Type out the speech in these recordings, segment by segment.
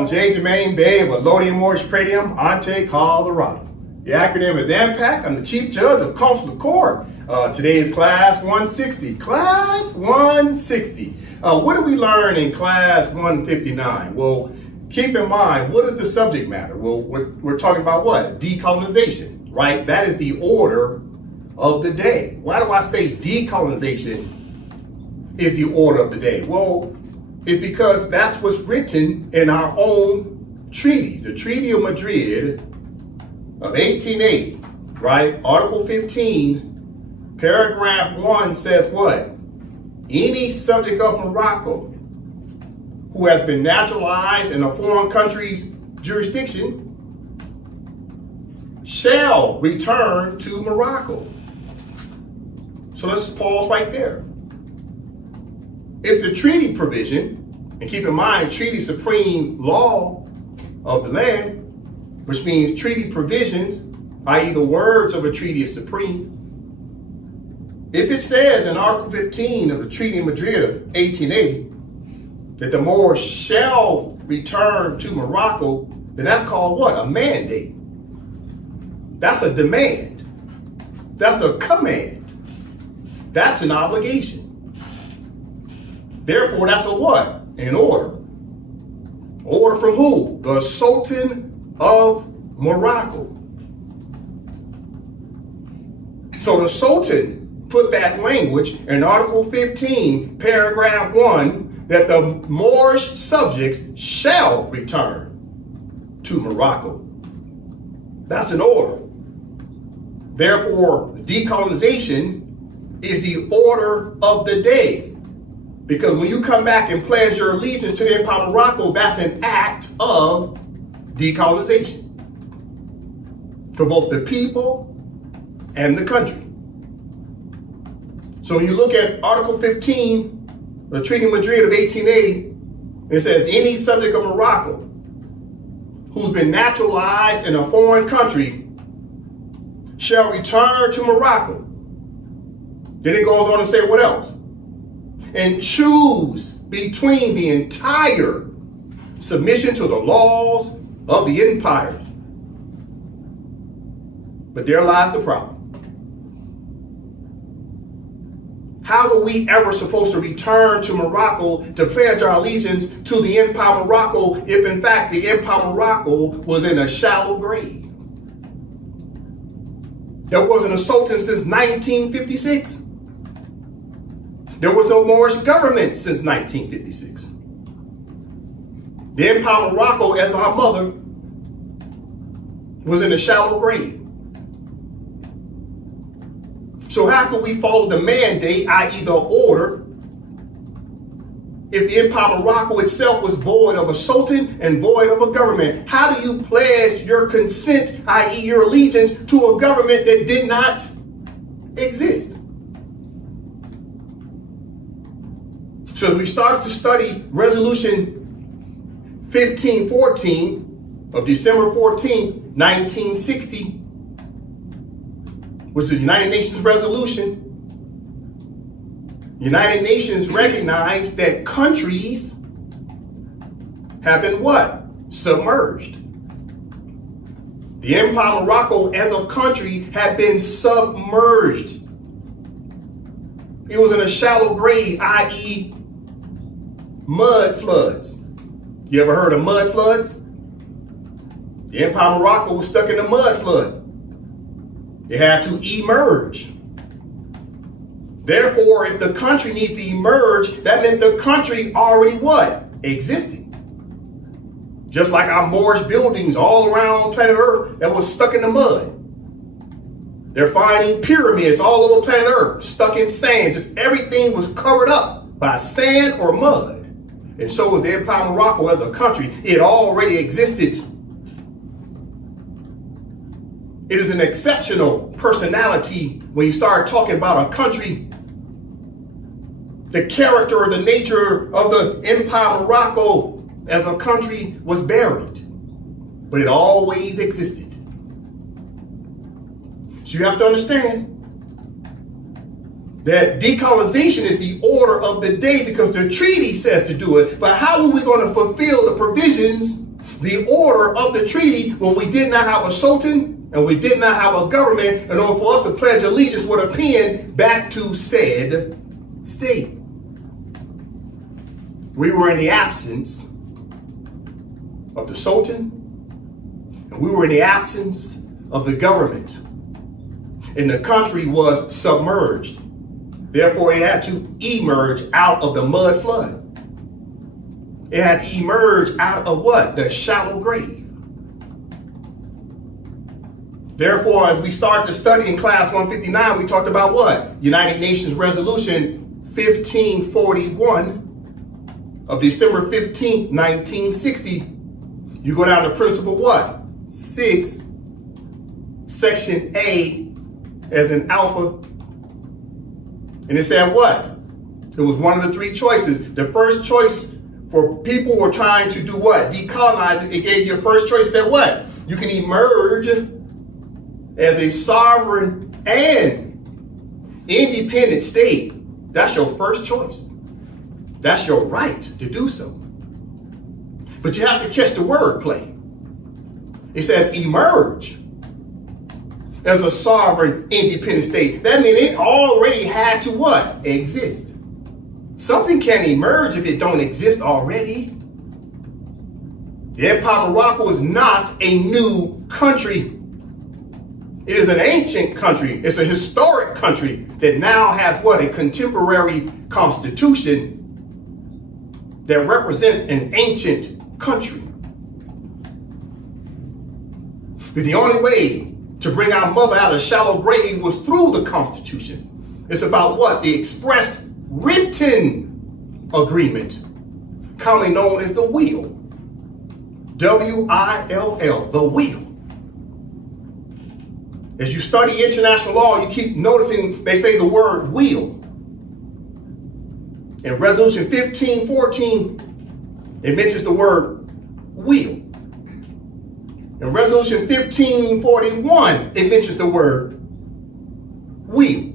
I'm J. Jermaine Bay with Lodi Mortgage Pretium, Ante, Colorado. The acronym is AMPAC. I'm the Chief Judge of Consular Court. Today is Class 160. Class 160. What did we learn in Class 159? Well, keep in mind, what is the subject matter? Well, we're talking about what? Decolonization, right? That is the order of the day. Why do I say decolonization is the order of the day? Well, it's because that's what's written in our own treaties. The Treaty of Madrid of 1880, right? Article 15, paragraph 1 says what? Any subject of Morocco who has been naturalized in a foreign country's jurisdiction shall return to Morocco. So let's pause right there. If the treaty provision, and keep in mind, treaty supreme law of the land, which means treaty provisions, i.e. the words of a treaty is supreme. If it says in Article 15 of the Treaty of Madrid of 1880 that the Moors shall return to Morocco, then that's called what? A mandate. That's a demand. That's a command. That's an obligation. Therefore, that's a what? An order. Order from who? The Sultan of Morocco. So the Sultan put that language in Article 15, paragraph 1, that the Moorish subjects shall return to Morocco. That's an order. Therefore, decolonization is the order of the day. Because when you come back and pledge your allegiance to the Empire of Morocco, that's an act of decolonization for both the people and the country. So when you look at Article 15, the Treaty of Madrid of 1880, it says any subject of Morocco who's been naturalized in a foreign country shall return to Morocco. Then it goes on to say what else? And choose between the entire submission to the laws of the empire. But there lies the problem. How are we ever supposed to return to Morocco to pledge our allegiance to the Empire of Morocco if in fact the Empire of Morocco was in a shallow grave? There wasn't a sultan since 1956. There was no Moorish government since 1956. The Empire of Morocco, as our mother, was in a shallow grave. So how could we follow the mandate, i.e. the order, if the Empire of Morocco itself was void of a sultan and void of a government? How do you pledge your consent, i.e. your allegiance, to a government that did not exist? So as we started to study Resolution 1514 of December 14, 1960, which is the United Nations resolution, the United Nations recognized that countries have been what? Submerged. The Empire of Morocco as a country had been submerged. It was in a shallow grave, i.e. mud floods. You ever heard of mud floods? The Empire of Morocco was stuck in a mud flood. They had to emerge. Therefore, if the country needed to emerge, that meant the country already what? Existed. Just like our Moorish buildings all around planet Earth that was stuck in the mud. They're finding pyramids all over planet Earth, stuck in sand. Just everything was covered up by sand or mud. And so was the Empire of Morocco as a country. It already existed. It is an exceptional personality when you start talking about a country. The character or the nature of the Empire of Morocco as a country was buried, but it always existed. So you have to understand that decolonization is the order of the day because the treaty says to do it. But how are we going to fulfill the provisions the order of the treaty when we did not have a sultan and we did not have a government in order for us to pledge allegiance with a pen back to said state. We were in the absence of the sultan, and we were in the absence of the government, and the country was submerged. Therefore, it had to emerge out of the mud flood. It had to emerge out of what? The shallow grave. Therefore, as we start to study in class 159, we talked about what? United Nations Resolution 1541 of December 15, 1960. You go down to principle what? 6, section A as in alpha. And it said what? It was one of the three choices. The first choice for people who are trying to do what? Decolonize it. It gave you a first choice. It said what? You can emerge as a sovereign and independent state. That's your first choice. That's your right to do so. But you have to catch the wordplay. It says emerge as a sovereign, independent state. That means it already had to what? Exist. Something can't emerge if it don't exist already. The Empire of Morocco is not a new country. It is an ancient country. It's a historic country that now has what? A contemporary constitution that represents an ancient country. But the only way to bring our mother out of the shallow grave was through the Constitution. It's about what? The express written agreement, commonly known as the will. W-I-L-L, the will. As you study international law, you keep noticing they say the word will. In Resolution 1514, it mentions the word will. In Resolution 1541, it mentions the word will.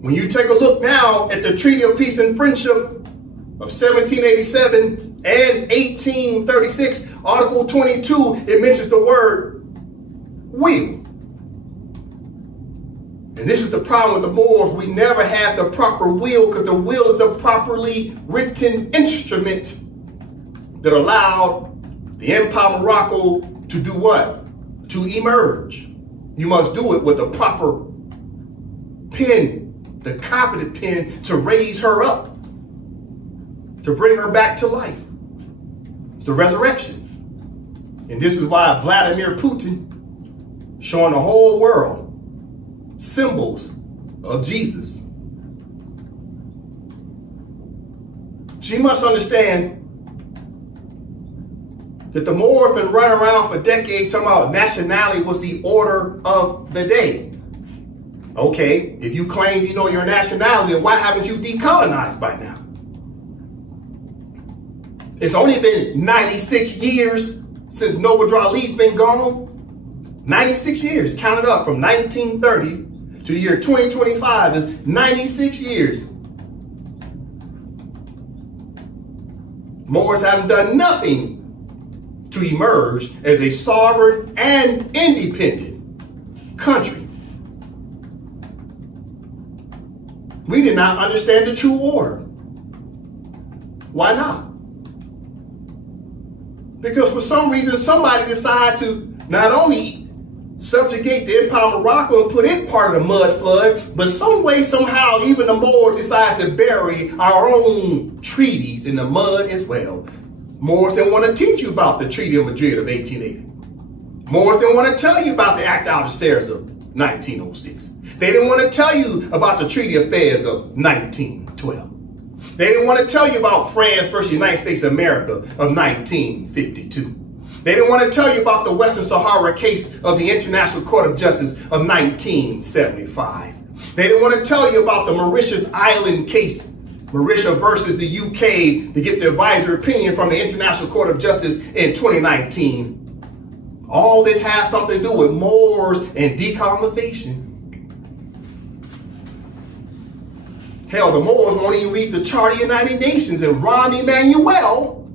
When you take a look now at the Treaty of Peace and Friendship of 1787 and 1836, Article 22, it mentions the word will. And this is the problem with the Moors. We never had the proper will, because the will is the properly written instrument that allowed the Empire of Morocco to do what? To emerge. You must do it with the proper pen, the competent pen, to raise her up, to bring her back to life. It's the resurrection. And this is why Vladimir Putin, showing the whole world symbols of Jesus. She must understand that the Moors been running around for decades talking about nationality was the order of the day. Okay, if you claim you know your nationality, then why haven't you decolonized by now? It's only been 96 years since Noble Draw Lee's been gone. 96 years, counted up from 1930 to the year 2025 is 96 years. Moors haven't done nothing to emerge as a sovereign and independent country. We did not understand the true order. Why not? Because for some reason, somebody decided to not only subjugate the Empire of Morocco and put it part of the mud flood, but some way, somehow, even the Moors decided to bury our own treaties in the mud as well. Moors didn't want to teach you about the Treaty of Madrid of 1880. Moors didn't want to tell you about the Act Algeciras of 1906. They didn't want to tell you about the Treaty of Fez of 1912. They didn't want to tell you about France versus the United States of America of 1952. They didn't want to tell you about the Western Sahara case of the International Court of Justice of 1975. They didn't want to tell you about the Mauritius Island case, Mauritius versus the UK, to get the advisory opinion from the International Court of Justice in 2019. All this has something to do with Moors and decolonization. Hell, the Moors won't even read the Charter of the United Nations, and Rahm Emanuel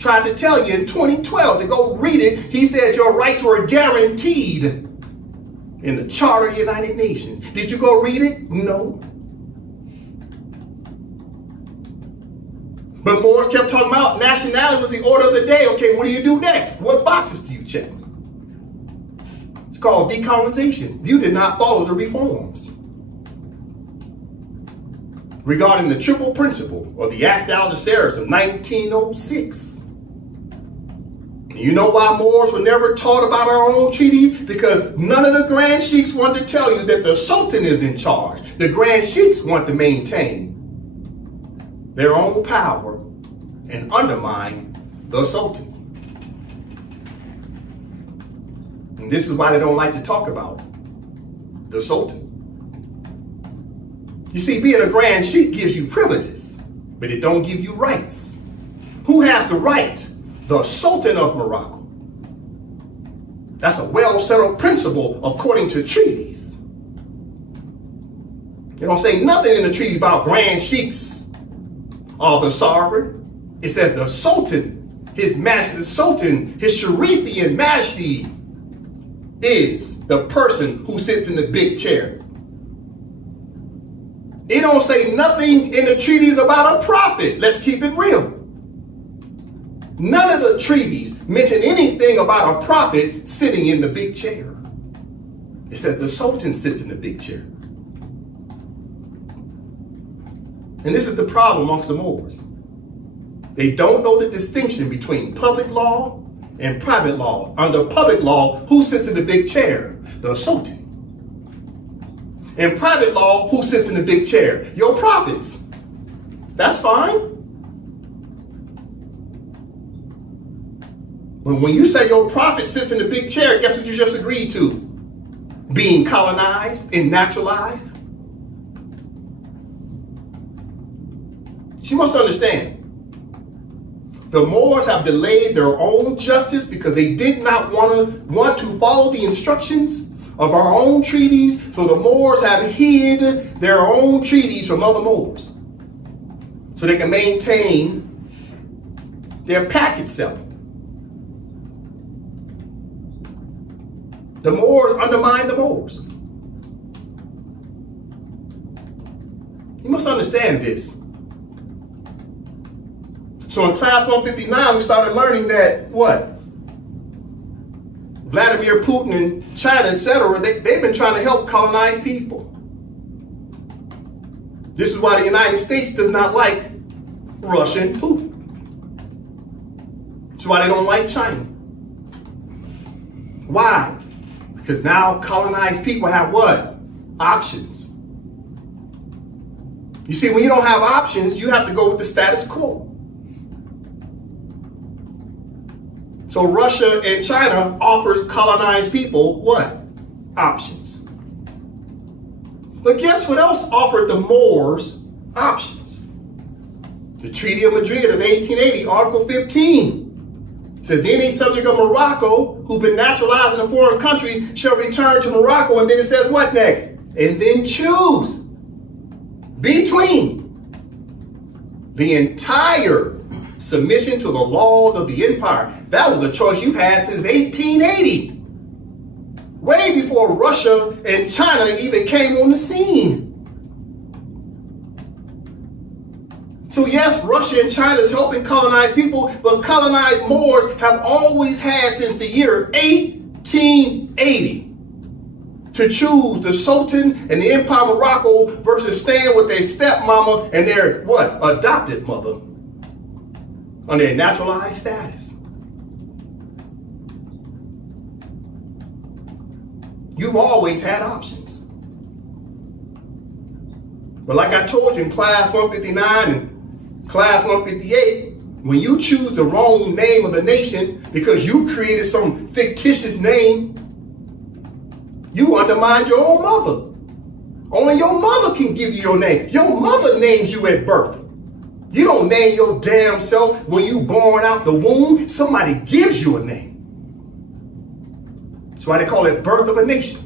tried to tell you in 2012 to go read it. He said your rights were guaranteed in the Charter of the United Nations. Did you go read it? No. But Moors kept talking about nationality was the order of the day. Okay, what do you do next? What boxes do you check? It's called decolonization. You did not follow the reforms regarding the triple principle or the Act Algeciras of 1906. You know why Moors were never taught about our own treaties? Because none of the Grand Sheiks want to tell you that the Sultan is in charge. The Grand Sheiks want to maintain their own power and undermine the Sultan. And this is why they don't like to talk about the Sultan. You see, being a Grand Sheik gives you privileges, but it don't give you rights. Who has the right? The Sultan of Morocco. That's a well-settled principle according to treaties. They don't say nothing in the treaties about Grand Sheiks or the sovereign. It says the Sultan, His Majesty, the Sultan, His Sharifian Majesty is the person who sits in the big chair. It don't say nothing in the treaties about a prophet. Let's keep it real. None of the treaties mention anything about a prophet sitting in the big chair. It says the Sultan sits in the big chair. And this is the problem amongst the Moors. They don't know the distinction between public law and private law. Under public law, who sits in the big chair? The Sultan. In private law, who sits in the big chair? Your prophets. That's fine. But when you say your prophet sits in the big chair, guess what you just agreed to? Being colonized and naturalized. You must understand, the Moors have delayed their own justice because they did not want to follow the instructions of our own treaties. So the Moors have hid their own treaties from other Moors so they can maintain their package selling. The Moors undermine the Moors. You must understand this. So in class 159, we started learning that what? Vladimir Putin and China, etc., they've been trying to help colonize people. This is why the United States does not like Russia and Putin. That's why they don't like China. Why? Because now colonized people have what? Options. You see, when you don't have options, you have to go with the status quo. So Russia and China offers colonized people what? Options. But guess what else offered the Moors options? The Treaty of Madrid of 1880, Article 15, says any subject of Morocco who's been naturalized in a foreign country shall return to Morocco. And then it says what next? And then choose between the entire submission to the laws of the empire. That was a choice you had since 1880. Way before Russia and China even came on the scene. So yes, Russia and China is helping colonize people, but colonized Moors have always had since the year 1880 to choose the Sultan and the Empire of Morocco versus staying with their stepmama and their what? Adopted mother on their naturalized status. You've always had options. But like I told you in class 159 and class 158, when you choose the wrong name of the nation because you created some fictitious name, you undermine your own mother. Only your mother can give you your name. Your mother names you at birth. You don't name your damn self when you born out the womb. Somebody gives you a name. That's why they call it birth of a nation.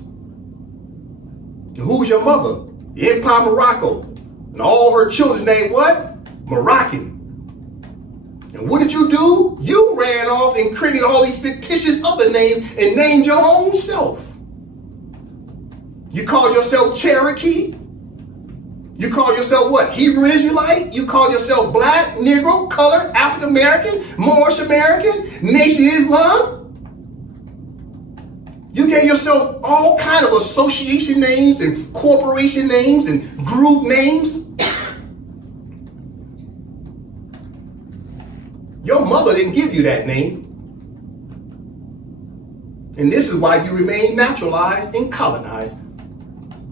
And who's your mother? The Empire of Morocco. And all her children's name what? Moroccan. And what did you do? You ran off and created all these fictitious other names and named your own self. You call yourself Cherokee. You call yourself what? Hebrew Israelite? You call yourself Black, Negro, Colored, African American, Moorish American, Nation Islam. You gave yourself all kind of association names and corporation names and group names. Your mother didn't give you that name. And this is why you remain naturalized and colonized.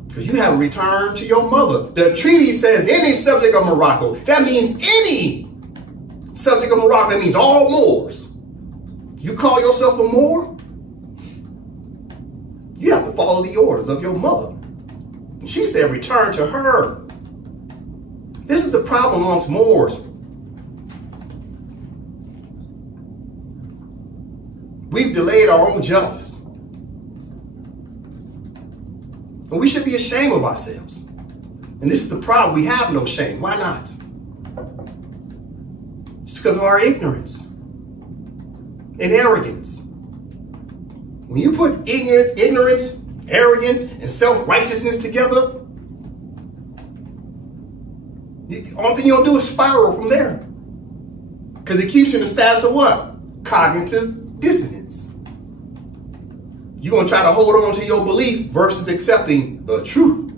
Because you haven't returned to your mother. The treaty says any subject of Morocco. That means any subject of Morocco. That means all Moors. You call yourself a Moor? You have to follow the orders of your mother. She said return to her. This is the problem amongst Moors. We've delayed our own justice. And we should be ashamed of ourselves. And this is the problem. We have no shame. Why not? It's because of our ignorance and arrogance. When you put ignorance, arrogance, and self-righteousness together, the only thing you'll do is spiral from there. Because it keeps you in the status of what? Cognitive dissonance. You're going to try to hold on to your belief versus accepting the truth.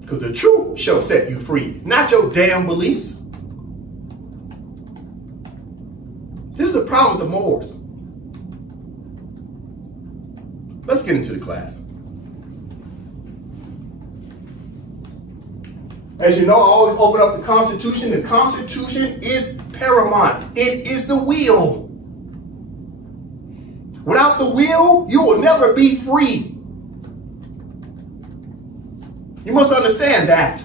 Because the truth shall set you free, not your damn beliefs. This is the problem with the Moors. Let's get into the class. As you know, I always open up the Constitution. The Constitution is paramount. It is the will. Without the will, you will never be free. You must understand that.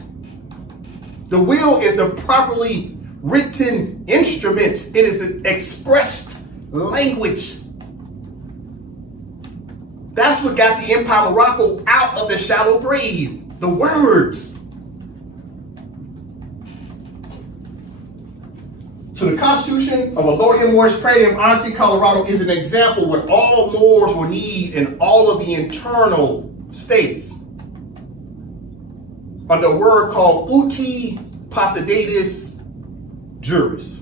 The will is the properly written instrument. It is an expressed language. That's what got the Empire of Morocco out of the shallow grave. The words. So the Constitution of Alodia Moorish Predium Ante Colorado is an example of what all Moors will need in all of the internal states. Under a word called uti possidetis juris.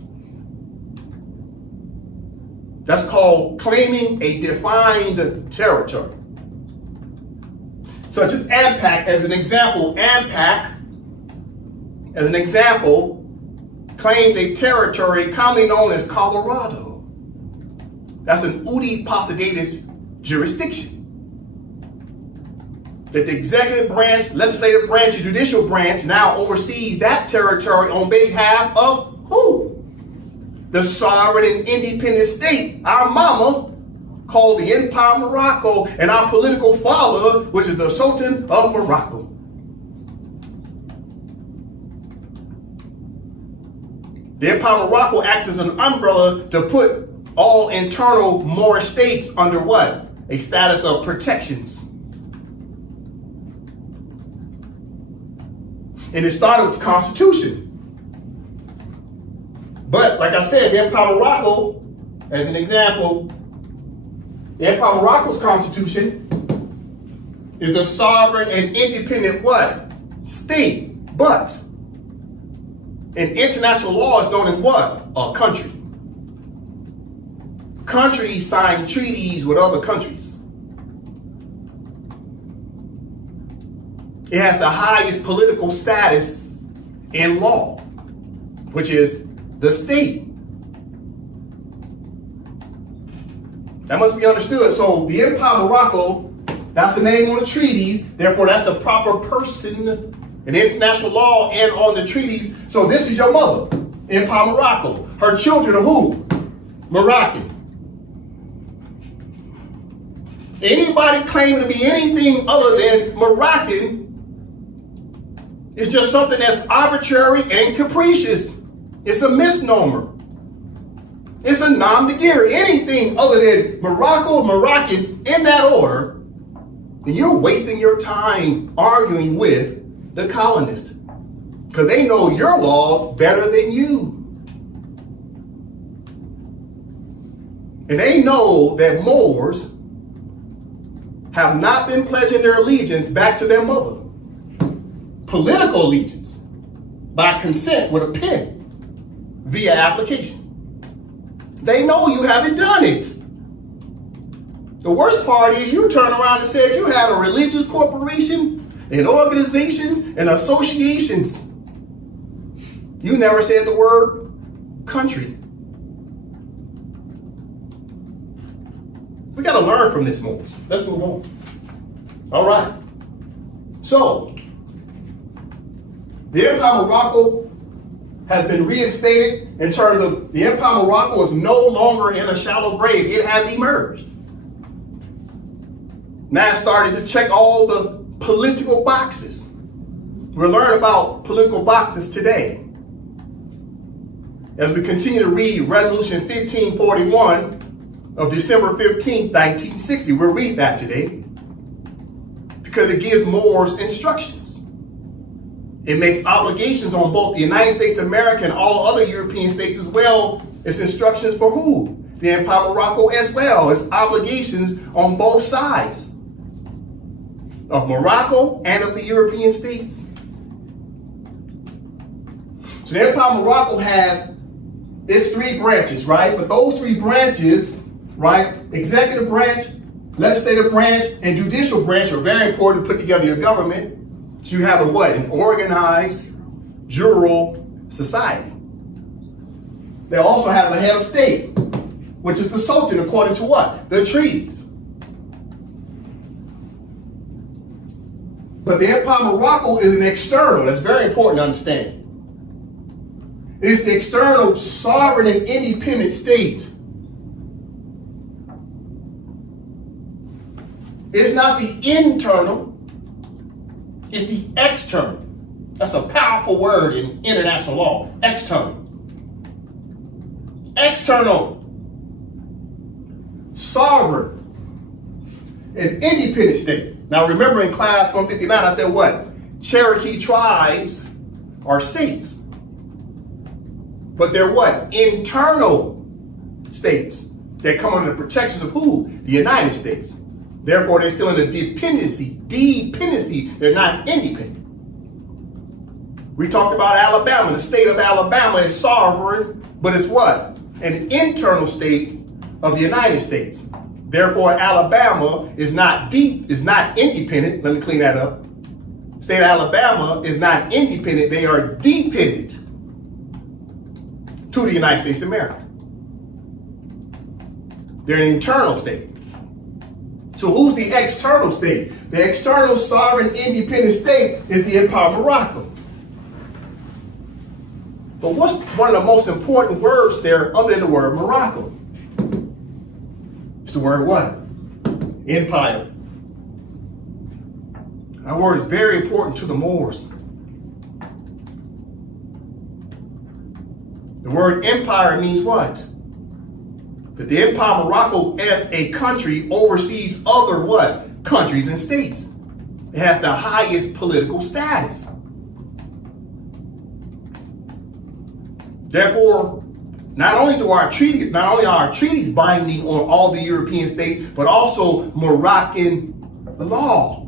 That's called claiming a defined territory. Such as AMPAC as an example. AMPAC, as an example, claimed a territory commonly known as Colorado. That's an uti possidetis jurisdiction. That the executive branch, legislative branch, and judicial branch now oversees that territory on behalf of who? The sovereign and independent state, our mama, called the Empire of Morocco, and our political father, which is the Sultan of Morocco. The Empire of Morocco acts as an umbrella to put all internal Moorish states under what? A status of protections. And it started with the Constitution. But, like I said, the Empire of Morocco, as an example, the Empire of Morocco's Constitution is a sovereign and independent what? State. But in international law is known as what? A country. Countries sign treaties with other countries. It has the highest political status in law, which is the state. That must be understood. So the Empire of Morocco, that's the name on the treaties. Therefore, that's the proper person in international law and on the treaties. So this is your mother, Empire of Morocco. Her children are who? Moroccan. Anybody claiming to be anything other than Moroccan is just something that's arbitrary and capricious. It's a misnomer. It's a nom de guerre. Anything other than Morocco, Moroccan in that order, then you're wasting your time arguing with the colonists because they know your laws better than you. And they know that Moors have not been pledging their allegiance back to their mother. Political allegiance by consent with a pen via application. They know you haven't done it. The worst part is you turn around and said you had a religious corporation and organizations and associations. You never said the word country. We got to learn from this, Moors. Let's move on. All right. So, the Empire of Morocco has been reinstated in terms of the Empire of Morocco is no longer in a shallow grave. It has emerged. Now it's starting to check all the political boxes. We'll learn about political boxes today. As we continue to read Resolution 1541 of December 15, 1960. We'll read that today because it gives Moors instructions. It makes obligations on both the United States of America and all other European states as well. It's instructions for who? The Empire of Morocco as well. It's obligations on both sides of Morocco and of the European states. So the Empire of Morocco has its three branches, right? But those three branches, right, executive branch, legislative branch, and judicial branch are very important to put together your government. So you have a what? An organized jural society. They also have a head of state, which is the Sultan, according to what? The treaties. But the Empire of Morocco is an external. That's very important to understand. It is the external sovereign and independent state. It's not the internal, it's the external. That's a powerful word in international law. External. External. Sovereign and independent state. Now remember in class 159, I said what? Cherokee tribes are states. But they're what? Internal states that come under the protections of who? The United States. Therefore, they're still in a dependency. They're not independent. We talked about Alabama. The state of Alabama is sovereign, but it's what? An internal state of the United States. Therefore, Alabama is not independent. Let me clean that up. State of Alabama is not independent. They are dependent to the United States of America. They're an internal state. So who's the external state? The external sovereign independent state is the Empire of Morocco. But what's one of the most important words there other than the word Morocco? It's the word what? Empire. That word is very important to the Moors. The word empire means what? That the Empire of Morocco as a country oversees other what? Countries and states. It has the highest political status. Therefore, not only are our treaties binding on all the European states, but also Moroccan law.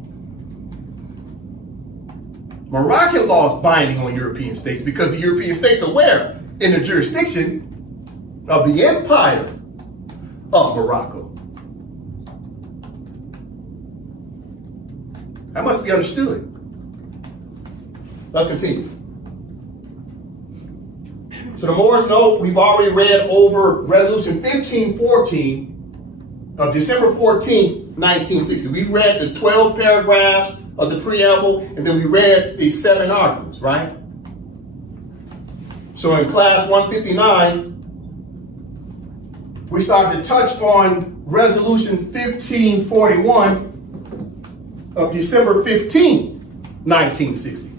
Moroccan law is binding on European states because the European states are where? In the jurisdiction of the Empire of Morocco. That must be understood. Let's continue. So the Moors know we've already read over Resolution 1514 of December 14, 1960. We read the 12 paragraphs of the preamble, and then we read the 7 articles, right? So in class 159, we started to touch on Resolution 1541 of December 15, 1960,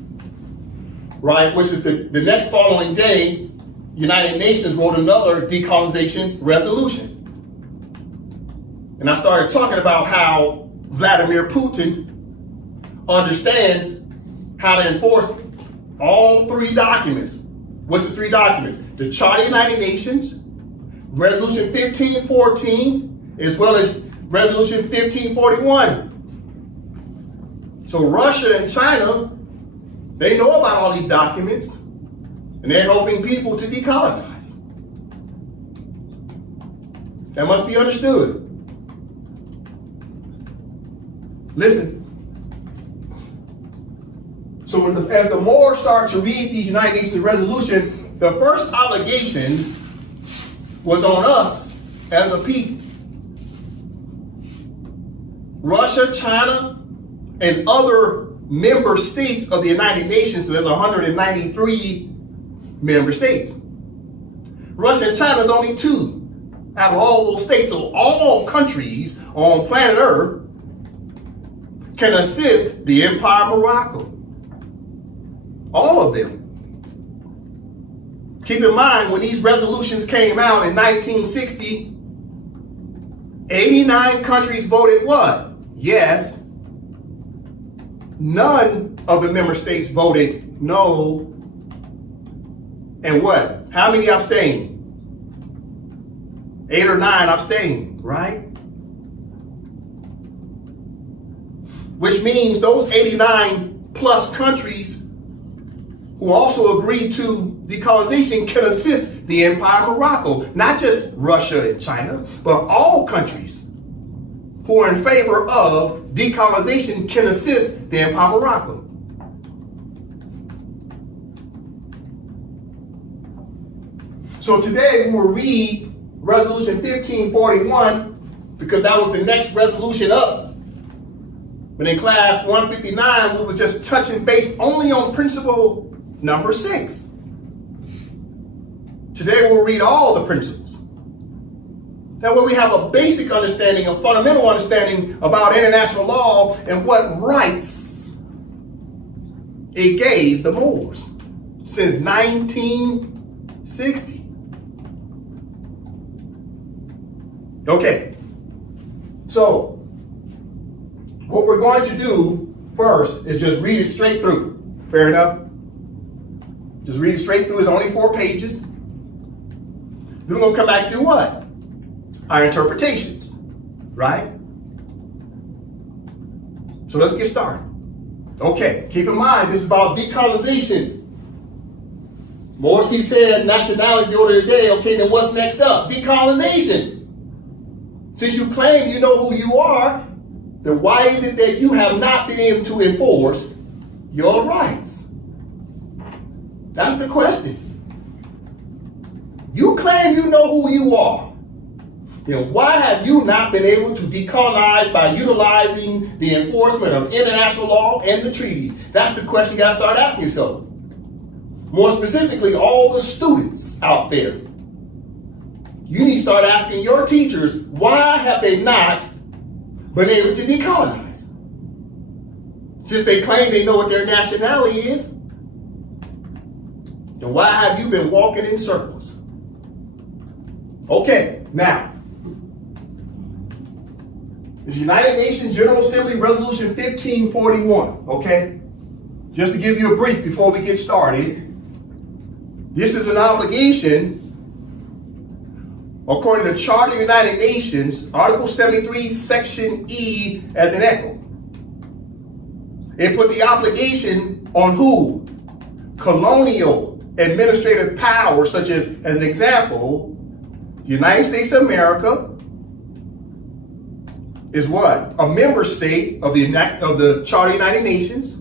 right? Which is the next following day, United Nations wrote another decolonization resolution. And I started talking about how Vladimir Putin understands how to enforce all 3 documents. What's the 3 documents? The Charter of the United Nations, Resolution 1514, as well as Resolution 1541. So Russia and China, they know about all these documents, and they're helping people to decolonize. That must be understood. Listen. So as the Moors start to read the United Nations resolution, the first obligation was on us as a people. Russia, China, and other member states of the United Nations, so there's 193 member states. Russia and China is only 2 out of all those states. So all countries on planet Earth can assist the Empire of Morocco. All of them. Keep in mind, when these resolutions came out in 1960, 89 countries voted what? Yes. None of the member states voted no. And what? How many abstained? 8 or 9 abstained, right? Which means those 89 plus countries who also agreed to decolonization can assist the Empire of Morocco. Not just Russia and China, but all countries who are in favor of decolonization can assist the Empire of Morocco. So today we will read Resolution 1541 because that was the next resolution up. But in class 159, we were just touching base only on principle number 6. Today we'll read all the principles. That way we have a basic understanding, a fundamental understanding about international law and what rights it gave the Moors since 1960. Okay, so what we're going to do first is just read it straight through. Fair enough? Just read it straight through. It's only 4 pages. Then we're going to come back and do what? Our interpretations, right? So let's get started. Okay, keep in mind, this is about decolonization. Moors keep saying nationality the order of the day. Okay, then what's next up? Decolonization. Since you claim you know who you are, then why is it that you have not been able to enforce your rights? That's the question. You claim you know who you are. Then why have you not been able to decolonize by utilizing the enforcement of international law and the treaties? That's the question you got to start asking yourself. More specifically, all the students out there. You need to start asking your teachers, why have they not been able to decolonize? Since they claim they know what their nationality is, then why have you been walking in circles? Okay, now, the United Nations General Assembly Resolution 1541, okay? Just to give you a brief before we get started, this is an obligation according to the Charter of the United Nations, Article 73, Section E as an echo. It put the obligation on who? Colonial administrative powers, such as an example, the United States of America is what? A member state of the Charter of the United Nations.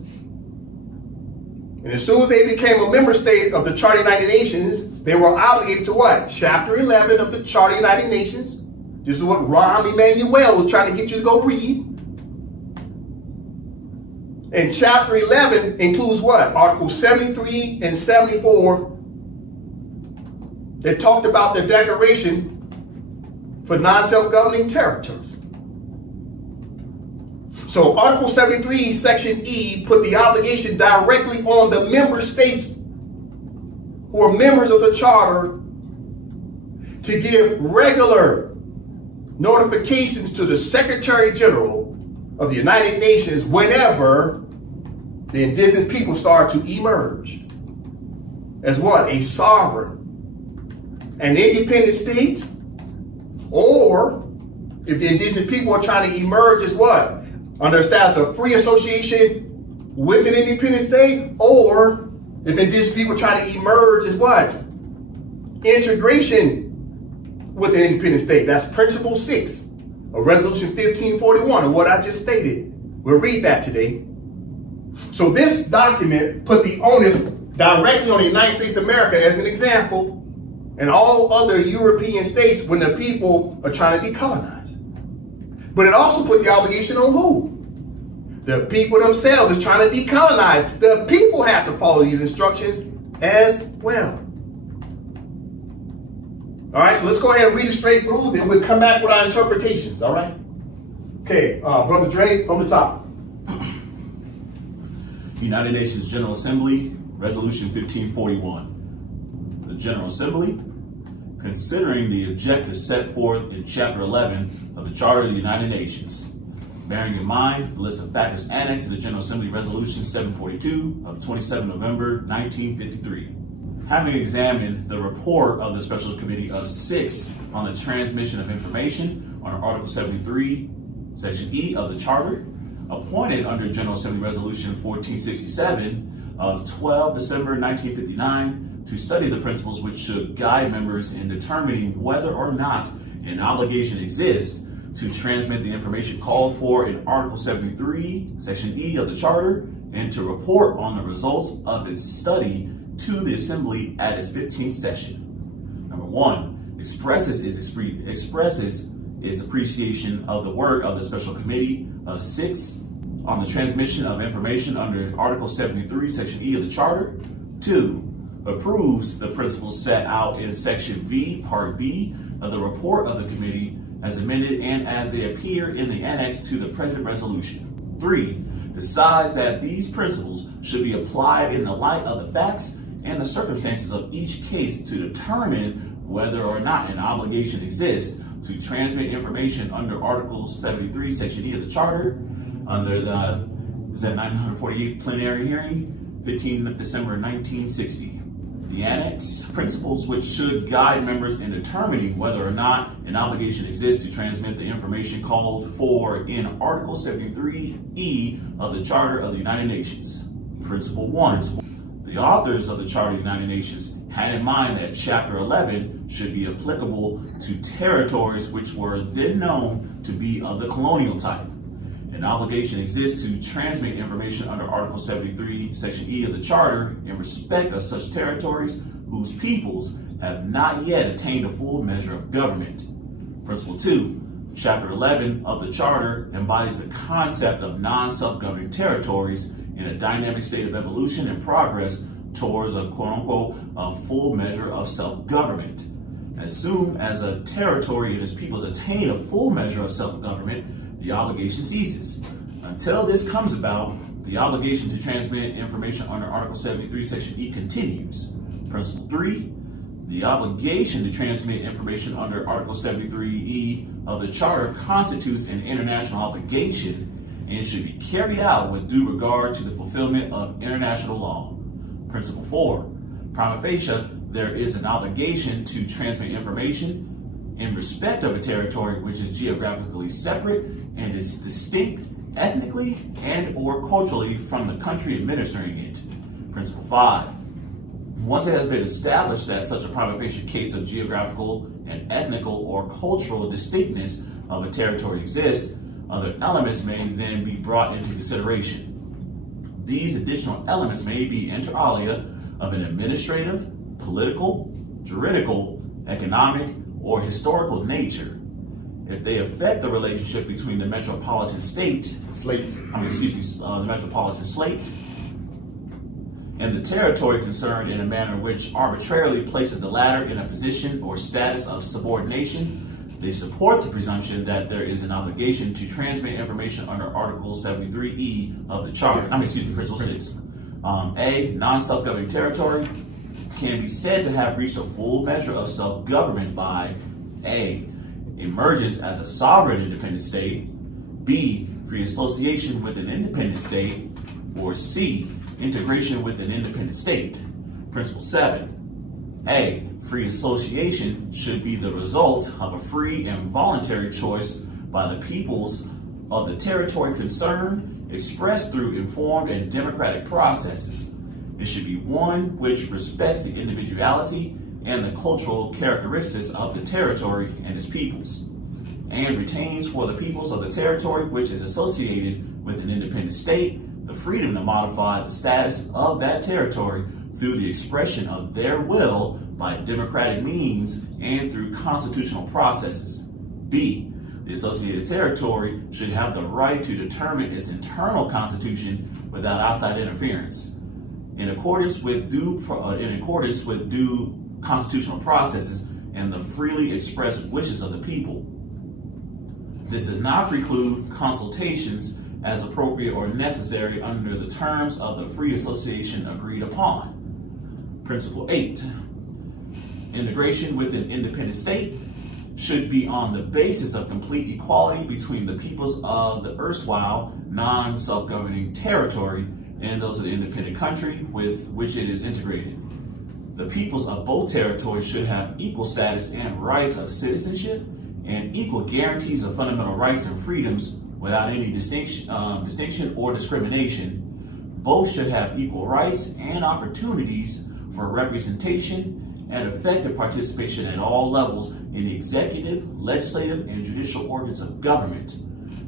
And as soon as they became a member state of the Charter of the United Nations, they were obligated to what? Chapter 11 of the Charter of the United Nations. This is what Rahm Emanuel was trying to get you to go read. And Chapter 11 includes what? Articles 73 and 74 that talked about the declaration for non-self-governing territories. So Article 73, Section E, put the obligation directly on the member states who are members of the Charter to give regular notifications to the Secretary General of the United Nations whenever the indigenous people start to emerge as what? A sovereign, an independent state, or if the indigenous people are trying to emerge as what? Under a status of free association with an independent state, or if indigenous people are trying to emerge as what? Integration with an independent state. That's Principle 6 of Resolution 1541 of what I just stated. We'll read that today. So this document put the onus directly on the United States of America as an example, and all other European states when the people are trying to decolonize. But it also put the obligation on who? The people themselves is trying to decolonize. The people have to follow these instructions as well. All right, so let's go ahead and read it straight through, then we'll come back with our interpretations, all right? Okay, Brother Dre, from the top. United Nations General Assembly, Resolution 1541. The General Assembly, considering the objectives set forth in Chapter 11 of the Charter of the United Nations, bearing in mind the list of factors annexed to the General Assembly Resolution 742 of 27 November 1953. Having examined the report of the Special Committee of 6 on the transmission of information under Article 73, Section E of the Charter, appointed under General Assembly Resolution 1467 of 12 December 1959 to study the principles which should guide members in determining whether or not an obligation exists to transmit the information called for in Article 73, Section E of the Charter, and to report on the results of its study to the Assembly at its 15th session. Number 1, expresses its appreciation of the work of the Special Committee of 6 on the transmission of information under Article 73, Section E of the Charter. 2, approves the principles set out in Section V, Part B of the report of the committee as amended and as they appear in the annex to the present resolution. 3, decides that these principles should be applied in the light of the facts and the circumstances of each case to determine whether or not an obligation exists to transmit information under Article 73, Section E of the Charter, under the 948th plenary hearing, 15 December 1960. The annex, principles which should guide members in determining whether or not an obligation exists to transmit the information called for in Article 73E of the Charter of the United Nations. Principle 1. The authors of the Charter of the United Nations had in mind that Chapter 11 should be applicable to territories which were then known to be of the colonial type. An obligation exists to transmit information under Article 73, Section E of the Charter in respect of such territories whose peoples have not yet attained a full measure of government. Principle 2. Chapter 11 of the Charter embodies the concept of non-self-governing territories in a dynamic state of evolution and progress towards a quote-unquote a full measure of self-government. As soon as a territory and its peoples attain a full measure of self-government, the obligation ceases. Until this comes about, the obligation to transmit information under Article 73, Section E continues. Principle 3, the obligation to transmit information under Article 73E of the Charter constitutes an international obligation and should be carried out with due regard to the fulfillment of international law. Principle 4, prima facie, there is an obligation to transmit information in respect of a territory which is geographically separate and is distinct ethnically and or culturally from the country administering it. Principle 5, once it has been established that such a prima facie case of geographical and ethnical or cultural distinctness of a territory exists, other elements may then be brought into consideration. These additional elements may be inter alia of an administrative, political, juridical, economic, or historical nature. If they affect the relationship between the metropolitan the metropolitan slate and the territory concerned in a manner which arbitrarily places the latter in a position or status of subordination, they support the presumption that there is an obligation to transmit information under Article 73E of the Charter. Principle 6. A, non-self-governing territory can be said to have reached a full measure of self-government by A, emergence as a sovereign independent state, B, free association with an independent state, or C, integration with an independent state. Principle 7. A. Free association should be the result of a free and voluntary choice by the peoples of the territory concerned, expressed through informed and democratic processes. It should be one which respects the individuality and the cultural characteristics of the territory and its peoples, and retains for the peoples of the territory which is associated with an independent state the freedom to modify the status of that territory through the expression of their will by democratic means and through constitutional processes. B. The associated territory should have the right to determine its internal constitution without outside interference, in accordance with due constitutional processes and the freely expressed wishes of the people. This does not preclude consultations as appropriate or necessary under the terms of the free association agreed upon. Principle 8. Integration with an independent state should be on the basis of complete equality between the peoples of the erstwhile non-self-governing territory and those of the independent country with which it is integrated. The peoples of both territories should have equal status and rights of citizenship and equal guarantees of fundamental rights and freedoms without any distinction or discrimination. Both should have equal rights and opportunities for representation and effective participation at all levels in the executive, legislative, and judicial organs of government.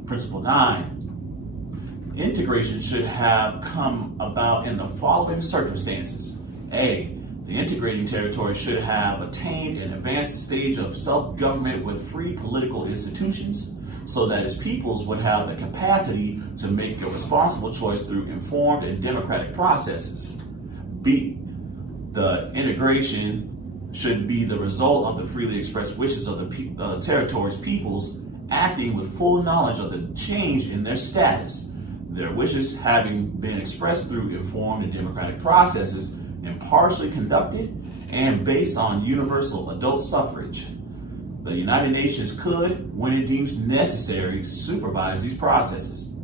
Principle 9. Integration should have come about in the following circumstances. A. The integrating territory should have attained an advanced stage of self-government with free political institutions, so that its peoples would have the capacity to make a responsible choice through informed and democratic processes. B. The integration should be the result of the freely expressed wishes of the territory's peoples, acting with full knowledge of the change in their status, their wishes having been expressed through informed and democratic processes, impartially conducted, and based on universal adult suffrage. The United Nations could, when it deems necessary, supervise these processes.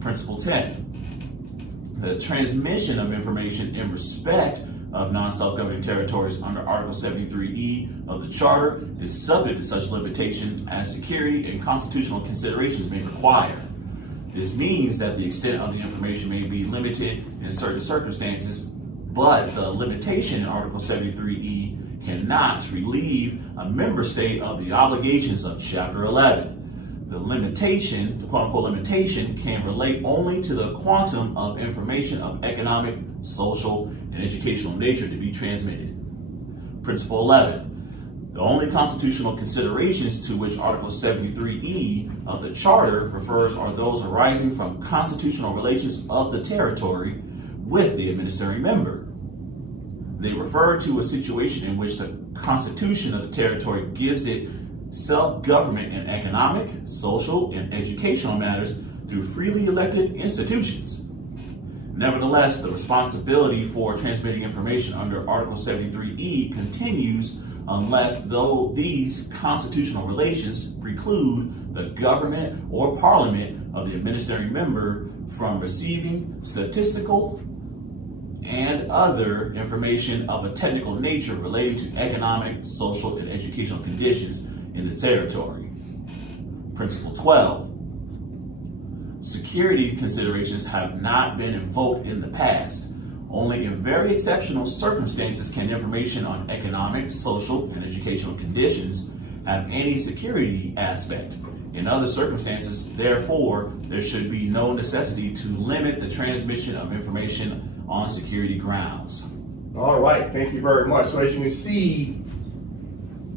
Principle 10. The transmission of information in respect of non-self-governing territories under Article 73E of the Charter is subject to such limitation as security and constitutional considerations may require. This means that the extent of the information may be limited in certain circumstances, but the limitation in Article 73E cannot relieve a member state of the obligations of Chapter 11. The limitation, the quote-unquote limitation, can relate only to the quantum of information of economic, social, and educational nature to be transmitted. Principle 11. The only constitutional considerations to which Article 73E of the Charter refers are those arising from constitutional relations of the territory with the administering member. They refer to a situation in which the Constitution of the territory gives it self-government in economic, social, and educational matters through freely elected institutions. Nevertheless, the responsibility for transmitting information under Article 73E continues unless these constitutional relations preclude the government or parliament of the administering member from receiving statistical and other information of a technical nature relating to economic, social, and educational conditions in the territory. Principle 12. Security considerations have not been invoked in the past. Only in very exceptional circumstances can information on economic, social, and educational conditions have any security aspect. In other circumstances, therefore, there should be no necessity to limit the transmission of information on security grounds. All right, thank you very much. So as you can see,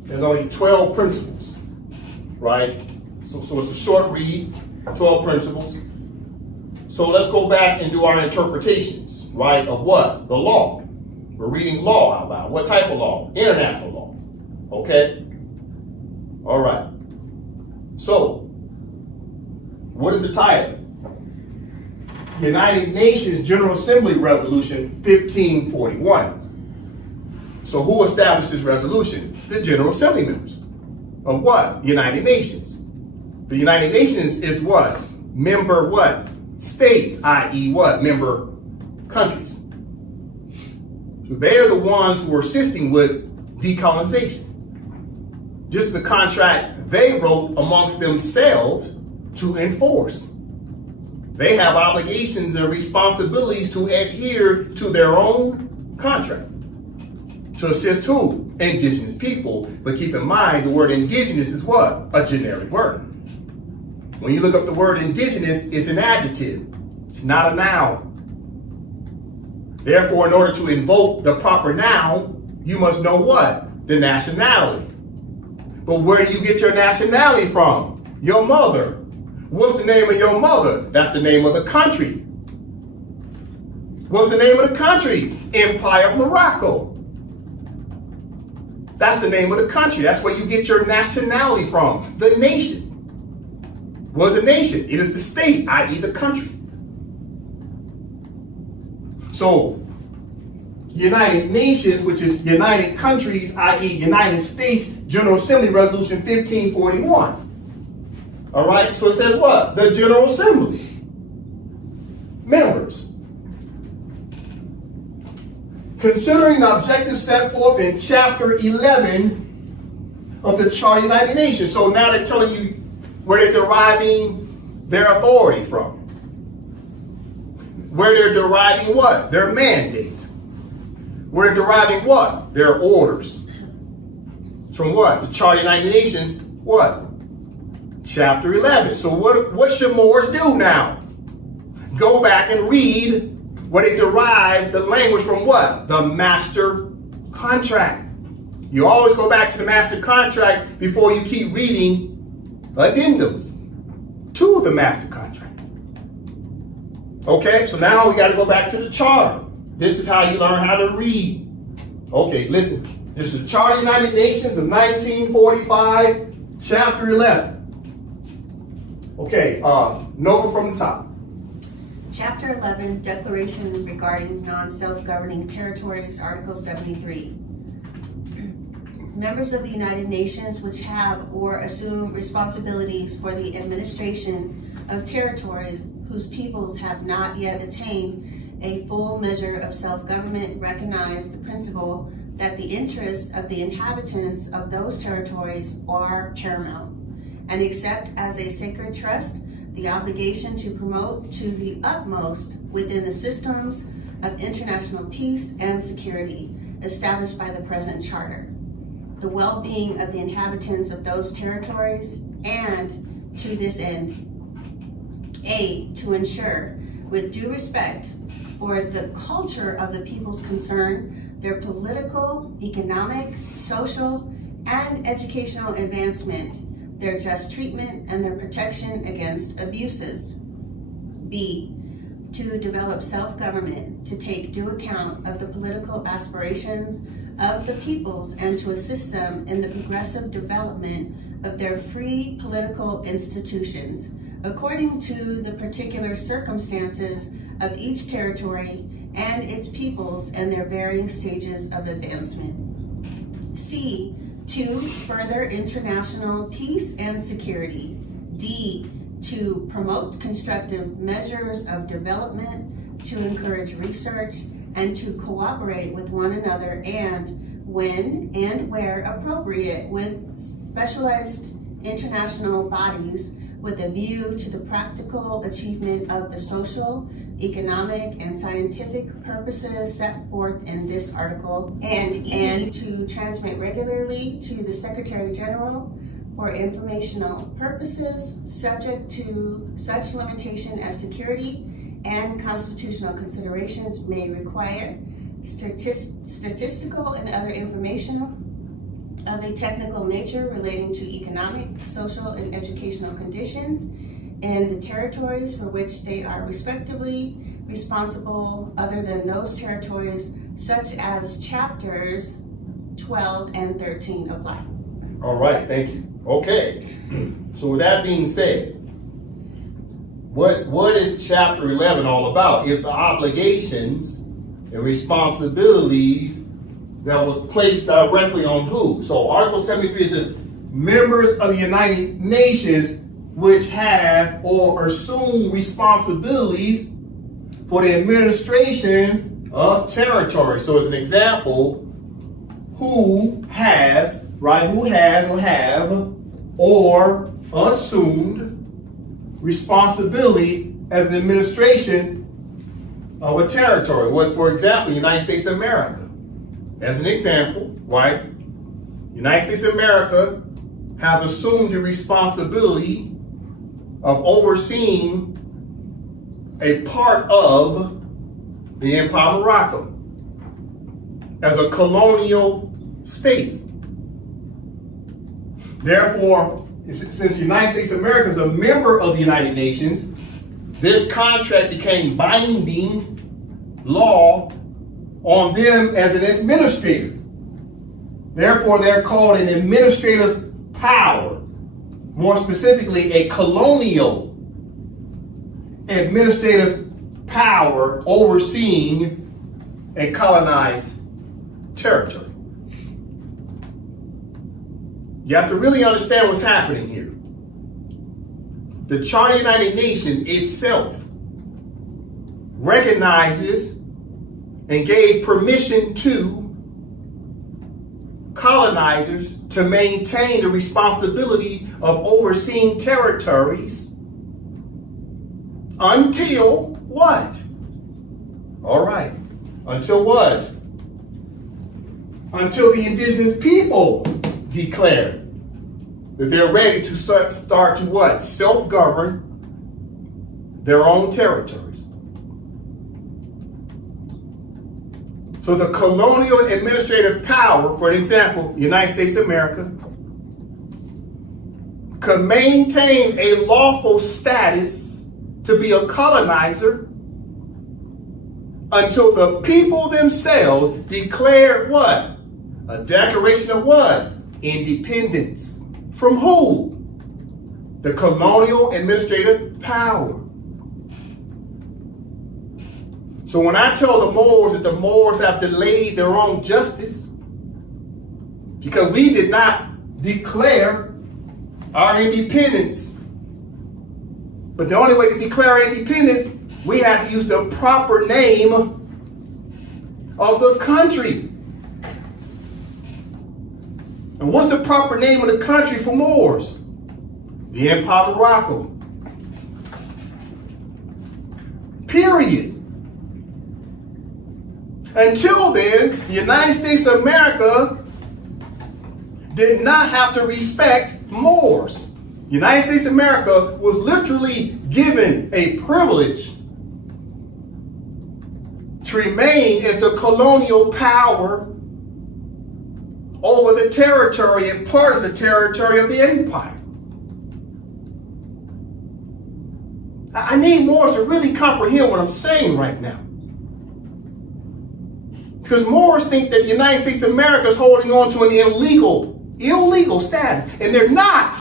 there's only 12 principles, right? So it's a short read, 12 principles. So let's go back and do our interpretations, right, of what? The law. We're reading law out loud. What type of law? International law, okay? All right. So, what is the title? United Nations General Assembly Resolution 1541. So who established this resolution? The General Assembly members of what? United Nations. The United Nations is what? Member what? States, i.e. what? Member countries. So they are the ones who are assisting with Decolonization. This is the contract they wrote amongst themselves to enforce. They have obligations and responsibilities to adhere to their own contract. To assist who? Indigenous people. But keep in mind, the word indigenous is what? A generic word. When you look up the word indigenous, it's an adjective. It's not a noun. Therefore, in order to invoke the proper noun, you must know what? The nationality. But where do you get your nationality from? Your mother. What's the name of your mother? That's the name of the country. What's the name of the country? Empire of Morocco. That's the name of the country. That's where you get your nationality from. The nation. What's a nation? It is the state, i.e. the country. So, United Nations, which is United Countries, i.e. United States, General Assembly Resolution 1541. All right, so it says what? The General Assembly. Members. Considering the objectives set forth in Chapter 11 of the Charter of the United Nations. So now they're telling you where they're deriving their authority from. Where they're deriving what? Their mandate. Where they're deriving what? Their orders. From what? The Charter of the United Nations, what? Chapter 11. So what should Moors do now? Go back and read where they derive the language from what? The master contract. You always go back to the master contract before you keep reading addendums to the master contract. Okay, so now we got to go back to the charter. This is how you learn how to read. Okay, listen. This is the Charter of the United Nations of 1945, Chapter 11. Okay, Nova from the top. Chapter 11, Declaration regarding Non-Self-Governing Territories, Article 73. Members of the United Nations which have or assume responsibilities for the administration of territories whose peoples have not yet attained a full measure of self-government recognize the principle that the interests of the inhabitants of those territories are paramount, and accept as a sacred trust the obligation to promote to the utmost within the systems of international peace and security established by the present charter, the well-being of the inhabitants of those territories, and to this end, A, to ensure, with due respect for the culture of the peoples concerned, their political, economic, social, and educational advancement, their just treatment, and their protection against abuses. B, to develop self-government, to take due account of the political aspirations of the peoples and to assist them in the progressive development of their free political institutions, according to the particular circumstances of each territory and its peoples and their varying stages of advancement. C, to further international peace and security. D, to promote constructive measures of development, to encourage research, and to cooperate with one another, and when and where appropriate with specialized international bodies with a view to the practical achievement of the social, economic, and scientific purposes set forth in this article, and to transmit regularly to the Secretary General for informational purposes, subject to such limitation as security and constitutional considerations may require, statistical and other information of a technical nature relating to economic, social, and educational conditions in the territories for which they are respectively responsible other than those territories, such as chapters 12 and 13 apply. All right, thank you. Okay, so with that being said, what is Chapter 11 all about? It's the obligations and responsibilities that was placed directly on who? So Article 73 says, members of the United Nations which have or assume responsibilities for the administration of territory. So as an example, who has, right, who has or have or assumed responsibility as an administration of a territory. What, for example, United States of America. As an example, right? United States of America has assumed the responsibility of overseeing a part of the Empire of Morocco as a colonial state. Therefore, since the United States of America is a member of the United Nations, this contract became binding law on them as an administrator. Therefore, they're called an administrative power, more specifically, a colonial administrative power overseeing a colonized territory. You have to really understand what's happening here. The Charter of the United Nations itself recognizes and gave permission to colonizers to maintain the responsibility of overseeing territories until what? All right. Until what? Until the indigenous people declare that they're ready to start to what? Self-govern their own territories. So the colonial administrative power, for example, United States of America, could maintain a lawful status to be a colonizer until the people themselves declared what? A declaration of what? Independence. From who? The colonial administrative power. So when I tell the Moors that the Moors have delayed their own justice because we did not declare our independence, but the only way to declare our independence, we have to use the proper name of the country. And what's the proper name of the country for Moors? The Empire of Morocco. Period. Until then, the United States of America did not have to respect Moors. The United States of America was literally given a privilege to remain as the colonial power over the territory and part of the territory of the empire. I need Moors to really comprehend what I'm saying right now. Because Moors think that the United States of America is holding on to an illegal status, and they're not.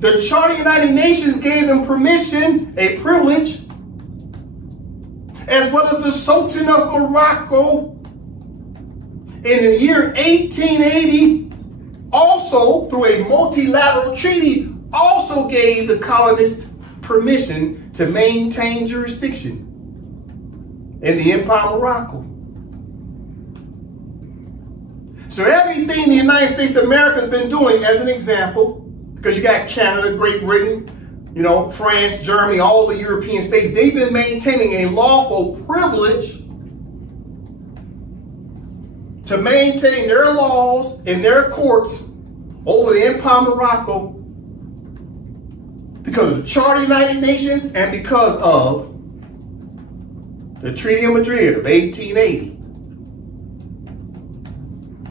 The Charter of the United Nations gave them permission, a privilege, as well as the Sultan of Morocco in the year 1880, also through a multilateral treaty, also gave the colonists permission to maintain jurisdiction in the Empire of Morocco. So everything the United States of America has been doing, as an example, because you got Canada, Great Britain, France, Germany, all the European states, they've been maintaining a lawful privilege to maintain their laws in their courts over the Empire of Morocco because of the Charter of the United Nations and because of the Treaty of Madrid of 1880.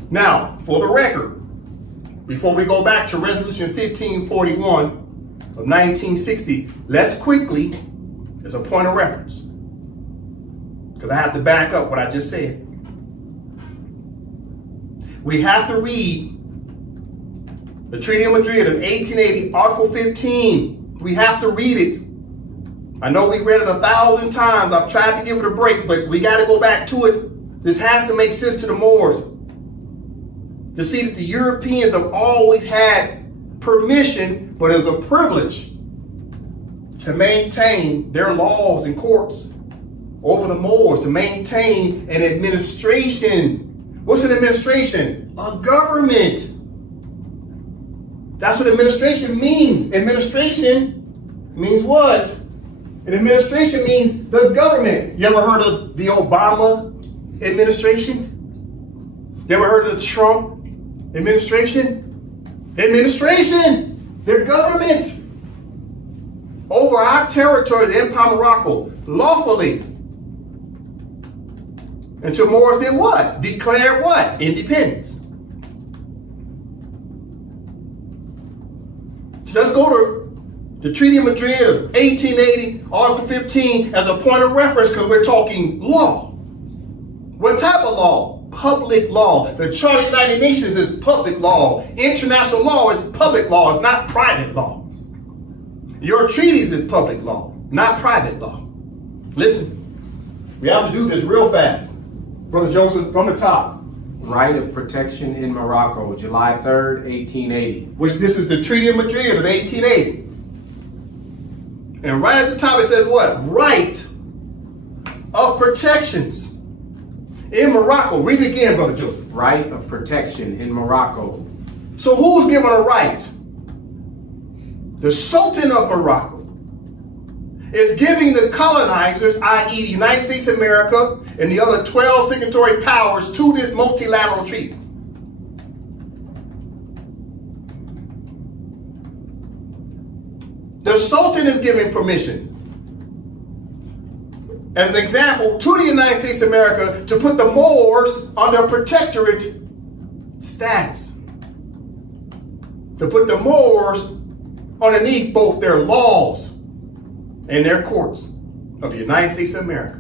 Now, for the record, before we go back to Resolution 1541 of 1960, let's quickly, as a point of reference, because I have to back up what I just said. We have to read the Treaty of Madrid of 1880, Article 15. We have to read it. I know we read it 1,000 times. I've tried to give it a break, but we got to go back to it. This has to make sense to the Moors. To see that the Europeans have always had permission, but it was a privilege to maintain their laws and courts over the Moors to maintain an administration. What's an administration? A government. That's what administration means. Administration means what? An administration means the government. You ever heard of the Obama administration? You ever heard of the Trump administration? Administration, their government over our territory, the Empire of Morocco, lawfully. Until Moors did what? Declared what? Independence. So let's go to the Treaty of Madrid of 1880, Article 15, as a point of reference because we're talking law. What type of law? Public law. The Charter of the United Nations is public law. International law is public law. It's not private law. Your treaties is public law, not private law. Listen, we have to do this real fast. Brother Joseph, from the top. Right of protection in Morocco, July 3rd, 1880. Which this is the Treaty of Madrid of 1880. And right at the top it says what? Right of protections in Morocco. Read it again, Brother Joseph. Right of protection in Morocco. So who's given a right? The Sultan of Morocco is giving the colonizers, i.e. the United States of America and the other 12 signatory powers, to this multilateral treaty. The Sultan is giving permission, as an example, to the United States of America to put the Moors under protectorate status. To put the Moors underneath both their laws and their courts of the United States of America.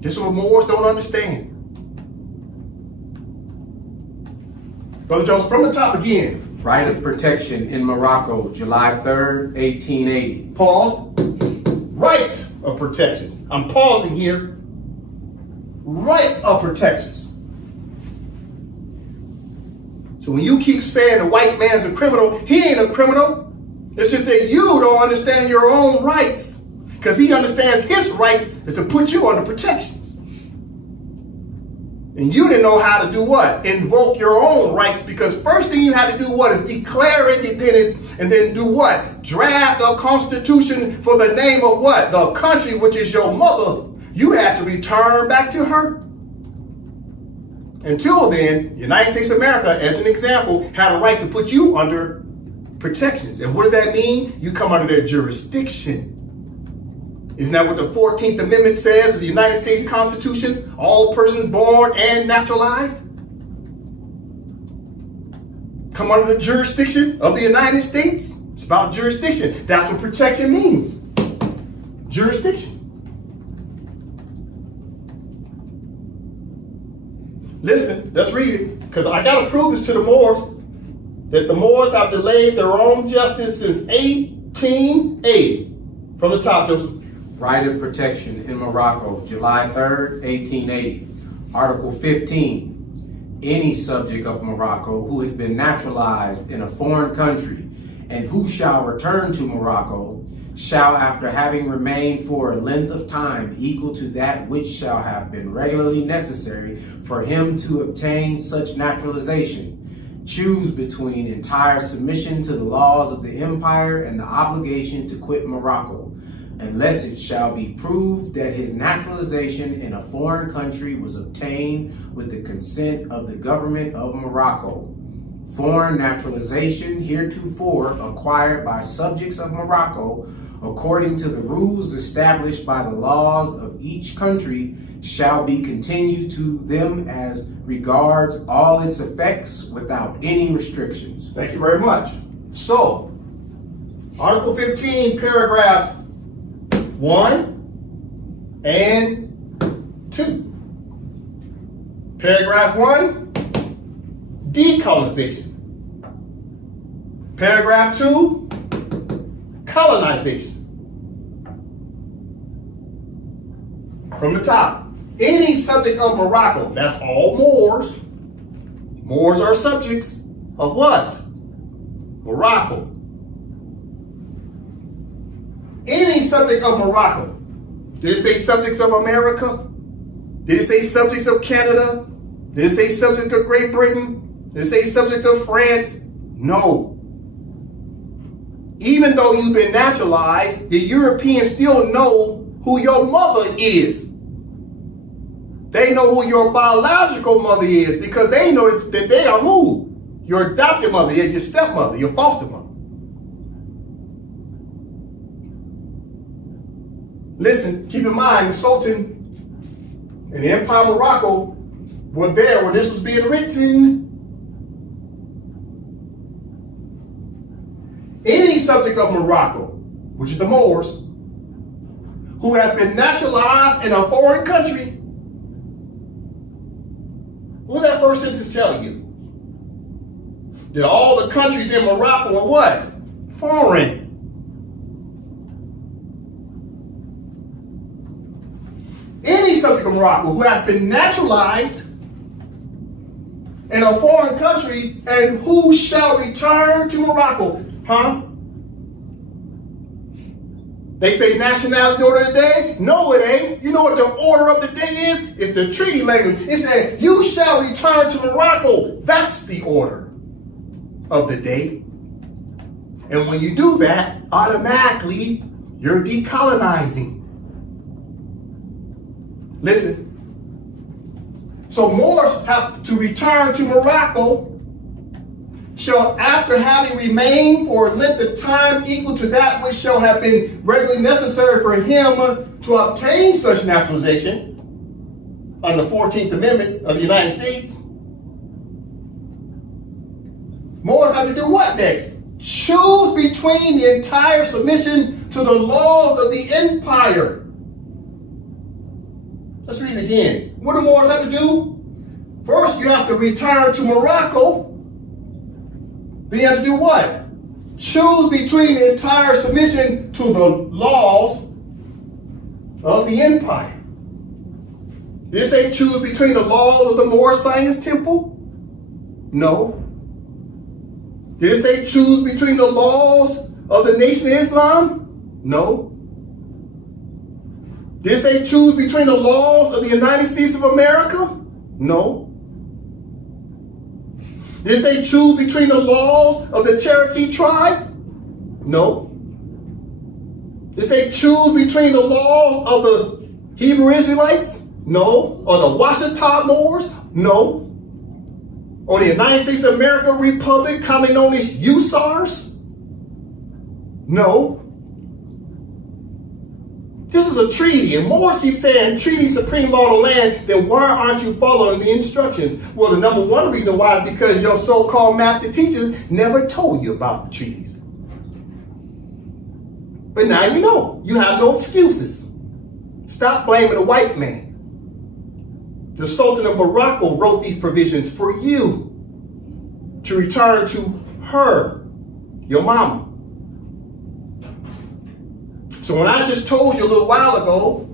This is what Moors don't understand. Brother Joseph, from the top again. Right of protection in Morocco, July 3rd, 1880. Pause. Right of protections. I'm pausing here. Right of protections. So when you keep saying the white man's a criminal, he ain't a criminal. It's just that you don't understand your own rights. Because he understands his rights is to put you under protections. And you didn't know how to do what? Invoke your own rights, because first thing you had to do what is declare independence, and then do what? Draft a constitution for the name of what? The country, which is your mother. You had to return back to her. Until then, United States of America, as an example, had a right to put you under protections. And what does that mean? You come under their jurisdiction. Isn't that what the 14th Amendment says of the United States Constitution? All persons born and naturalized come under the jurisdiction of the United States. It's about jurisdiction. That's what protection means. Jurisdiction. Listen, let's read it, because I got to prove this to the Moors, that the Moors have delayed their own justice since 1880. From the top, Joseph. Right of protection in Morocco, July 3rd, 1880. Article 15. Any subject of Morocco who has been naturalized in a foreign country and who shall return to Morocco shall, after having remained for a length of time equal to that which shall have been regularly necessary for him to obtain such naturalization, choose between entire submission to the laws of the empire and the obligation to quit Morocco, unless it shall be proved that his naturalization in a foreign country was obtained with the consent of the government of Morocco. Foreign naturalization heretofore acquired by subjects of Morocco, according to the rules established by the laws of each country, shall be continued to them as regards all its effects without any restrictions. Thank you very much. So, Article 15, paragraphs 1 and 2. Paragraph 1, decolonization. Paragraph 2, colonization. From the top, any subject of Morocco, that's all Moors. Moors are subjects of what? Morocco. Any subject of Morocco. Did it say subjects of America? Did it say subjects of Canada? Did it say subjects of Great Britain? Did it say subjects of France? No. Even though you've been naturalized, the Europeans still know who your mother is. They know who your biological mother is because they know that they are who? Your adopted mother, your stepmother, your foster mother. Listen, keep in mind, the Sultan and the Empire of Morocco were there when this was being written. Any subject of Morocco, which is the Moors, who has been naturalized in a foreign country, what does that first sentence tell you? That all the countries in Morocco are what? Foreign. Any subject of Morocco who has been naturalized in a foreign country and who shall return to Morocco. Huh? They say nationality order of the day? No, it ain't. You know what the order of the day is? It's the treaty language. It said, you shall return to Morocco. That's the order of the day. And when you do that, automatically, you're decolonizing. Listen. So Moors have to return to Morocco shall, after having remained for a length of time equal to that which shall have been regularly necessary for him to obtain such naturalization under the 14th Amendment of the United States, Moors have to do what next? Choose between the entire submission to the laws of the empire. Let's read it again. What do Moors have to do? First, you have to return to Morocco. Then you have to do what? Choose between the entire submission to the laws of the empire. Did it say choose between the laws of the Moor Science Temple? No. Did it say choose between the laws of the Nation of Islam? No. Did it say choose between the laws of the United States of America? No. Did it say choose between the laws of the Cherokee tribe? No. Did it say choose between the laws of the Hebrew Israelites? No. Or the Washita Moors? No. Or the United States of America Republic, commonly known as USARS? No. This is a treaty, and Moors keep saying treaty supreme law of the land, then why aren't you following the instructions? Well, the number one reason why is because your so-called master teachers never told you about the treaties. But now you know. You have no excuses. Stop blaming the white man. The Sultan of Morocco wrote these provisions for you to return to her, your mama. So when I just told you a little while ago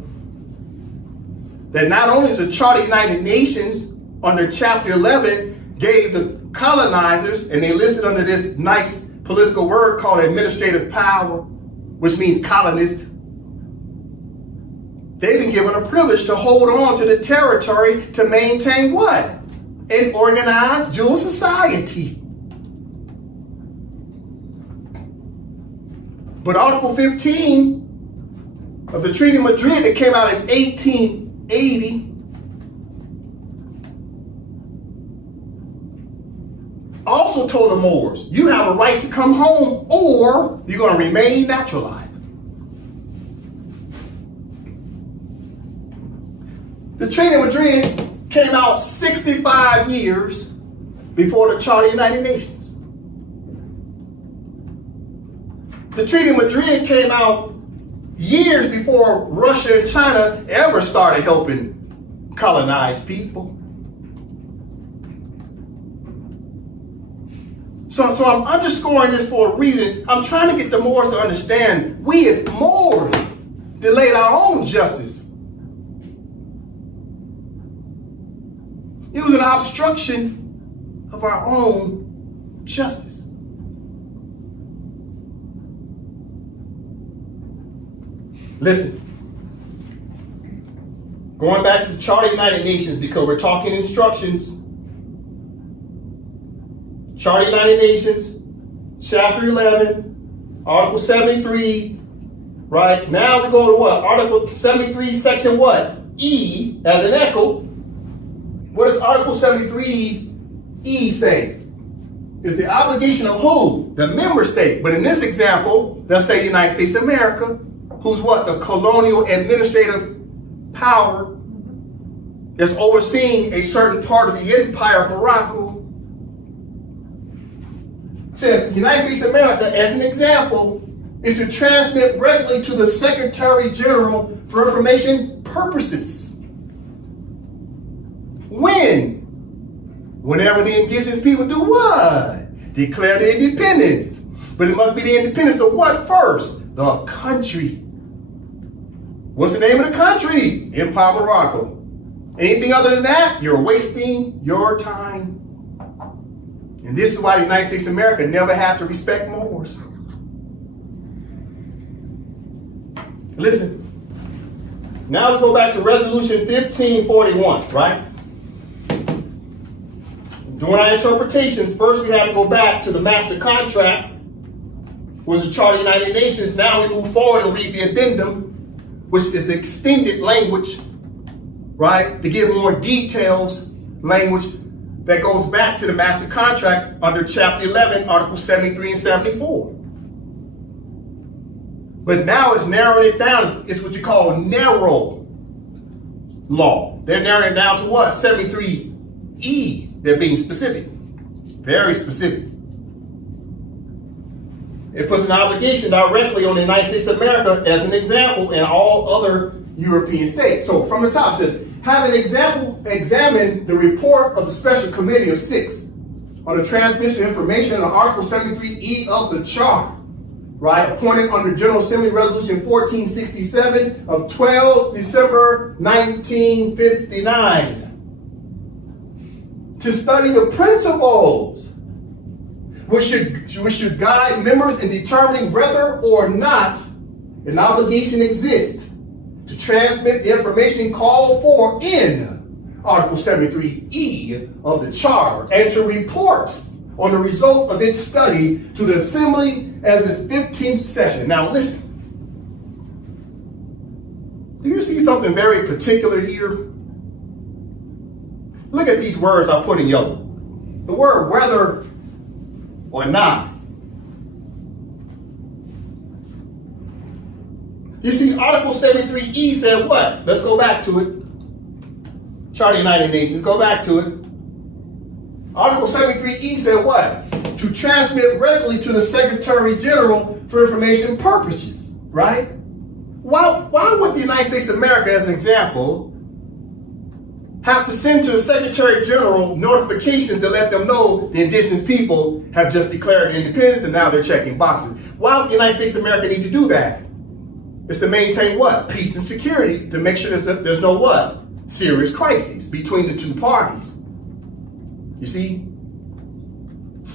that not only the Charter of the United Nations under Chapter 11 gave the colonizers, and they listed under this nice political word called administrative power, which means colonist, they've been given a privilege to hold on to the territory to maintain what? An organized dual society. But Article 15 of the Treaty of Madrid that came out in 1880 also told the Moors, you have a right to come home or you're going to remain naturalized. The Treaty of Madrid came out 65 years before the Charter of the United Nations. The Treaty of Madrid came out years before Russia and China ever started helping colonize people. So I'm underscoring this for a reason. I'm trying to get the Moors to understand we as Moors delayed our own justice. It was an obstruction of our own justice. Listen. Going back to the Charter of the United Nations, because we're talking instructions. Charter of the United Nations, Chapter 11, Article 73, right? Now we go to what? Article 73, Section what? E, as an echo. What does Article 73 E say? It's the obligation of who? The member state. But in this example, let's say the United States of America, who's what? The colonial administrative power that's overseeing a certain part of the empire of Morocco. Says the United States of America, as an example, is to transmit regularly to the Secretary General for information purposes. When? Whenever the indigenous people do what? Declare their independence. But it must be the independence of what first? The country. What's the name of the country? Empire Morocco. Anything other than that, you're wasting your time. And this is why the United States of America never had to respect Moors. Listen. Now we go back to Resolution 1541, right? Doing our interpretations, first we had to go back to the master contract, was the Charter of the United Nations. Now we move forward and read the addendum, which is extended language, right? To give more details, language that goes back to the master contract under Chapter 11, Articles 73 and 74. But now it's narrowing it down. It's what you call narrow law. They're narrowing it down to what? 73E. They're being specific, very specific. It puts an obligation directly on the United States of America as an example and all other European states. So from the top it says, have an example, examine the report of the Special Committee of 6 on the transmission of information on Article 73E of the Charter, right? Appointed under General Assembly Resolution 1467 of 12 December 1959. To study the principles which should guide members in determining whether or not an obligation exists to transmit the information called for in Article 73E of the Charter, and to report on the results of its study to the Assembly as its 15th session. Now listen. Do you see something very particular here? Look at these words I put in yellow. The word whether or not. You see, Article 73E said what? Let's go back to it. Charter of the United Nations, go back to it. Article 73E said what? To transmit regularly to the Secretary General for information purposes, right? Why would the United States of America, as an example, have to send to the Secretary General notifications to let them know the indigenous people have just declared independence and now they're checking boxes? Why would the United States of America need to do that? It's to maintain what? Peace and security, to make sure that there's no what? Serious crises between the two parties. You see?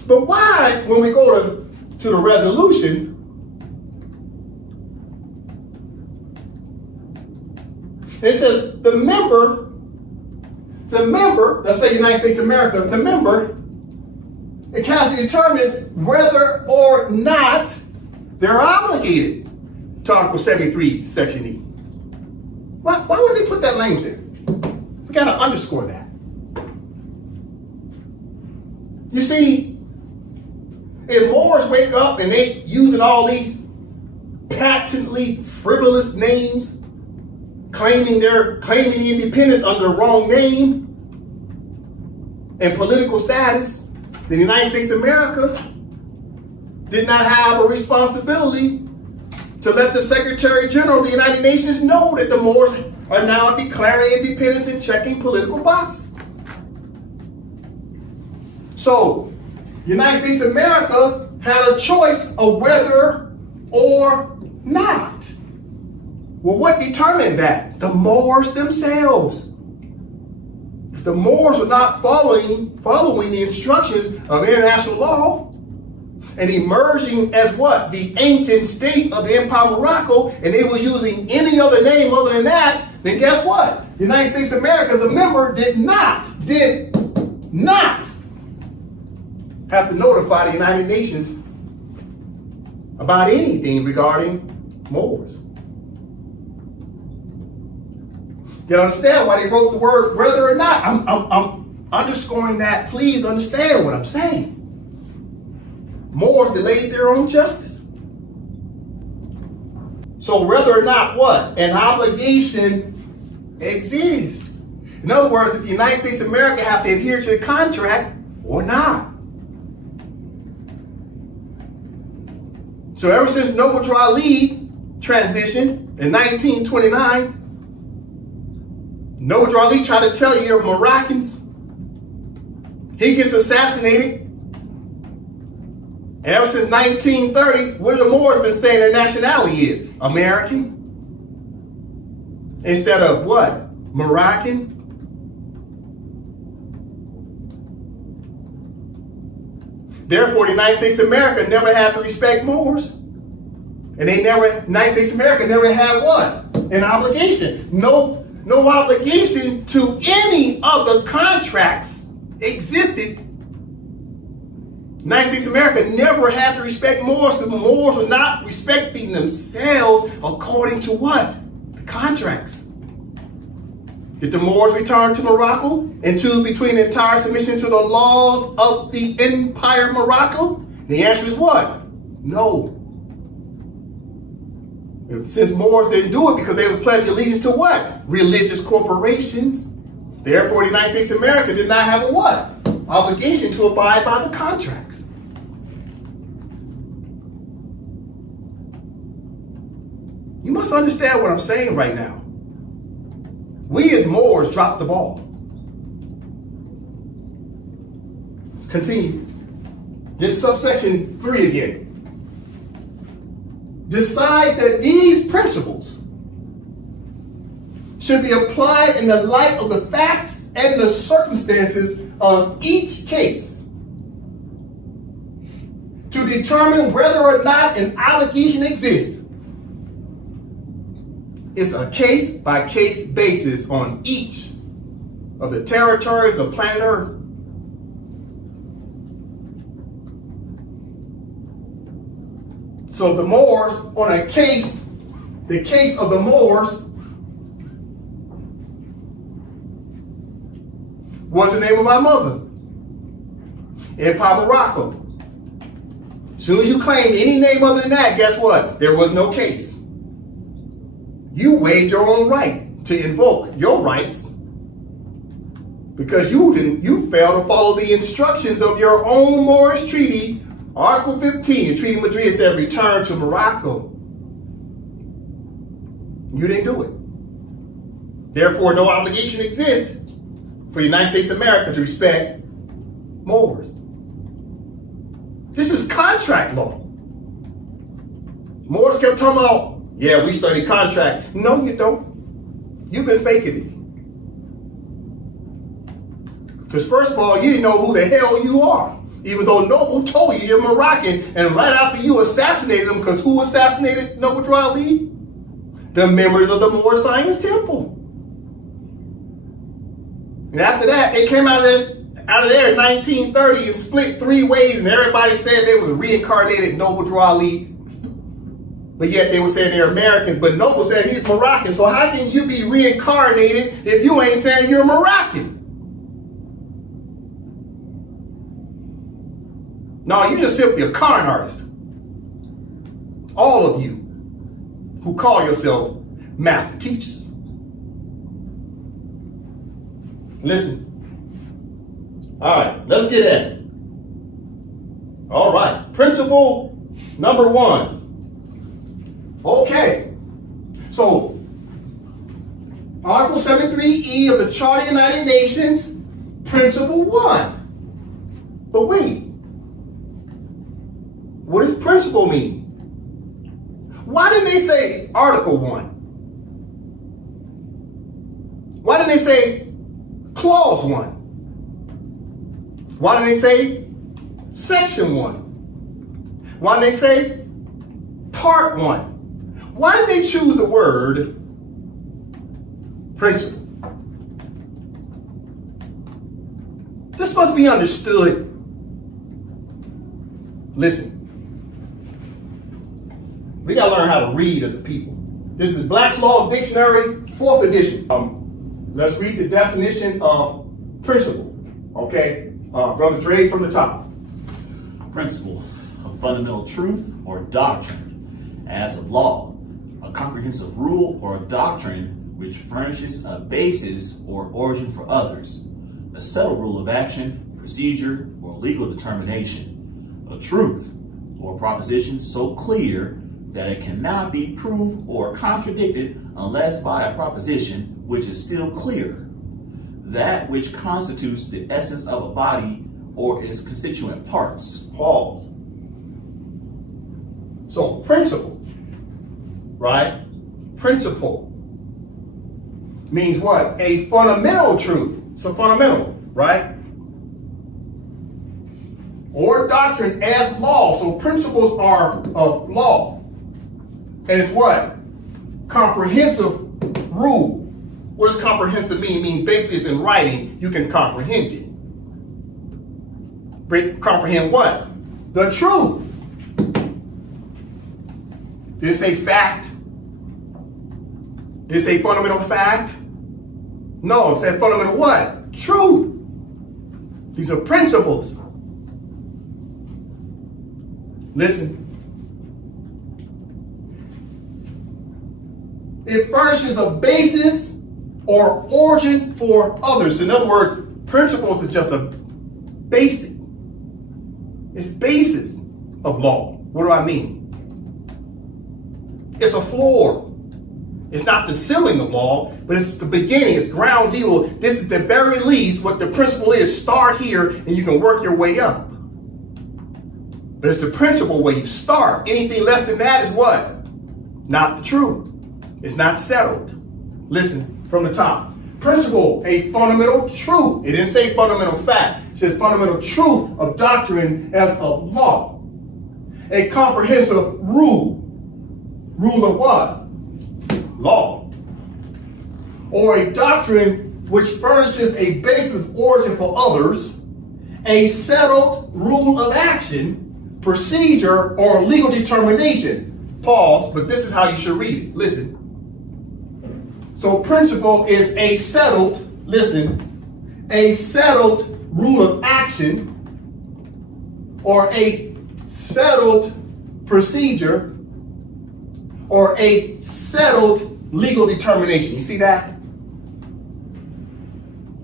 But why, when we go to the resolution, it says the member, let's say United States of America, the member, it has to determine whether or not they're obligated to Article 73, Section E. Why would they put that language there? We got to underscore that. You see, if Moors wake up and they using all these patently frivolous names, claiming independence under the wrong name and political status, the United States of America did not have a responsibility to let the Secretary General of the United Nations know that the Moors are now declaring independence and checking political boxes. So, the United States of America had a choice of whether or not. Well, what determined that? The Moors themselves. If the Moors were not following the instructions of international law, and emerging as what? The ancient state of the Empire of Morocco, and they was using any other name other than that, then guess what? The United States of America as a member did not have to notify the United Nations about anything regarding Moors. You understand why they wrote the word whether or not? I'm underscoring that. Please understand what I'm saying. Moors delayed their own justice. So whether or not what? An obligation exists. In other words, if the United States of America have to adhere to the contract or not. So ever since Noble Drew Ali transition in 1929, Noble Drew Ali tried to tell you you're Moroccans. He gets assassinated. And ever since 1930, what have the Moors been saying their nationality is? American. Instead of what? Moroccan. Therefore, the United States of America never had to respect Moors. And United States of America never had what? An obligation. No obligation to any of the contracts existed. United States of America never had to respect Moors because the Moors were not respecting themselves according to what? The contracts. Did the Moors return to Morocco and choose between entire submission to the laws of the Empire of Morocco? The answer is what? No. Since Moors didn't do it because they would pledge allegiance to what? Religious corporations. Therefore, the United States of America did not have a what? Obligation to abide by the contracts. You must understand what I'm saying right now. We as Moors dropped the ball. Let's continue. This subsection 3 again. Decides that these principles should be applied in the light of the facts and the circumstances of each case to determine whether or not an allegation exists. It's a case-by-case basis on each of the territories of planet Earth. So the Moors, on a case, the case of the Moors was the name of my mother, Empire Morocco. As soon as you claimed any name other than that, guess what? There was no case. You waived your own right to invoke your rights because you failed to follow the instructions of your own Moorish treaty, Article 15, the Treaty of Madrid said return to Morocco. You didn't do it. Therefore, no obligation exists for the United States of America to respect Moors. This is contract law. Moors kept talking about, yeah, we study contracts. No, you don't. You've been faking it. Because first of all, you didn't know who the hell you are. Even though Noble told you you're Moroccan, and right after you assassinated him, because who assassinated Noble Drew Ali? The members of the Moor Science Temple. And after that, they came out of there in 1930 and split 3 ways, and everybody said they was reincarnated Noble Drew Ali. But yet they were saying they're Americans, but Noble said he's Moroccan. So how can you be reincarnated if you ain't saying you're Moroccan? No, you're just simply a con artist. All of you who call yourself master teachers. Listen. All right, let's get at it. All right, principle number 1. Okay, so Article 73E of the Charter of the United Nations, Principle 1. But wait, what does principle mean? Why didn't they say Article 1? Why didn't they say Clause 1? Why didn't they say Section 1? Why did they say Part 1? Why did they choose the word principle? This must be understood. Listen, we gotta learn how to read as a people. This is Black's Law Dictionary, 4th edition. Let's read the definition of principle. Okay, Brother Dre from the top. Principle, a fundamental truth or doctrine, as of law, a comprehensive rule or doctrine which furnishes a basis or origin for others, a settled rule of action, procedure, or legal determination, a truth or proposition so clear that it cannot be proved or contradicted unless by a proposition which is still clear, that which constitutes the essence of a body or its constituent parts. Pause. So principle, right? Principle means what? A fundamental truth. It's a fundamental, right? Or doctrine as law. So principles are of law. And it's what? Comprehensive rule. What does comprehensive mean? It means basically it's in writing, you can comprehend it. Comprehend what? The truth. Did it say fact? Did it say fundamental fact? No, it said fundamental what? Truth. These are principles. Listen. It furnishes a basis or origin for others. In other words, principles is just a basic. It's basis of law. What do I mean? It's a floor. It's not the ceiling of law, but it's the beginning. It's ground zero. This is the very least what the principle is. Start here and you can work your way up. But it's the principle where you start. Anything less than that is what? Not the truth. It's not settled. Listen from the top. Principle, a fundamental truth. It didn't say fundamental fact. It says fundamental truth of doctrine as of law. A comprehensive rule. Rule of what? Law. Or a doctrine which furnishes a basis of origin for others, a settled rule of action, procedure, or legal determination. Pause, but this is how you should read it. Listen. So principle is a settled, listen, a settled rule of action or a settled procedure or a settled legal determination. You see that?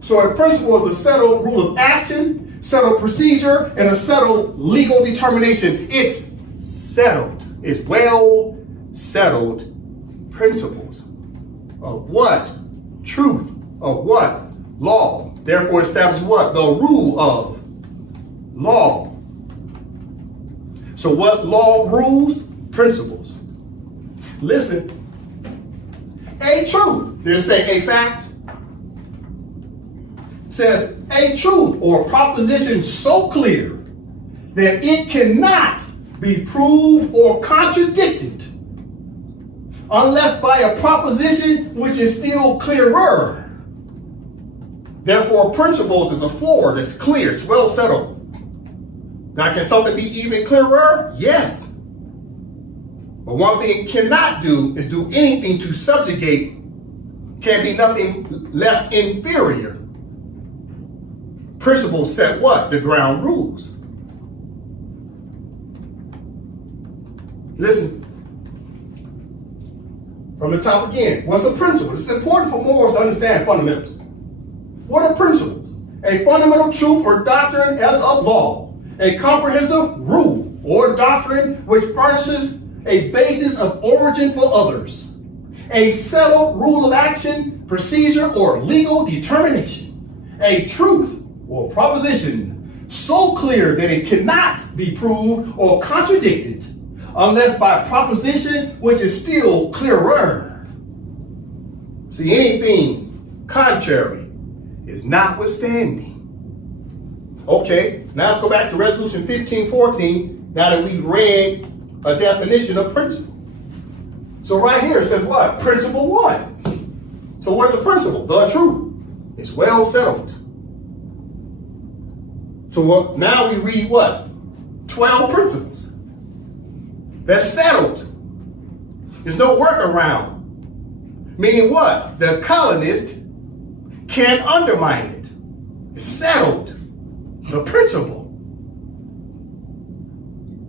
So a principle is a settled rule of action, settled procedure, and a settled legal determination. It's settled. It's well settled principles. Of what? Truth. Of what? Law. Therefore establishes what? The rule of law. So what law rules? Principles. Listen. A truth. Did it say a fact? It says a truth or proposition so clear that it cannot be proved or contradicted unless by a proposition which is still clearer. Therefore, principles is a floor that's clear, it's well settled. Now, can something be even clearer? Yes. But one thing it cannot do is do anything to subjugate, can be nothing less inferior. Principles set what? The ground rules. Listen. From the top again, what's a principle? It's important for morals to understand fundamentals. What are principles? A fundamental truth or doctrine as of law, a comprehensive rule or doctrine which furnishes a basis of origin for others, a settled rule of action, procedure, or legal determination, a truth or proposition so clear that it cannot be proved or contradicted unless by proposition which is still clearer. See, anything contrary is notwithstanding. Okay, now let's go back to Resolution 1514 now that we read a definition of principle. So right here it says what? Principle 1. So what is the principle? The truth. It's well settled. So now we read what? 12 principles. That's settled. There's no workaround. Meaning what? The colonist can't undermine it. It's settled. It's a principle.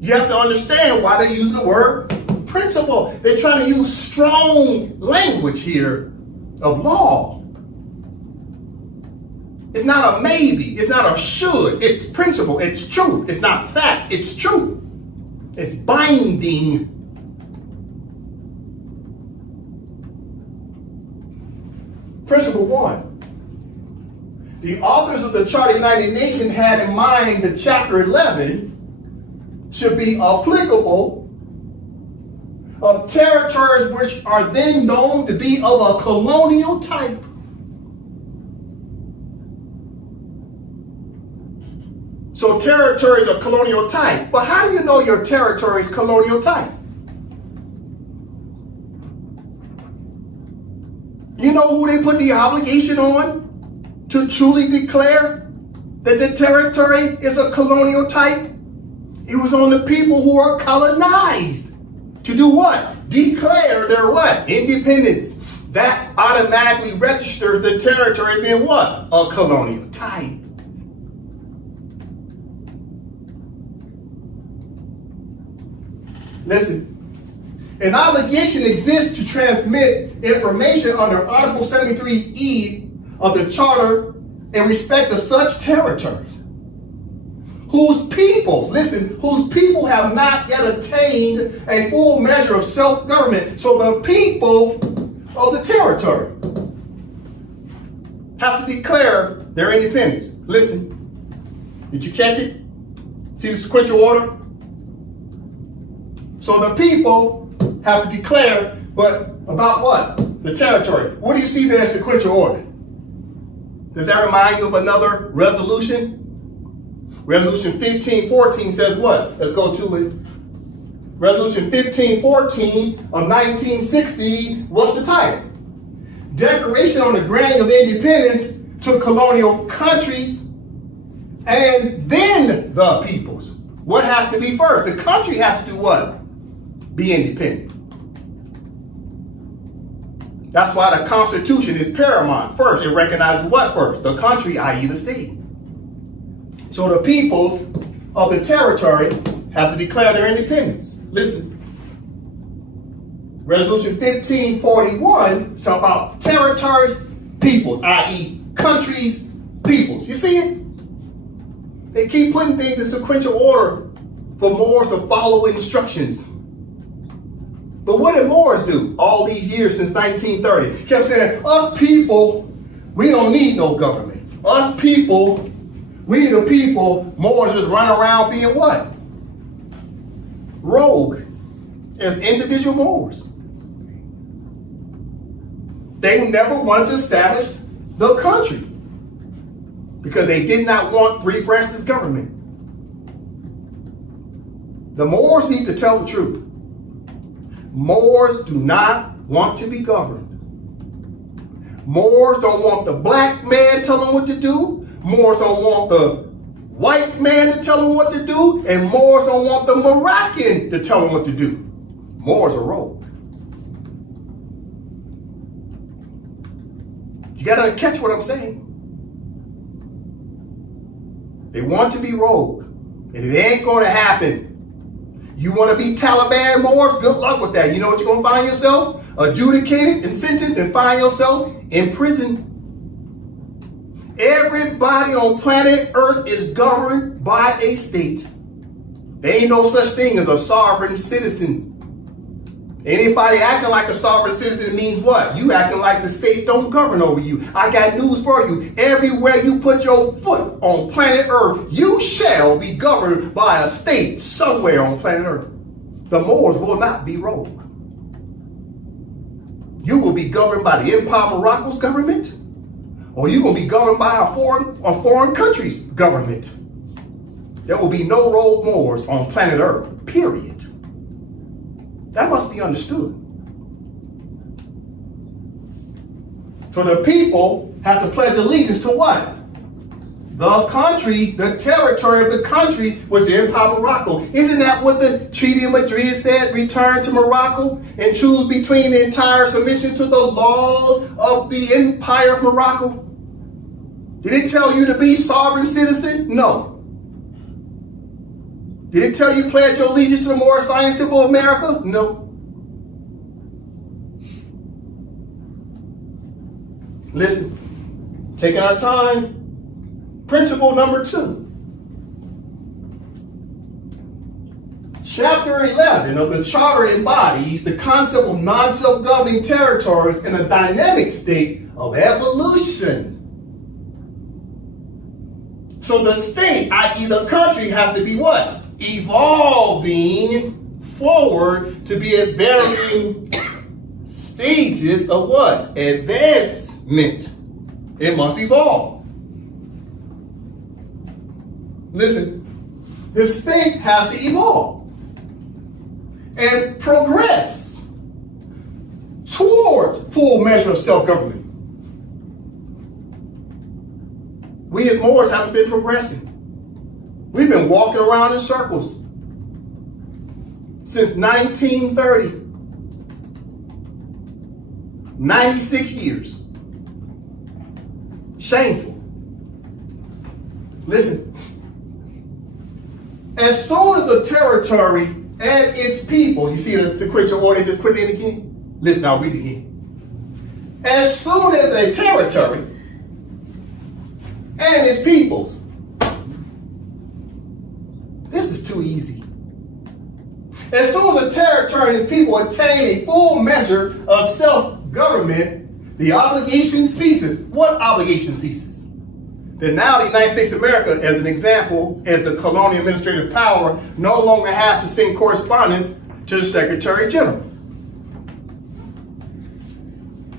You have to understand why they use the word principle. They're trying to use strong language here of law. It's not a maybe. It's not a should. It's principle. It's truth. It's not fact. It's truth. It's binding. Principle 1. The authors of the Charter of the United Nations had in mind that Chapter 11 should be applicable of territories which are then known to be of a colonial type. So territories are colonial type. But how do you know your territory is colonial type? You know who they put the obligation on to truly declare that the territory is a colonial type? It was on the people who are colonized. To do what? Declare their what? Independence. That automatically registers the territory being what? A colonial type. Listen, an obligation exists to transmit information under Article 73E of the Charter in respect of such territories whose peoples, listen, whose people have not yet attained a full measure of self-government. So the people of the territory have to declare their independence. Listen, did you catch it? See the sequential order? So the people have to declare, but about what? The territory. What do you see there in sequential order? Does that remind you of another resolution? Resolution 1514 says what? Let's go to it. Resolution 1514 of 1960, what's the title? Declaration on the granting of independence to colonial countries and then the peoples. What has to be first? The country has to do what? Be independent. That's why the Constitution is paramount. First, it recognizes what first? The country, i.e. the state. So the peoples of the territory have to declare their independence. Listen. Resolution 1541 is talking about territories, peoples, i.e. countries, peoples. You see it? They keep putting things in sequential order for Moors to follow instructions. But what did Moors do all these years since 1930? Kept saying, us people, we don't need no government. Us people, we the people, Moors just run around being what? Rogue as individual Moors. They never wanted to establish the country because they did not want three branches of government. The Moors need to tell the truth. Moors do not want to be governed. Moors don't want the black man telling them what to do. Moors don't want the white man to tell them what to do. And Moors don't want the Moroccan to tell them what to do. Moors are rogue. You gotta catch what I'm saying. They want to be rogue. And it ain't gonna happen. You want to be Taliban Moors? Good luck with that. You know what you're going to find yourself? Adjudicated and sentenced and find yourself in prison. Everybody on planet Earth is governed by a state. There ain't no such thing as a sovereign citizen. Anybody acting like a sovereign citizen means what? You acting like the state don't govern over you. I got news for you. Everywhere you put your foot on planet Earth, you shall be governed by a state somewhere on planet Earth. The Moors will not be rogue. You will be governed by the Empire Morocco's government, or you're going to be governed by a foreign country's government. there will be no rogue Moors on planet Earth, period. That must be understood. So the people have to pledge allegiance to what? The country, the territory of the country was the Empire of Morocco. Isn't that what the Treaty of Madrid said? Return to Morocco and choose between the entire submission to the laws of the Empire of Morocco. Did it tell you to be sovereign citizen? No. Did it tell you pledge your allegiance to the Moorish Science Temple of America? No. Listen, taking our time. Principle number 2. Chapter 11 of the Charter embodies the concept of non-self-governing territories in a dynamic state of evolution. So the state, i.e. the country, has to be what? Evolving forward to be at varying stages of what? Advancement. It must evolve. Listen, the state has to evolve and progress towards full measure of self-government. We as Moors haven't been progressing. We've been walking around in circles since 1930. 96 years. Shameful. Listen. As soon as a territory and its people, you see the sequential order, just put it in again? Listen, I'll read it again. As soon as a territory and its peoples, this is too easy. As soon as a territory and its people attain a full measure of self-government, the obligation ceases. What obligation ceases? That now the United States of America, as an example, as the colonial administrative power, no longer has to send correspondence to the Secretary General.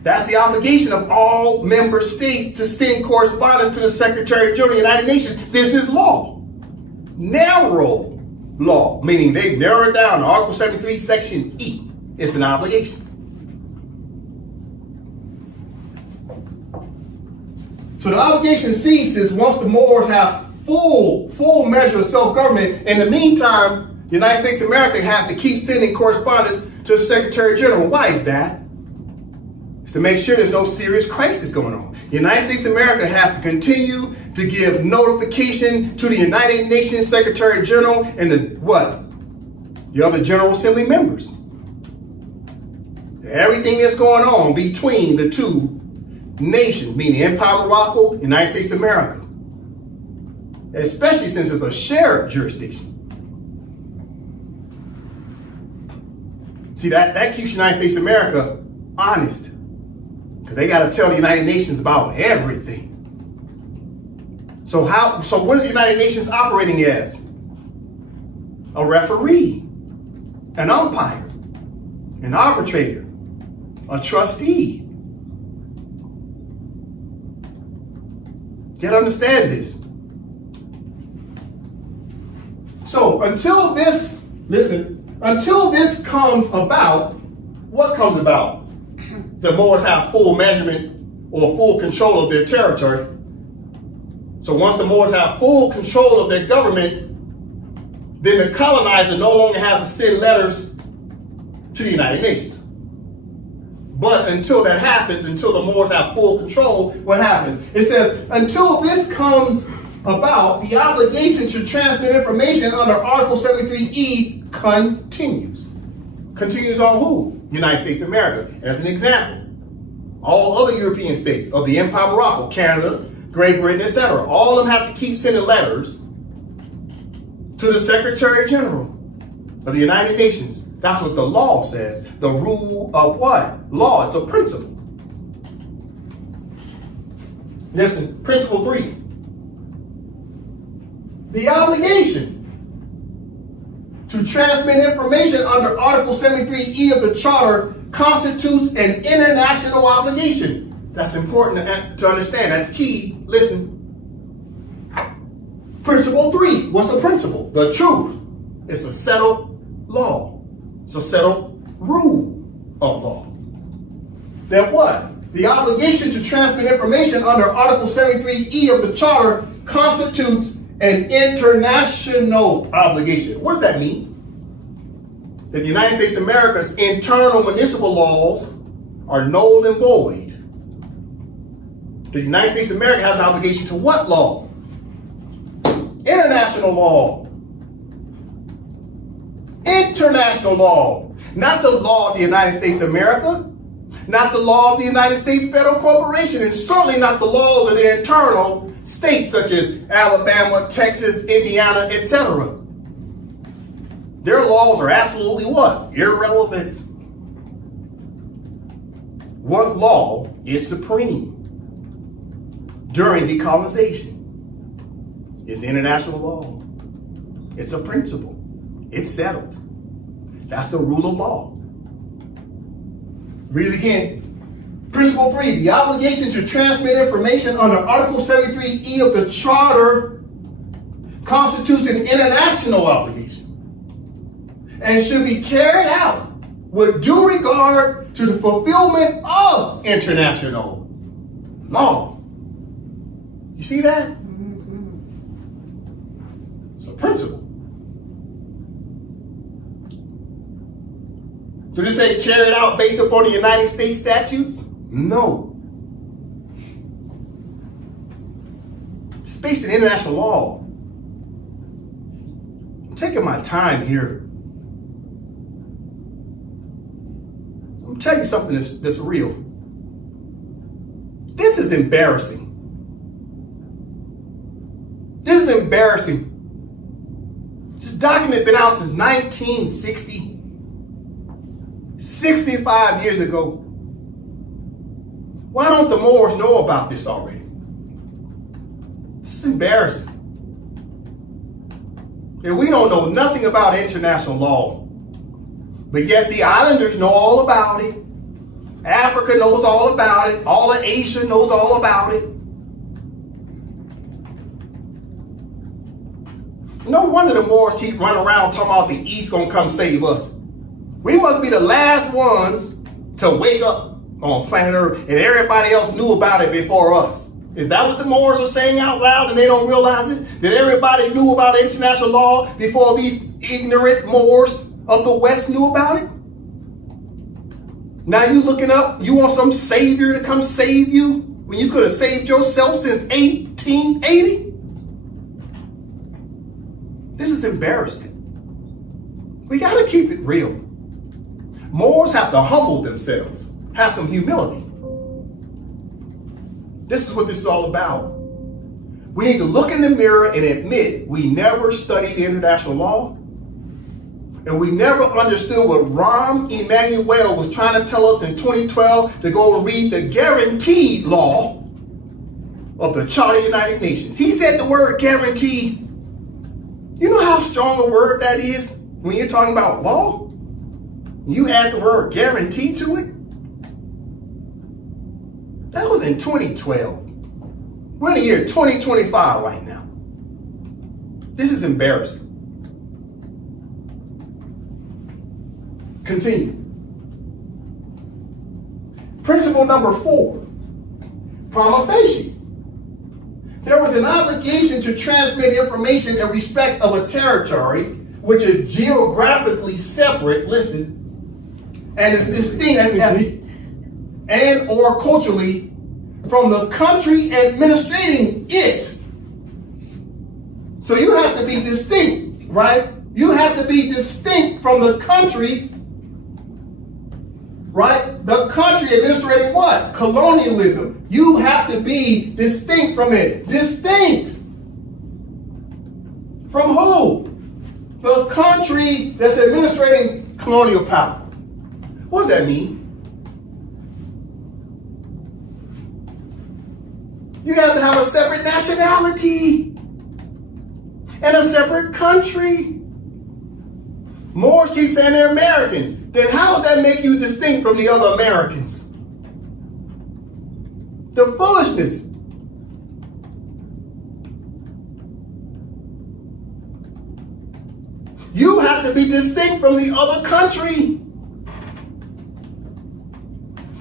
That's the obligation of all member states to send correspondence to the Secretary General of the United Nations. This is law. Narrow law, meaning they narrow it down to Article 73, Section E. It's an obligation. So the obligation ceases once the Moors have full measure of self-government. In the meantime, the United States of America has to keep sending correspondence to the Secretary General. Why is that? It's to make sure there's no serious crisis going on. The United States of America has to continue to give notification to the United Nations Secretary General and the other General Assembly members. Everything that's going on between the two nations, meaning Empire of Morocco, United States of America, especially since it's a shared jurisdiction. See, that keeps the United States of America honest, because they got to tell the United Nations about everything. So what is the United Nations operating as? A referee, an umpire, an arbitrator, a trustee. You gotta understand this. So until this comes about, what comes about? The Moors have full measurement or full control of their territory. So once the Moors have full control of their government, then the colonizer no longer has to send letters to the United Nations. But until that happens, until the Moors have full control, what happens? It says, until this comes about, the obligation to transmit information under Article 73E continues. Continues on who? United States of America. As an example, all other European states of the Empire of Morocco, Canada, Great Britain, etc., all of them have to keep sending letters to the Secretary General of the United Nations. That's what the law says. The rule of what? Law. It's a principle. Listen, principle 3. The obligation to transmit information under Article 73E of the Charter constitutes an international obligation. That's important to understand. That's key. Listen. Principle 3, what's a principle? The truth. It's a settled law. It's a settled rule of law. Then what? The obligation to transmit information under Article 73E of the Charter constitutes an international obligation. What does that mean? That the United States of America's internal municipal laws are null and void. The United States of America has an obligation to what law? International law. International law. Not the law of the United States of America, not the law of the United States Federal Corporation, and certainly not the laws of their internal states such as Alabama, Texas, Indiana, etc. Their laws are absolutely what? Irrelevant. What law is supreme during decolonization? It's international law. It's a principle. It's settled. That's the rule of law. Read it again. Principle 3, the obligation to transmit information under Article 73E of the Charter constitutes an international obligation and should be carried out with due regard to the fulfillment of international law. You see that? It's a principle. Do they say carried out based upon the United States statutes? No. It's based on international law. I'm taking my time here. I'm gonna tell you something that's real. This is embarrassing. This is embarrassing. This document been out since 1960. 65 years ago. Why don't the Moors know about this already? This is embarrassing. And we don't know nothing about international law. But yet the islanders know all about it. Africa knows all about it. All of Asia knows all about it. No wonder the Moors keep running around talking about the East gonna come save us. We must be the last ones to wake up on planet Earth, and everybody else knew about it before us. Is that what the Moors are saying out loud and they don't realize it? That everybody knew about international law before these ignorant Moors of the West knew about it? Now you looking up, you want some savior to come save you when you could have saved yourself since 1880? This is embarrassing. We got to keep it real. Moors have to humble themselves, have some humility. This is what this is all about. We need to look in the mirror and admit we never studied international law, and we never understood what Rahm Emanuel was trying to tell us in 2012 to go and read the guaranteed law of the Charter of the United Nations. He said the word guaranteed. You know how strong a word that is when you're talking about law? You add the word guarantee to it? That was in 2012. We're in the year 2025 right now. This is embarrassing. Continue. Principle number 4, prima facie. There was an obligation to transmit information in respect of a territory which is geographically separate, listen, and is distinct and or culturally from the country administrating it. So you have to be distinct, right? You have to be distinct from the country, right? The country administrating what? Colonialism. You have to be distinct from it. Distinct. From who? The country that's administrating colonial power. What does that mean? You have to have a separate nationality and a separate country. Moors keep saying they're Americans. Then how does that make you distinct from the other Americans? The foolishness. You have to be distinct from the other country.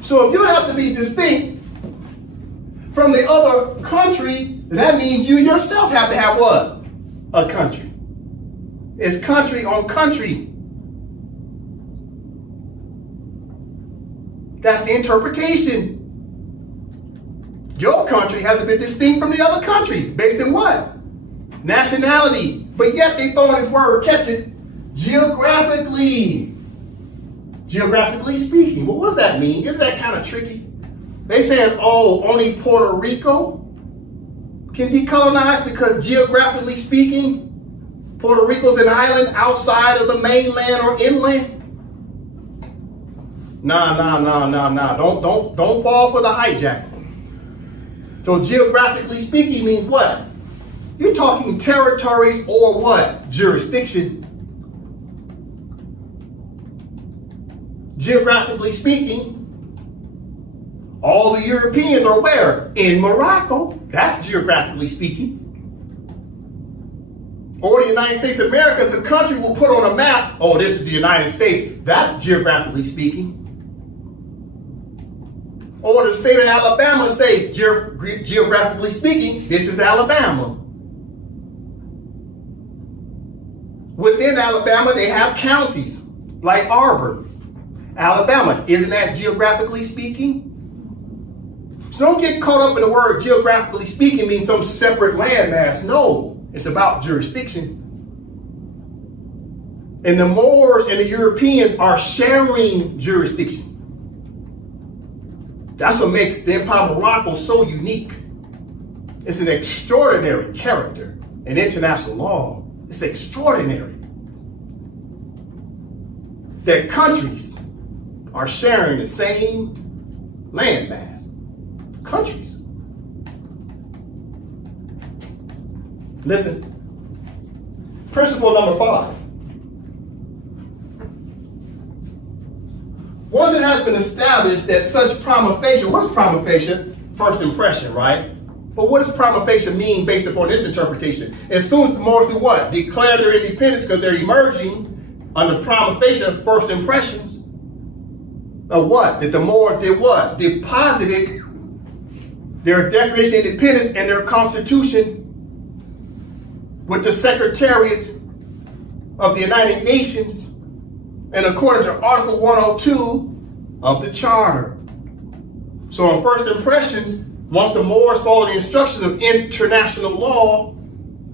So if you have to be distinct from the other country, then that means you yourself have to have what? A country. It's country on country. That's the interpretation. Your country has to be distinct from the other country. Based on what? Nationality. But yet they throw in this word, catch it, geographically. Geographically speaking. Well, what does that mean? Isn't that kind of tricky? They saying, oh, only Puerto Rico can decolonize because geographically speaking, Puerto Rico's an island outside of the mainland or inland. Nah. Don't fall for the hijack. So geographically speaking means what? You're talking territories or what? Jurisdiction. Geographically speaking, all the Europeans are where? In Morocco. That's geographically speaking. Or the United States of America as a country will put on a map, oh, this is the United States. That's geographically speaking. Or the state of Alabama say, geographically speaking, this is Alabama. Within Alabama, they have counties like Auburn. Alabama, isn't that geographically speaking? So don't get caught up in the word geographically speaking means some separate landmass. No, it's about jurisdiction. And the Moors and the Europeans are sharing jurisdiction. That's what makes the Empire of Morocco so unique. It's an extraordinary character in international law. It's extraordinary that countries are sharing the same landmass. Countries. Listen. Principle number 5. Once it has been established that such prima facie, what's prima facie? First impression, right? But what does prima facie mean based upon this interpretation? As soon as the Moors do what? Declare their independence because they're emerging under prima facie first impressions of what? That the Moors did what? Deposited their Declaration of Independence and their Constitution with the Secretariat of the United Nations and according to Article 102 of the Charter. So on first impressions, once the Moors follow the instructions of international law,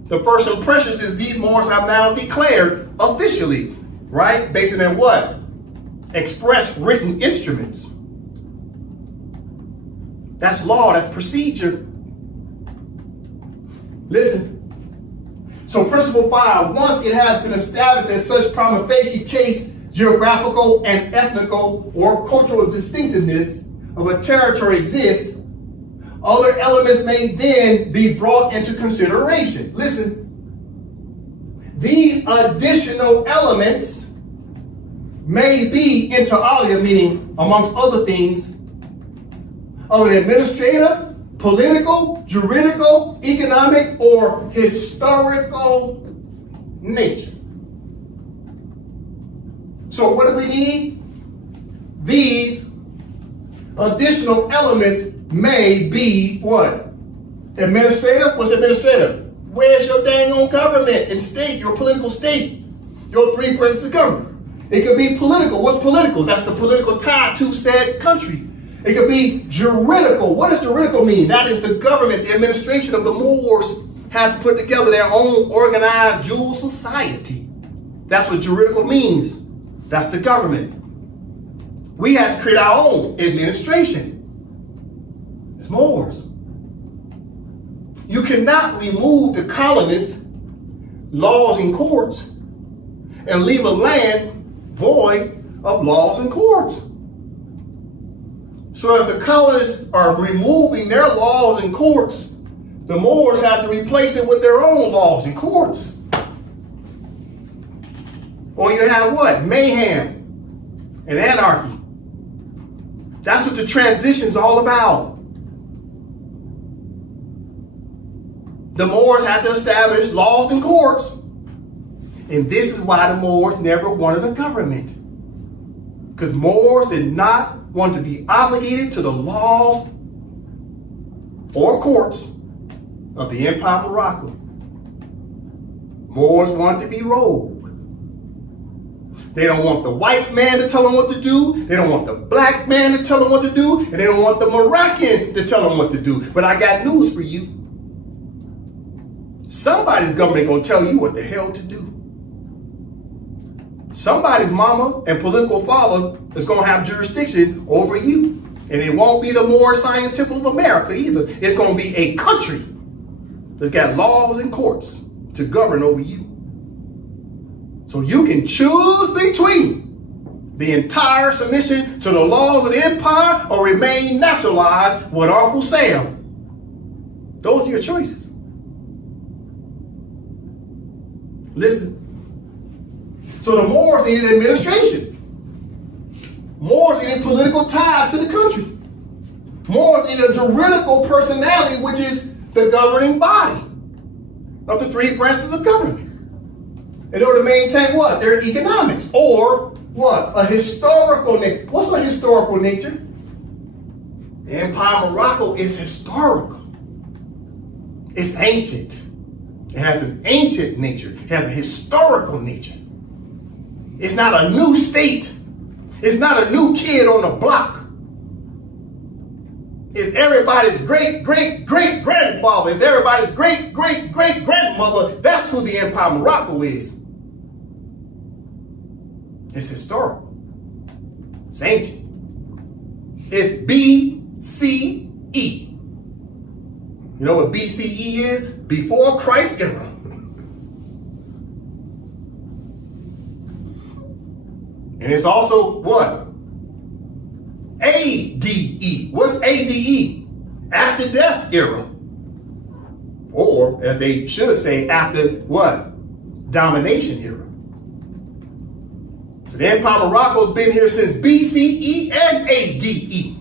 the first impressions is these Moors have now declared officially, right? Based on what? Express written instruments. That's law, that's procedure. Listen. So principle 5, once it has been established that such prima facie case, geographical and ethnical or cultural distinctiveness of a territory exists, other elements may then be brought into consideration. Listen. These additional elements may be inter alia, meaning amongst other things, of an administrative, political, juridical, economic, or historical nature. So what do we need? These additional elements may be what? Administrative? What's administrative? Where's your dang on government and state, your political state? Your 3 branches of government. It could be political. What's political? That's the political tie to said country. It could be juridical. What does juridical mean? That is the government, the administration of the Moors had to put together their own organized jewel society. That's what juridical means. That's the government. We had to create our own administration. It's Moors. You cannot remove the colonists' laws and courts and leave a land void of laws and courts. So if the colonists are removing their laws and courts, the Moors have to replace it with their own laws and courts. Or you have what? Mayhem and anarchy. That's what the transition's all about. The Moors had to establish laws and courts And this is why the Moors never wanted a government. Because Moors did not want to be obligated to the laws or courts of the Empire of Morocco. Moors wanted to be rogue. They don't want the white man to tell them what to do. They don't want the black man to tell them what to do. And they don't want the Moroccan to tell them what to do. But I got news for you. Somebody's government gonna tell you what the hell to do. Somebody's mama and political father is gonna have jurisdiction over you. And it won't be the Moorish Science Temple of America either. It's gonna be a country that's got laws and courts to govern over you. So you can choose between the entire submission to the laws of the empire or remain naturalized with Uncle Sam. Those are your choices. Listen. So the Moors needed administration. Moors needed political ties to the country. Moors needed a juridical personality, which is the governing body of the three branches of government, in order to maintain what? Their economics, or what? A historical nature. What's a historical nature? The Empire of Morocco is historical. It's ancient. It has an ancient nature. It has a historical nature. It's not a new state. It's not a new kid on the block. It's everybody's great-great-great-grandfather. It's everybody's great-great-great-grandmother. That's who the Empire of Morocco is. It's historical. It's ancient. It's BCE. You know what BCE is? Before Christ era. And it's also what? ADE. What's ADE? After death era. Or, as they should say, after what? Domination era. So the Empire of Morocco has been here since BCE and ADE.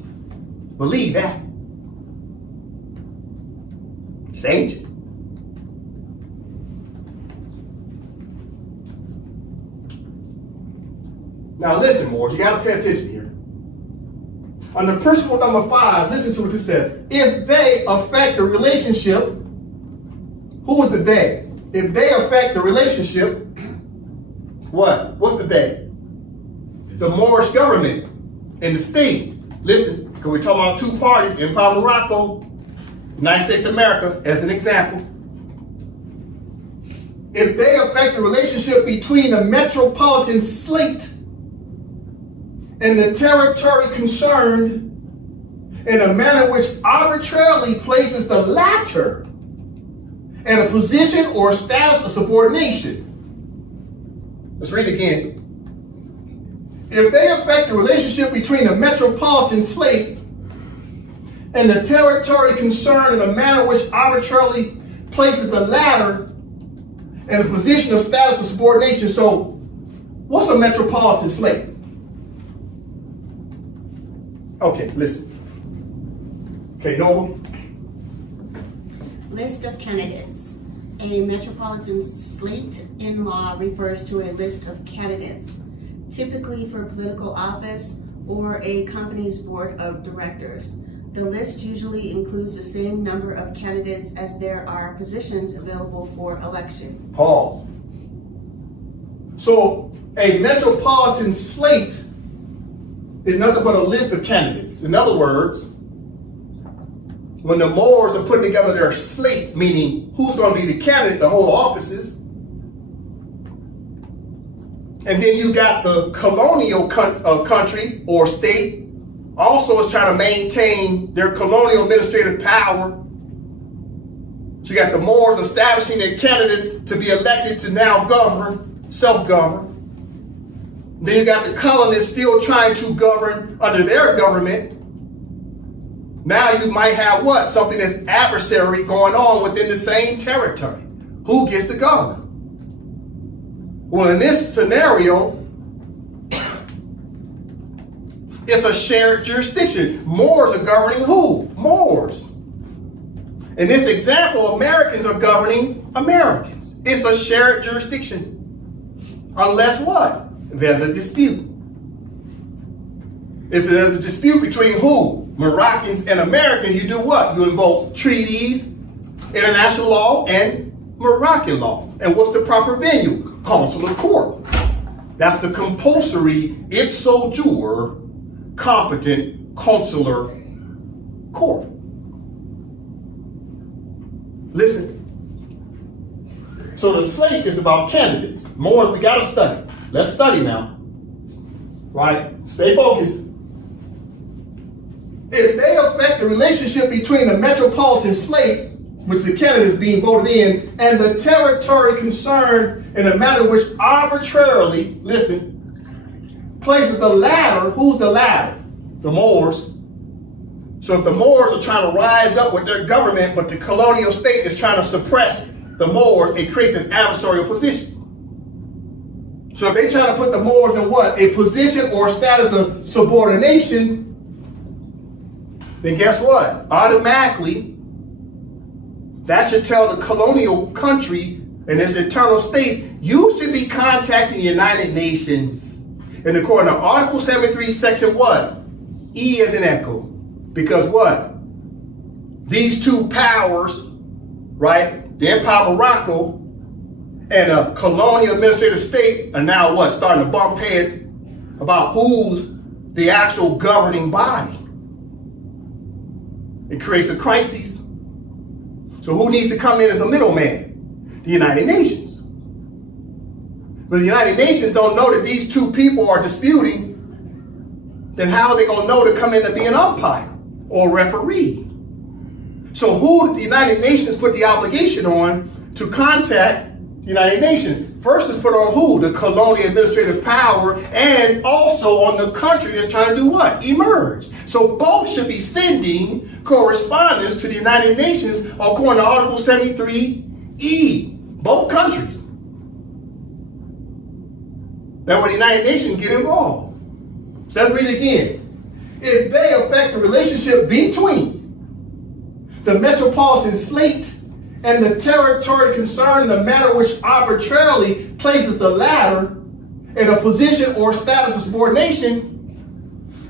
Believe that. It's ancient. Now listen, Moors, you got to pay attention here. Under principle number 5, listen to what it says. If they affect the relationship, who is the they? If they affect the relationship, what? What's the they? The Moorish government and the state. Listen, because we're talking about two parties, Empire of Morocco, United States of America, as an example. If they affect the relationship between the metropolitan slate and the territory concerned in a manner which arbitrarily places the latter in a position or status of subordination. Let's read it again. If they affect the relationship between the metropolitan slate and the territory concerned in a manner which arbitrarily places the latter in a position of status of subordination. So, what's a metropolitan slate? Okay, listen. Okay, Nova. List of candidates. A metropolitan slate in law refers to a list of candidates, typically for political office or a company's board of directors. The list usually includes the same number of candidates as there are positions available for election. Pause. So, a metropolitan slate is nothing but a list of candidates. In other words, when the Moors are putting together their slate, meaning who's going to be the candidate to hold offices, and then you got the colonial country or state also is trying to maintain their colonial administrative power. So you got the Moors establishing their candidates to be elected to now govern, self-govern. Then you got the colonists still trying to govern under their government. Now you might have what? Something that's adversary going on within the same territory. Who gets to govern? Well, in this scenario, it's a shared jurisdiction. Moors are governing who? Moors. In this example, Americans are governing Americans. It's a shared jurisdiction. Unless what? There's a dispute. If there's a dispute between who? Moroccans and Americans, you do what? You invoke treaties, international law, and Moroccan law. And what's the proper venue? Consular court. That's the compulsory ipso jure competent consular court. Listen. So the slate is about candidates. More, we gotta study. Let's study now. Right? Stay focused. If they affect the relationship between the metropolitan slate, which the candidates being voted in, and the territory concerned in a matter which arbitrarily, listen, places the latter, who's the latter? The Moors. So if the Moors are trying to rise up with their government, but the colonial state is trying to suppress the Moors, it creates an adversarial position. So if they try to put the Moors in what? A position or status of subordination, then guess what? Automatically, that should tell the colonial country and its internal states, you should be contacting the United Nations. And according to Article 73, Section what? E as in echo. Because what? These two powers, right? The Empire of Morocco and a colonial administrative state are now what? Starting to bump heads about who's the actual governing body. It creates a crisis. So who needs to come in as a middleman? The United Nations. But the United Nations don't know that these two people are disputing, then how are they going to know to come in to be an umpire or referee? So who did the United Nations put the obligation on to contact the United Nations? First is put on who? The colonial administrative power, and also on the country that's trying to do what? Emerge. So both should be sending correspondence to the United Nations according to Article 73E. Both countries. That when the United Nations get involved. So let's read it again. If they affect the relationship between the metropolitan slate and the territory concerned in a manner which arbitrarily places the latter in a position or status of subordination,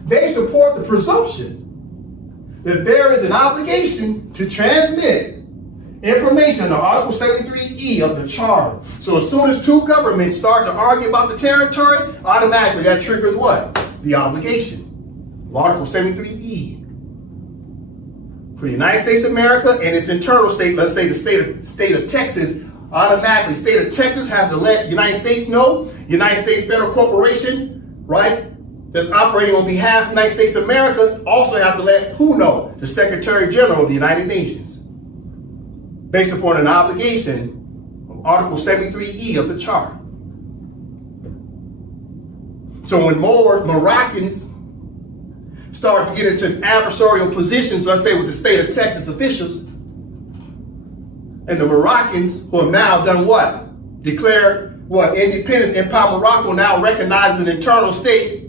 they support the presumption that there is an obligation to transmit information under Article 73E of the Charter. So as soon as two governments start to argue about the territory, automatically that triggers what? The obligation of Article 73E. For the United States of America and its internal state, let's say the state of Texas, automatically state of Texas has to let the United States know, United States Federal Corporation, right, that's operating on behalf of the United States of America also has to let who know? The Secretary General of the United Nations, based upon an obligation of Article 73E of the Charter. So when Moroccans start to get into adversarial positions, let's say with the state of Texas officials, and the Moroccans who have now done what? Declared what? Independence. Empire Morocco now recognizes an internal state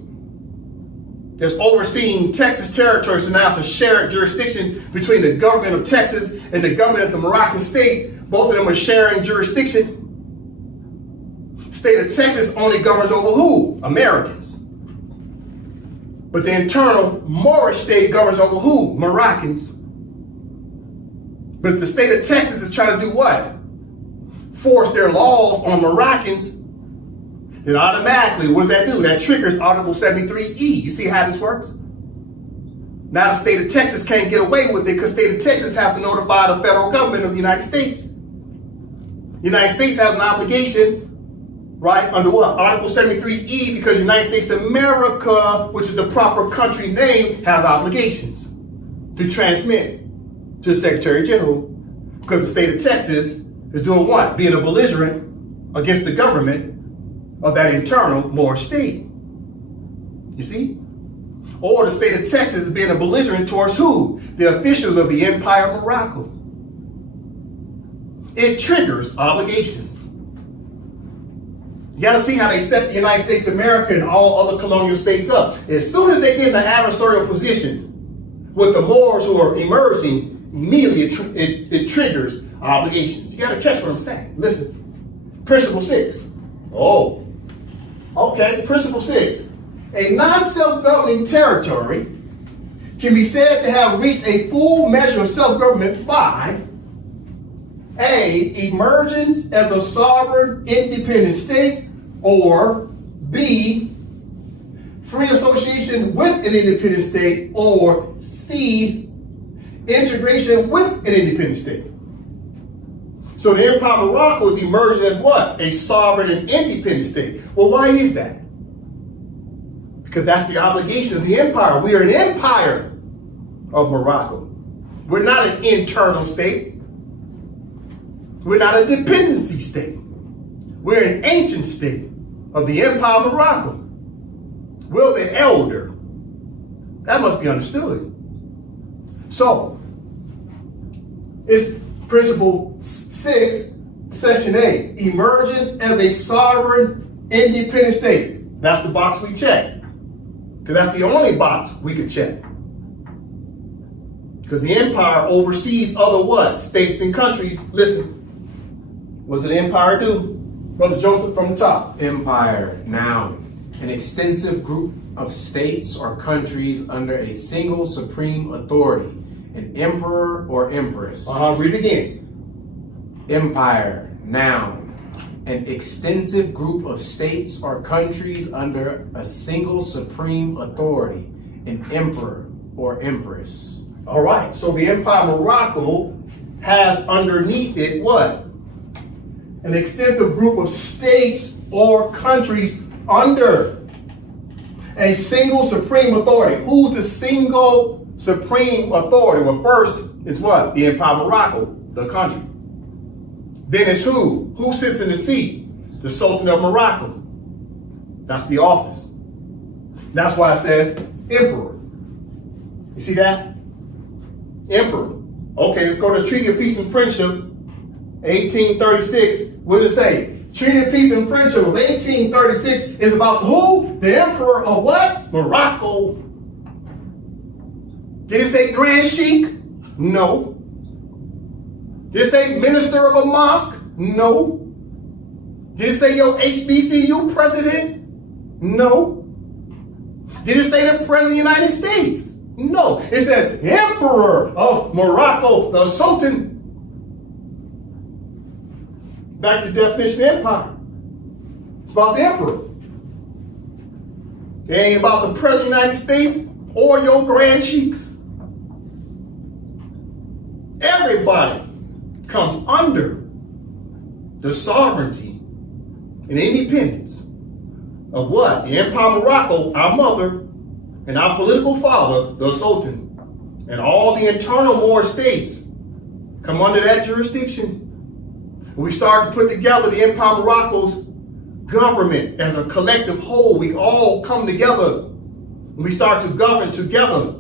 that's overseeing Texas territory. So now it's a shared jurisdiction between the government of Texas and the government of the Moroccan state. Both of them are sharing jurisdiction. State of Texas only governs over who? Americans. But the internal Moorish state governs over who? Moroccans. But if the state of Texas is trying to do what? Force their laws on Moroccans, then automatically, what does that do? That triggers Article 73E. You see how this works? Now the state of Texas can't get away with it because the state of Texas has to notify the federal government of the United States. The United States has an obligation, right, under what? Article 73E, because the United States of America, which is the proper country name, has obligations to transmit to the Secretary General, because the state of Texas is doing what? Being a belligerent against the government of that internal Moorish state. You see? Or the state of Texas is being a belligerent towards who? The officials of the Empire of Morocco. It triggers obligations. You got to see how they set the United States of America and all other colonial states up. As soon as they get in an adversarial position with the Moors who are emerging, immediately it triggers obligations. You got to catch what I'm saying. Listen, Principle 6. Oh, Okay, principle 6. A non-self-governing territory can be said to have reached a full measure of self-government by A, emergence as a sovereign independent state, or B, free association with an independent state, or C, integration with an independent state. So the Empire of Morocco is emerging as what? A sovereign and independent state. Well, why is that? Because that's the obligation of the empire. We are an empire of Morocco. We're not an internal state. We're not a dependency state. We're an ancient state of the Empire of Morocco. We're the elder. That must be understood. So, it's principle 6, section A, emergence as a sovereign independent state. That's the box we check. Because that's the only box we could check. Because the empire oversees other what? States and countries. Listen. What does an empire do? Brother Joseph from the top. Empire, noun. An extensive group of states or countries under a single supreme authority, an emperor or empress. Read it again. Empire, noun. An extensive group of states or countries under a single supreme authority, an emperor or empress. All right, so the Empire of Morocco has underneath it what? An extensive group of states or countries under a single supreme authority. Who's the single supreme authority? Well, first is what? The Empire of Morocco, the country. Then it's who? Who sits in the seat? The Sultan of Morocco. That's the office. That's why it says emperor. You see that? Emperor. Okay, let's go to the Treaty of Peace and Friendship, 1836. What does it say? Treaty of Peace and Friendship of 1836 is about who? The Emperor of what? Morocco. Did it say Grand Sheikh? No. Did it say Minister of a Mosque? No. Did it say your HBCU president? No. Did it say the President of the United States? No. It said Emperor of Morocco, the Sultan. Back to the definition of empire. It's about the emperor. It ain't about the President of the United States or your grand sheiks. Everybody comes under the sovereignty and independence of what? The Empire of Morocco, our mother, and our political father, the Sultan. And all the internal Moor states come under that jurisdiction. We start to put together the Empire of Morocco's government as a collective whole. We all come together and we start to govern together.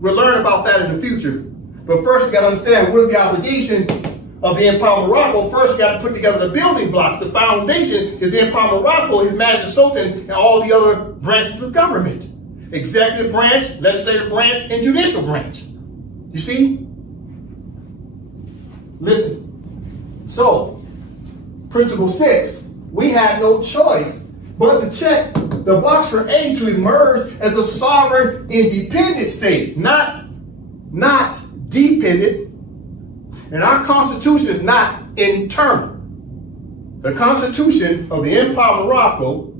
We'll learn about that in the future. But first we got to understand what is the obligation of the Empire of Morocco. First we got to put together the building blocks. The foundation is the Empire of Morocco, His Majesty Sultan, and all the other branches of government. Executive branch, legislative branch, and judicial branch. You see? Listen. So, principle 6, we had no choice but to check the box for A to emerge as a sovereign independent state, not dependent. And our Constitution is not internal. The Constitution of the Empire of Morocco,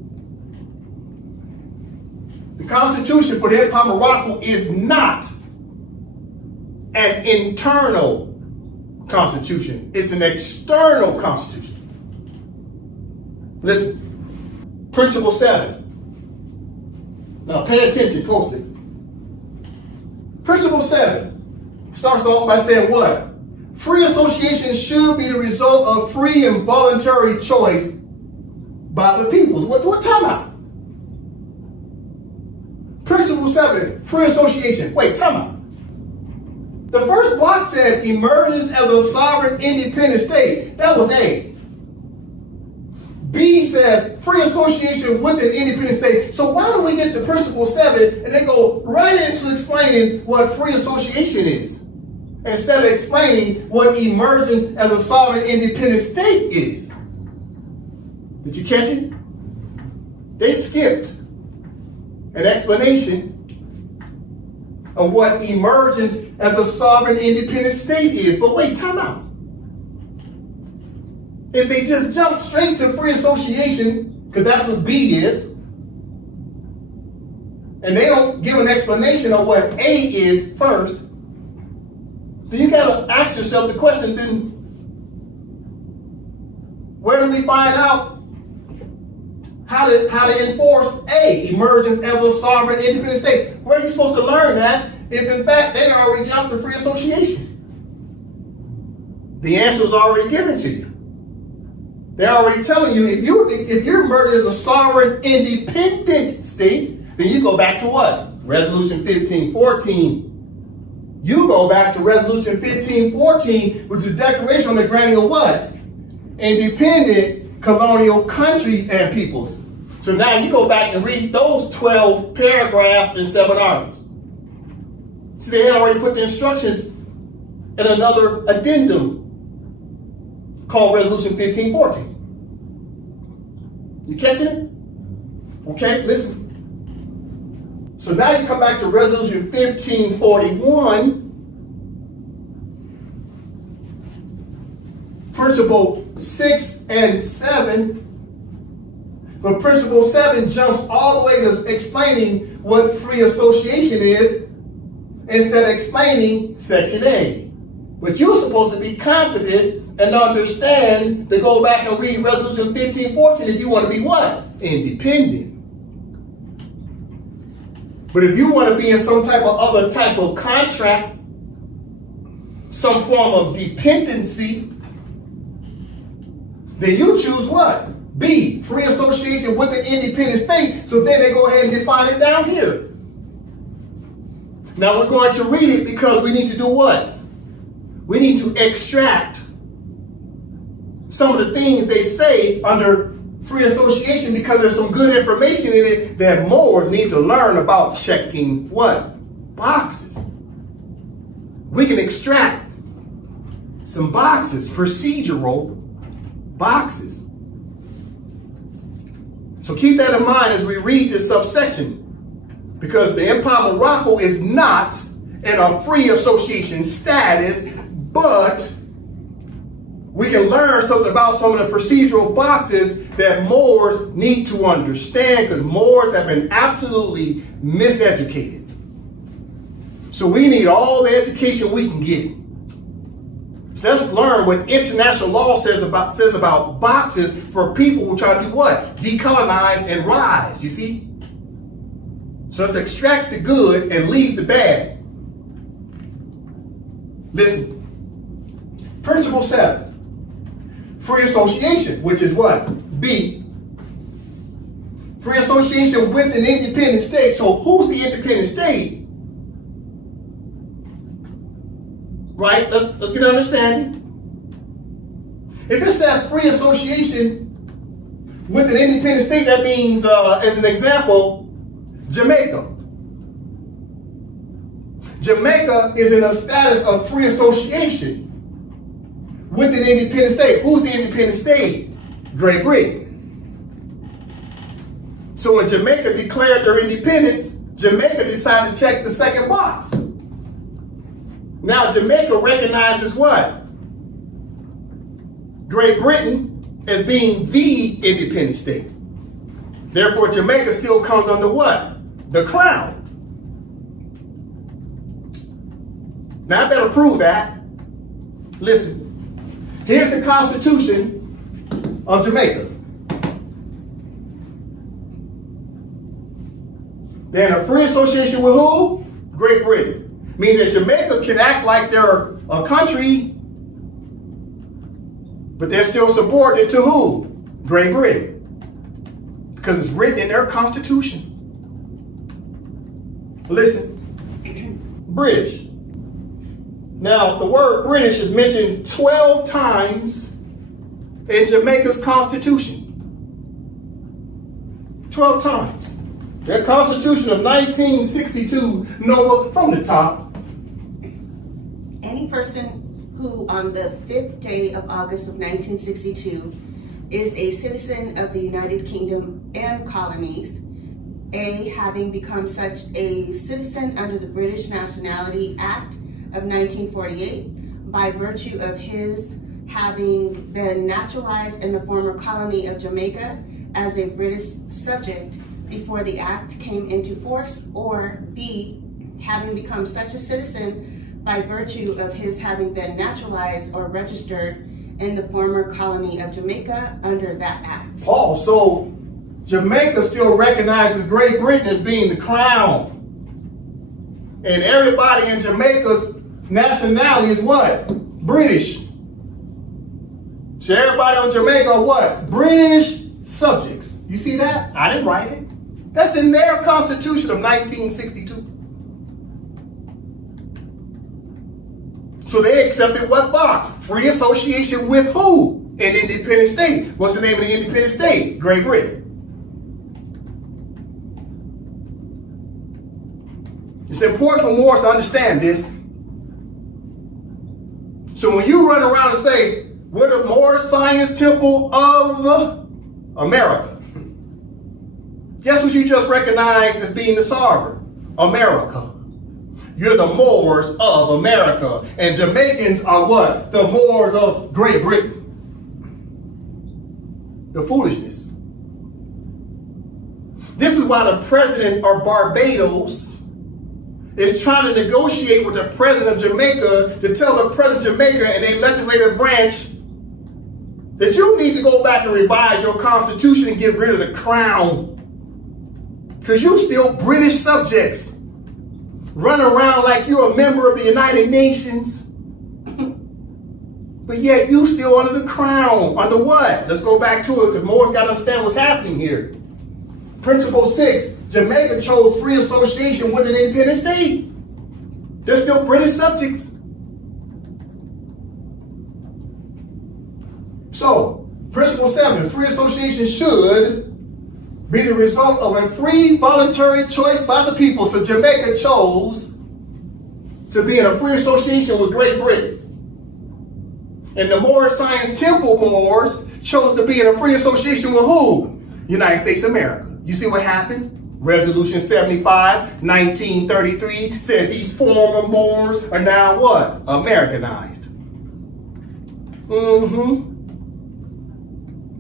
the Constitution for the Empire of Morocco is not an internal Constitution. It's an external Constitution. Listen, principle 7. Now pay attention closely. Principle 7 starts off by saying what? Free association should be the result of free and voluntary choice by the peoples. What time out? Principle 7, free association. Wait, time out. The first block said emergence as a sovereign independent state. That was A. B says free association with an independent state. So why don't we get to principle 7 and then go right into explaining what free association is, instead of explaining what emergence as a sovereign independent state is? Did you catch it? they skipped an explanation of what emergence as a sovereign independent state is. But wait, time out. If they just jump straight to free association, because that's what B is, and they don't give an explanation of what A is first, then you gotta ask yourself the question, then where do we find out how to enforce A, emergence as a sovereign independent state? Where are you supposed to learn that if in fact they already jumped to free association? The answer was already given to you. They're already telling you if you're emerged as a sovereign independent state, then you go back to what? Resolution 1514. You go back to Resolution 1514, which is a declaration on the granting of what? Independent colonial countries and peoples. So now you go back and read those 12 paragraphs and 7 articles. So they had already put the instructions in another addendum called Resolution 1514. You catching it? Okay, listen. So now you come back to Resolution 1541. Principle 6 and 7. But Principle 7 jumps all the way to explaining what free association is instead of explaining Section A. But you're supposed to be competent and understand to go back and read Resolution 1514 if you want to be what? Independent. But if you want to be in some type of other type of contract, some form of dependency, then you choose what? B, free association with an independent state. So then they go ahead and define it down here. Now we're going to read it because we need to do what? We need to extract some of the things they say under free association because there's some good information in it that Moors need to learn about checking what? Boxes. We can extract some boxes, procedural boxes. So keep that in mind as we read this subsection, because the Empire of Morocco is not in a free association status, but we can learn something about some of the procedural boxes that Moors need to understand, because Moors have been absolutely miseducated. So we need all the education we can get. So let's learn what international law says about boxes for people who try to do what? Decolonize and rise, you see? So let's extract the good and leave the bad. Listen. Principle 7. Free association, which is what? B. Free association with an independent state. So who's the independent state? Right? Let's get an understanding. If it says free association with an independent state, that means, as an example, Jamaica. Jamaica is in a status of free association with an independent state. Who's the independent state? Great Britain. So when Jamaica declared their independence, Jamaica decided to check the second box. Now Jamaica recognizes what? Great Britain as being the independent state. Therefore, Jamaica still comes under what? The crown. Now I better prove that. Listen. Here's the Constitution of Jamaica. They're in a free association with who? Great Britain. Means that Jamaica can act like they're a country, but they're still subordinate to who? Great Britain. Because it's written in their Constitution. Listen, British. Now, the word British is mentioned 12 times in Jamaica's Constitution. 12 times. Their Constitution of 1962, Noah, from the top. Any person who on the 5th day of August of 1962 is a citizen of the United Kingdom and colonies. A, having become such a citizen under the British Nationality Act of 1948 by virtue of his having been naturalized in the former colony of Jamaica as a British subject before the act came into force, or B, having become such a citizen by virtue of his having been naturalized or registered in the former colony of Jamaica under that act. Paul, so Jamaica still recognizes Great Britain as being the crown. And everybody in Jamaica's nationality is what? British. So everybody in Jamaica are what? British subjects. You see that? I didn't write it. That's in their Constitution of 1962. So they accepted what box? Free association with who? An independent state. What's the name of the independent state? Great Britain. It's important for Moors to understand this. So when you run around and say, we're the Moorish Science Temple of America, guess what you just recognized as being the sovereign? America. You're the Moors of America. And Jamaicans are what? The Moors of Great Britain. The foolishness. This is why the president of Barbados is trying to negotiate with the president of Jamaica to tell the president of Jamaica and their legislative branch that you need to go back and revise your constitution and get rid of the crown. Because you still British subjects. Run around like you're a member of the United Nations. But yet you still under the crown. Under what? Let's go back to it because Moore's got to understand what's happening here. Principle 6, Jamaica chose free association with an independent state. They're still British subjects. So, principle 7, free association should be the result of a free voluntary choice by the people. So Jamaica chose to be in a free association with Great Britain. And the Moorish Science Temple Moors chose to be in a free association with who? United States of America. You see what happened? Resolution 75, 1933 said these former Moors are now what? Americanized.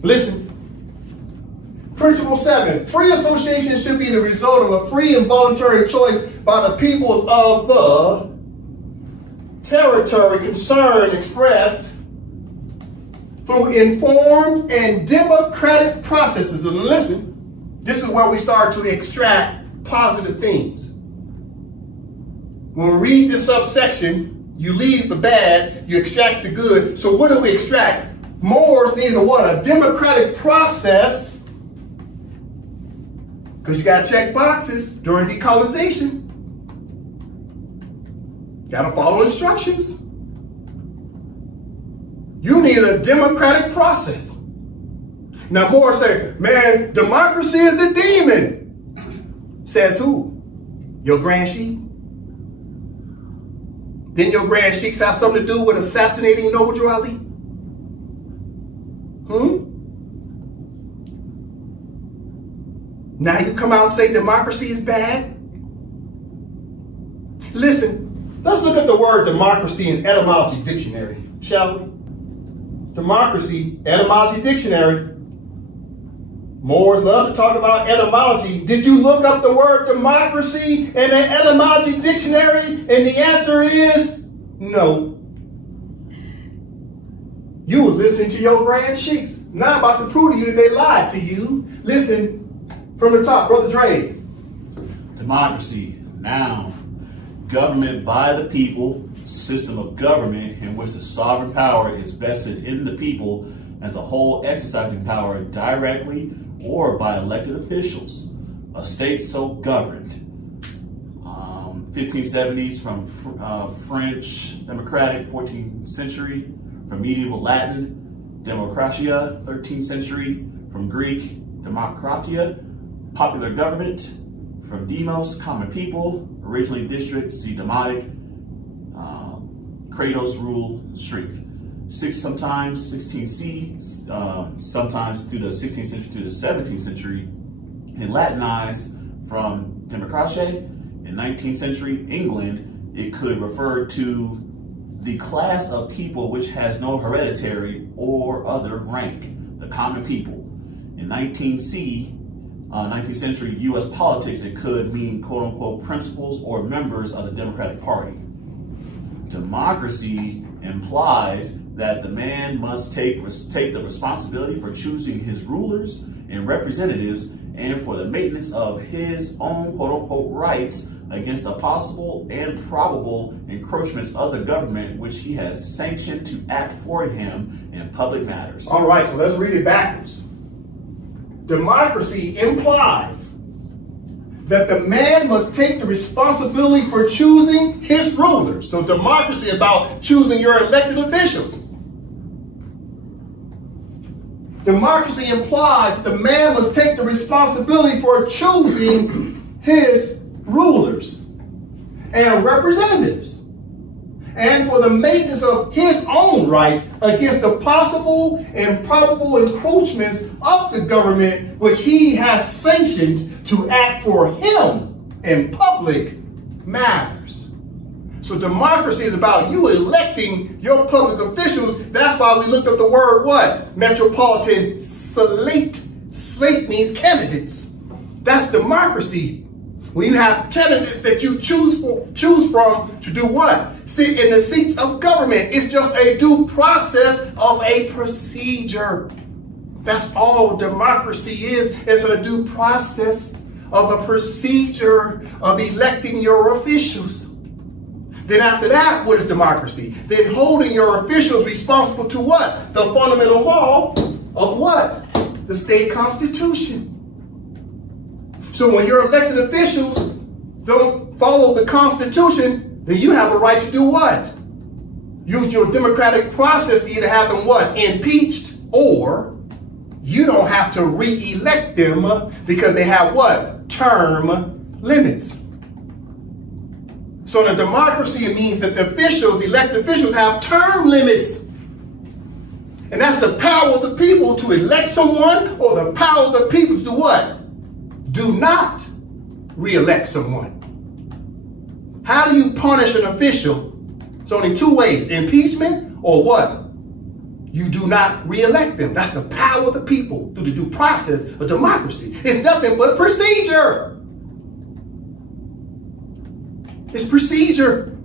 Listen. Principle 7, free association should be the result of a free and voluntary choice by the peoples of the territory concerned expressed through informed and democratic processes. And listen, this is where we start to extract positive things. When we read this subsection, you leave the bad, you extract the good. So what do we extract? Moors needed a what? A democratic process. Because you got to check boxes during decolonization. Got to follow instructions. You need a democratic process. Now more say, man, democracy is the demon. Says who? Your Grand Sheik? Didn't your Grand Sheiks have something to do with assassinating Noble Drew Ali? Now you come out and say democracy is bad? Listen, let's look at the word democracy in etymology dictionary, shall we? Democracy, etymology dictionary. Moors love to talk about etymology. Did you look up the word democracy in an etymology dictionary? And the answer is no. You were listening to your Grand Sheiks. Now I'm about to prove to you that they lied to you. Listen. From the top, Brother Dre. Democracy, noun, government by the people, system of government in which the sovereign power is vested in the people as a whole, exercising power directly or by elected officials. A state so governed. 1570s from French democratic, 14th century, from medieval Latin, democratia, 13th century, from Greek, demokratia, popular government, from demos, common people, originally district, see demotic, kratos, rule, strength. sometimes 16C, sometimes through the 16th century to the 17th century, and Latinized from democratia. In 19th century England, it could refer to the class of people which has no hereditary or other rank, the common people. In 19th century U.S. politics, it could mean quote-unquote principals or members of the Democratic Party. Democracy implies that the man must take the responsibility for choosing his rulers and representatives and for the maintenance of his own quote-unquote rights against the possible and probable encroachments of the government which he has sanctioned to act for him in public matters. All right, so let's read it backwards. Democracy implies that the man must take the responsibility for choosing his rulers. So democracy is about choosing your elected officials. Democracy implies the man must take the responsibility for choosing his rulers and representatives, and for the maintenance of his own rights against the possible and probable encroachments of the government which he has sanctioned to act for him in public matters. So democracy is about you electing your public officials. That's why we looked up the word what? Metropolitan slate. Slate means candidates. That's democracy. When you have candidates that you choose from to do what? Sit in the seats of government. It's just a due process of a procedure. That's all democracy is. It's a due process of a procedure of electing your officials. Then after that, what is democracy? Then holding your officials responsible to what? The fundamental law of what? The state constitution. So when your elected officials don't follow the Constitution, then you have a right to do what? Use your democratic process to either have them what? Impeached, or you don't have to re-elect them because they have what? Term limits. So in a democracy, it means that the officials, elected officials, have term limits. And that's the power of the people to elect someone, or the power of the people to do what? Do not re-elect someone. How do you punish an official? It's only two ways: impeachment or what? You do not re-elect them. That's the power of the people through the due process of democracy. It's nothing but procedure. It's procedure.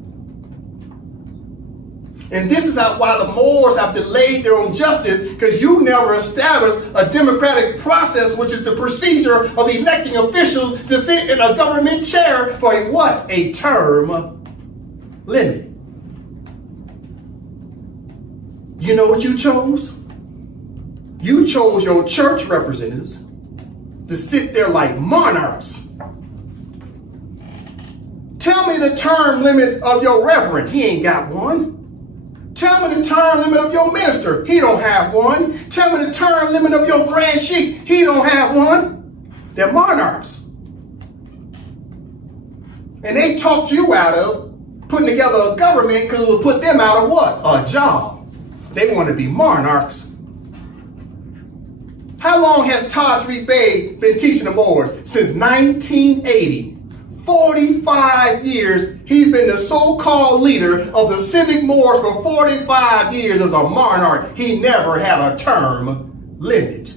And this is why the Moors have delayed their own justice, because you never established a democratic process, which is the procedure of electing officials to sit in a government chair for a what? A term limit. You know what you chose? You chose your church representatives to sit there like monarchs. Tell me the term limit of your reverend. He ain't got one. Tell me the term limit of your minister. He don't have one. Tell me the term limit of your grand sheik. He don't have one. They're monarchs. And they talked you out of putting together a government because it would put them out of what? A job. They want to be monarchs. How long has Tajri Bey been teaching the Moors? Since 1980. 45 years, he's been the so-called leader of the civic Moors for 45 years as a monarch. He never had a term limit.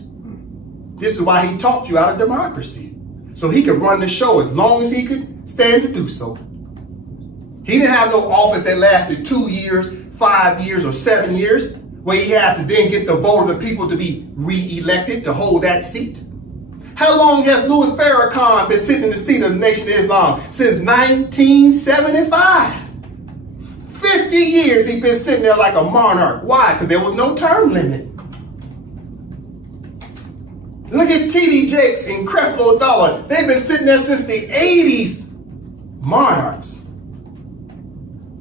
This is why he taught you out of democracy. So he could run the show as long as he could stand to do so. He didn't have no office that lasted 2 years, 5 years, or 7 years, where he had to then get the vote of the people to be re-elected to hold that seat. How long has Louis Farrakhan been sitting in the seat of the Nation of Islam? Since 1975. 50 years he's been sitting there like a monarch. Why? Because there was no term limit. Look at T.D. Jakes and Creflo Dollar. They've been sitting there since the 80s. Monarchs.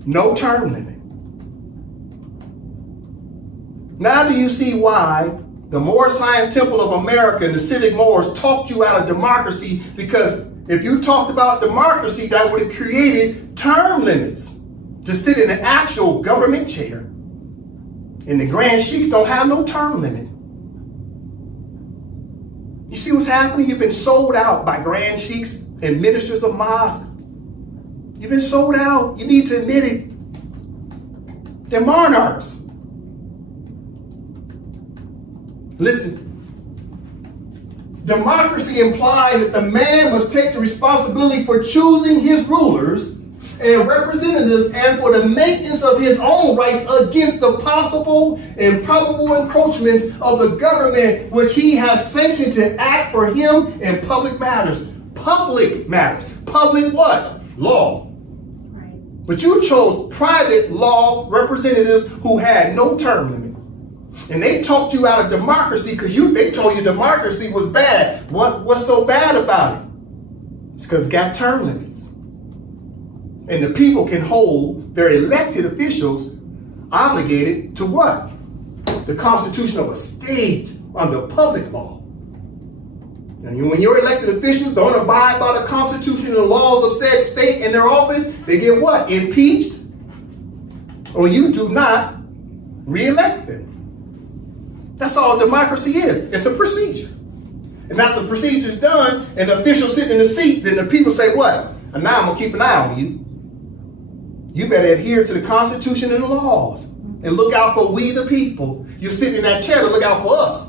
No term limit. Now do you see why the Moorish Science Temple of America and the civic Moors talked you out of democracy? Because if you talked about democracy, that would have created term limits to sit in an actual government chair. And the grand sheiks don't have no term limit. You see what's happening? You've been sold out by grand sheiks and ministers of mosque. You've been sold out. You need to admit it. They're monarchs. Listen. Democracy implies that the man must take the responsibility for choosing his rulers and representatives and for the maintenance of his own rights against the possible and probable encroachments of the government which he has sanctioned to act for him in public matters. Public matters. Public what? Law. Right. But you chose private law representatives who had no term limit. And they talked you out of democracy because they told you democracy was bad. What's so bad about it? It's because it got term limits. And the people can hold their elected officials obligated to what? The Constitution of a state under public law. And when your elected officials don't abide by the Constitution and the laws of said state in their office, they get what? Impeached? Or you do not re-elect them. That's all democracy is. It's a procedure. And after the procedure's done and the official sitting in the seat, then the people say what? And now I'm going to keep an eye on you. You better adhere to the Constitution and the laws and look out for we the people. You're sitting in that chair to look out for us.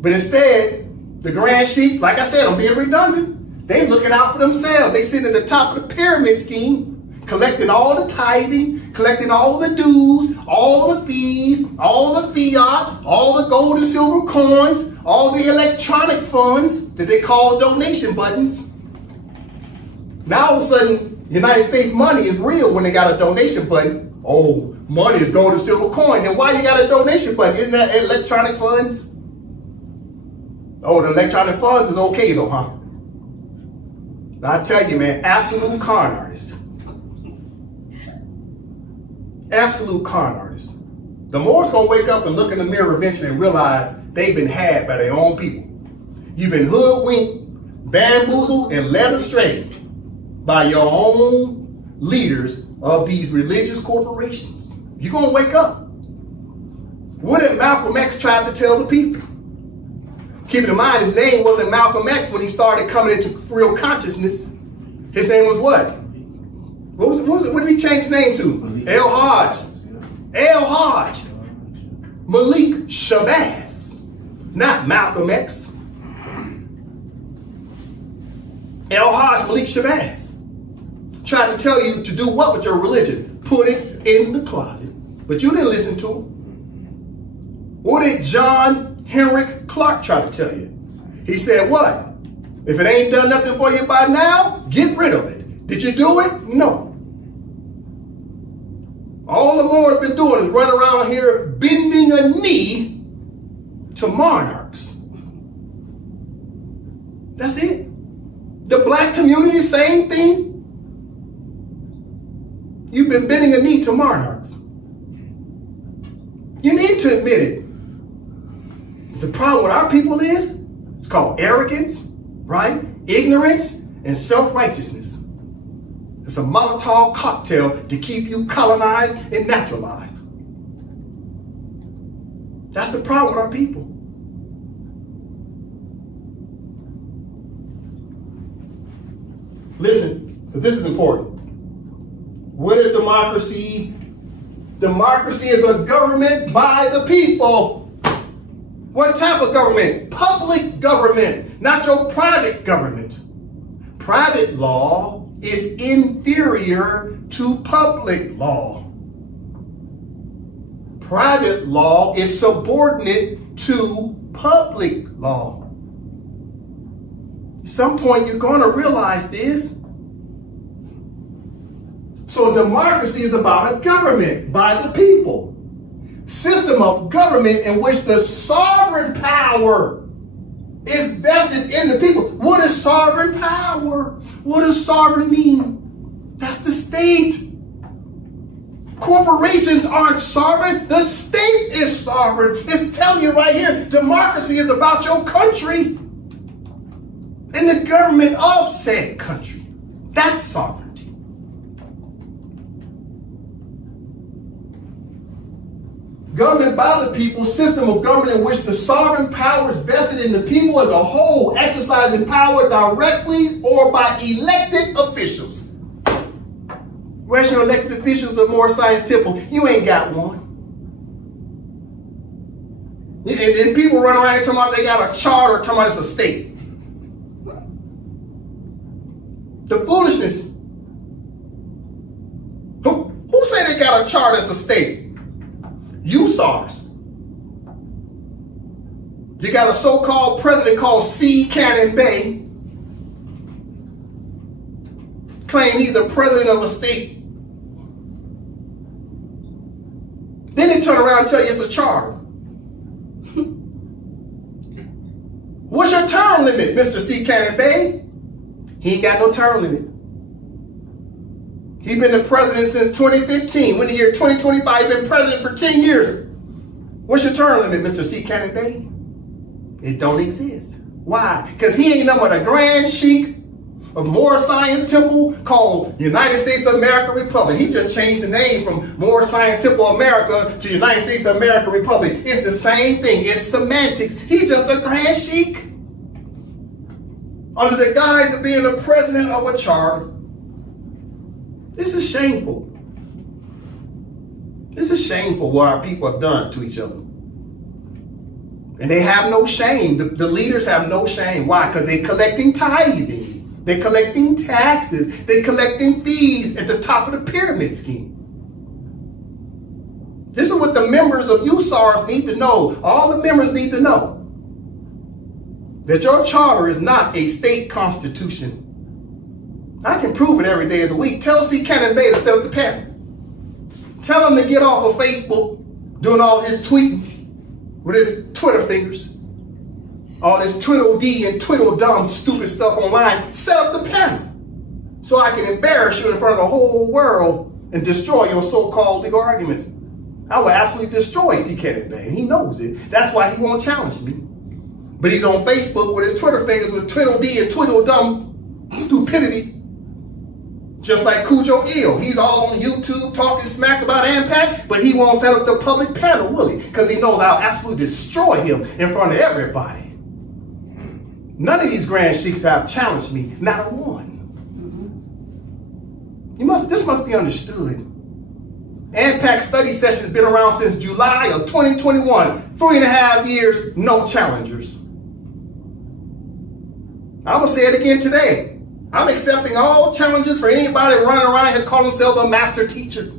But instead, the grand sheiks, like I said, I'm being redundant. They looking out for themselves. They sit at the top of the pyramid scheme, collecting all the tithing, collecting all the dues, all the fees, all the fiat, all the gold and silver coins, all the electronic funds that they call donation buttons. Now all of a sudden, United States money is real when they got a donation button. Oh, money is gold and silver coin. Then why you got a donation button? Isn't that electronic funds? Oh, the electronic funds is okay though, huh? I tell you, man, absolute con artist. Absolute con artist. The Moors gonna wake up and look in the mirror eventually and realize they've been had by their own people. You've been hoodwinked, bamboozled, and led astray by your own leaders of these religious corporations. You're gonna wake up. What did Malcolm X try to tell the people? Keeping in mind, his name wasn't Malcolm X when he started coming into real consciousness. His name was what? What did he change his name to? El Hajj. El Hajj. Malik Shabazz. Not Malcolm X. El Hajj Malik Shabazz. Tried to tell you to do what with your religion? Put it in the closet. But you didn't listen to him. What did John Henrik Clark try to tell you? He said what? If it ain't done nothing for you by now, get rid of it. Did you do it? No. All the Lord's been doing is run around here bending a knee to monarchs. That's it. The black community, same thing. You've been bending a knee to monarchs. You need to admit it. The problem with our people is, it's called arrogance, right? Ignorance and self-righteousness. It's a Molotov cocktail to keep you colonized and naturalized. That's the problem with our people. Listen, because this is important. What is democracy? Democracy is a government by the people. What type of government? Public government, not your private government. Private law is inferior to public law. Private law is subordinate to public law. At some point, you're going to realize this. So democracy is about a government by the people. System of government in which the sovereign power is vested in the people. What is sovereign power? What does sovereign mean? That's the state. Corporations aren't sovereign. The state is sovereign. It's telling you right here, democracy is about your country and the government of said country. That's sovereignty. government by the people, system of government in which the sovereign power is vested in the people as a whole, exercising power directly or by elected officials. Where's your elected officials of Moore Science Temple? You ain't got one. And people run around here talking about they got a charter, talking about it's a state. The foolishness. Who say they got a charter as a state? USARS. You got a so-called president called C. Cannon Bay. Claim he's a president of a state. Then they turn around and tell you it's a charter. What's your term limit, Mr. C. Cannon Bay? He ain't got no term limit. He's been the president since 2015. When the year 2025, he's been president for 10 years. What's your term limit, Mr. C. Cannon Bay? It don't exist. Why? Because he ain't nothing but a grand sheik of Moore Science Temple called United States of America Republic. He just changed the name from Moore Science Temple America to United States of America Republic. It's the same thing. It's semantics. He's just a grand sheik under the guise of being the president of a charter. This is shameful. This is shameful what our people have done to each other. And they have no shame. The leaders have no shame. Why? Because they're collecting tithing. They're collecting taxes. They're collecting fees at the top of the pyramid scheme. This is what the members of USARS need to know. All the members need to know. That your charter is not a state constitution. I can prove it every day of the week. Tell C. Cannon Bay to set up the panel. Tell him to get off of Facebook doing all his tweeting with his Twitter fingers. All this twiddle-dee and twiddle-dum stupid stuff online. Set up the panel so I can embarrass you in front of the whole world and destroy your so-called legal arguments. I will absolutely destroy C. Cannon Bay, and he knows it. That's why he won't challenge me. But he's on Facebook with his Twitter fingers with twiddle-dee and twiddle-dum stupidity. Just like Cujo Ill. He's all on YouTube talking smack about AMPAC, but he won't set up the public panel, will he? Because he knows I'll absolutely destroy him in front of everybody. None of these grand sheiks have challenged me, not a one. This must be understood. AMPAC study session has been around since July of 2021. 3.5 years, no challengers. I'm going to say it again today. I'm accepting all challenges for anybody running around here calling himself a master teacher.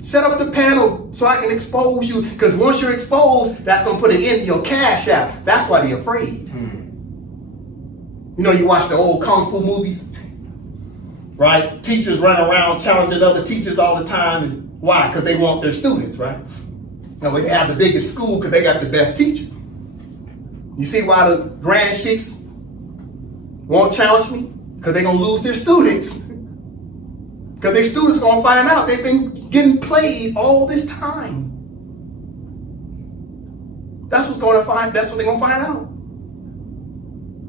Set up the panel so I can expose you, because once you're exposed, that's going to put an end to your cash app. That's why they're afraid. You know, you watch the old Kung Fu movies, right? Teachers run around challenging other teachers all the time. And why? Because they want their students, right? And they have the biggest school because they got the best teacher. You see why the grand sheiks won't challenge me? Because they're going to lose their students. Because their students are going to find out they've been getting played all this time. That's what they're going to find out.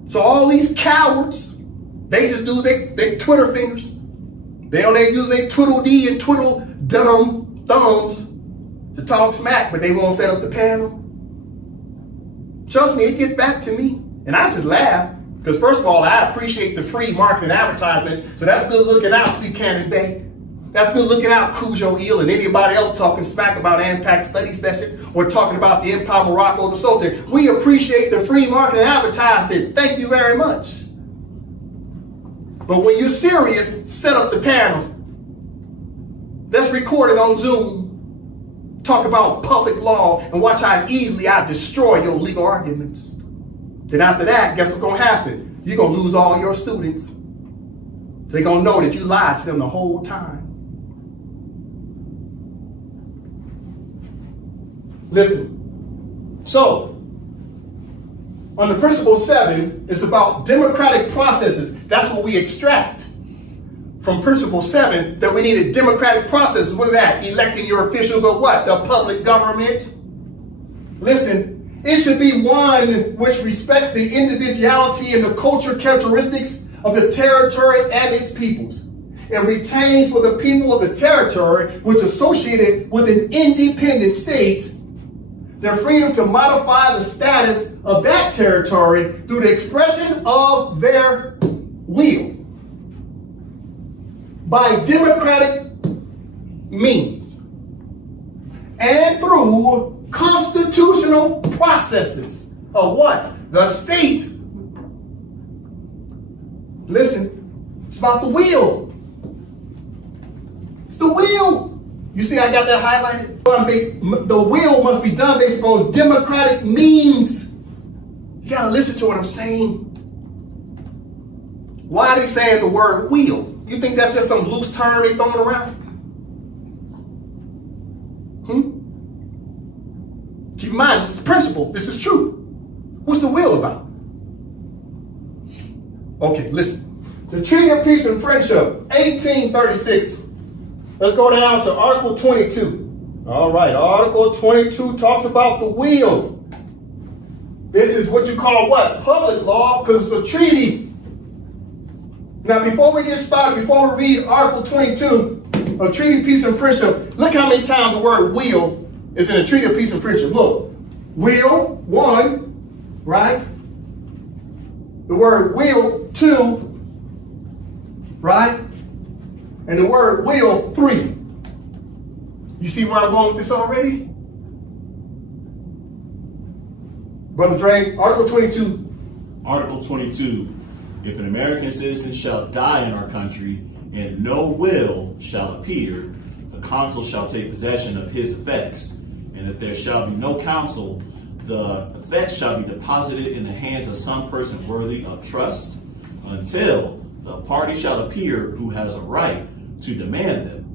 So all these cowards, they just do their Twitter fingers. They use their twiddle-dee and twiddle-dum thumbs to talk smack, but they won't set up the panel. Trust me, it gets back to me. And I just laugh. Because first of all, I appreciate the free marketing advertisement. So that's good looking out, C. Cannon Bay. That's good looking out, Cujo Ill, and anybody else talking smack about AMPAC study session or talking about the Empire of Morocco or the Sultan. We appreciate the free marketing advertisement. Thank you very much. But when you're serious, set up the panel. Let's record it on Zoom. Talk about public law and watch how easily I destroy your legal arguments. Then after that, guess what's going to happen? You're going to lose all your students. They're going to know that you lied to them the whole time. Listen. So, on the Principle 7, it's about democratic processes. That's what we extract from Principle 7, that we needed democratic processes. What is that? Electing your officials or what? The public government. Listen. It should be one which respects the individuality and the cultural characteristics of the territory and its peoples. and retains for the people of the territory which associated with an independent state the freedom to modify the status of that territory through the expression of their will by democratic means and through constitutional processes of what? The state. Listen, it's about the will. It's the will. You see, I got that highlighted. The will must be done based upon democratic means. You gotta listen to what I'm saying. Why are they saying the word will? You think that's just some loose term they throwing around? Keep in mind, this is principle. This is true. What's the will about? Okay, listen. The Treaty of Peace and Friendship, 1836. Let's go down to Article 22. All right, Article 22 talks about the will. This is what you call what? Public law, because it's a treaty. Now, before we get started, before we read Article 22 of Treaty of Peace and Friendship, look how many times the word will is in the Treaty of Peace and Friendship. Look, will, 1, right? The word will, 2, right? And the word will, 3. You see where I'm going with this already? Brother Dre, Article 22. Article 22. If an American citizen shall die in our country, and no will shall appear, the consul shall take possession of his effects. And if there shall be no counsel, the effects shall be deposited in the hands of some person worthy of trust, until the party shall appear who has a right to demand them.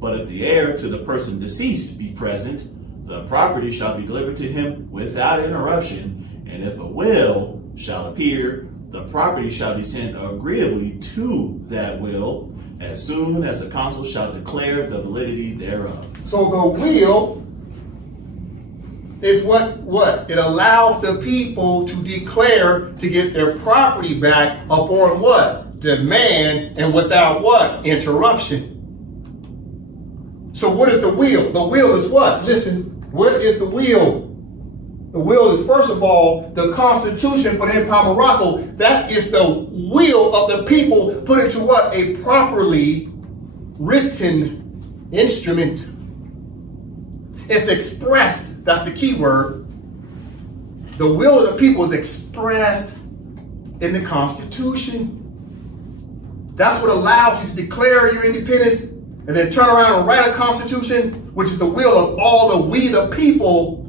But if the heir to the person deceased be present, the property shall be delivered to him without interruption. And if a will shall appear, the property shall be sent agreeably to that will as soon as the consul shall declare the validity thereof. So the will is what? It allows the people to declare to get their property back upon what? Demand, and without what? Interruption. So what is the will? The will is what? Listen, what is the will? The will is, first of all, the Constitution for the Empire of Morocco. That is the will of the people put into what? A properly written instrument. It's expressed. That's the key word. The will of the people is expressed in the Constitution. That's what allows you to declare your independence and then turn around and write a Constitution, which is the will of all the we the people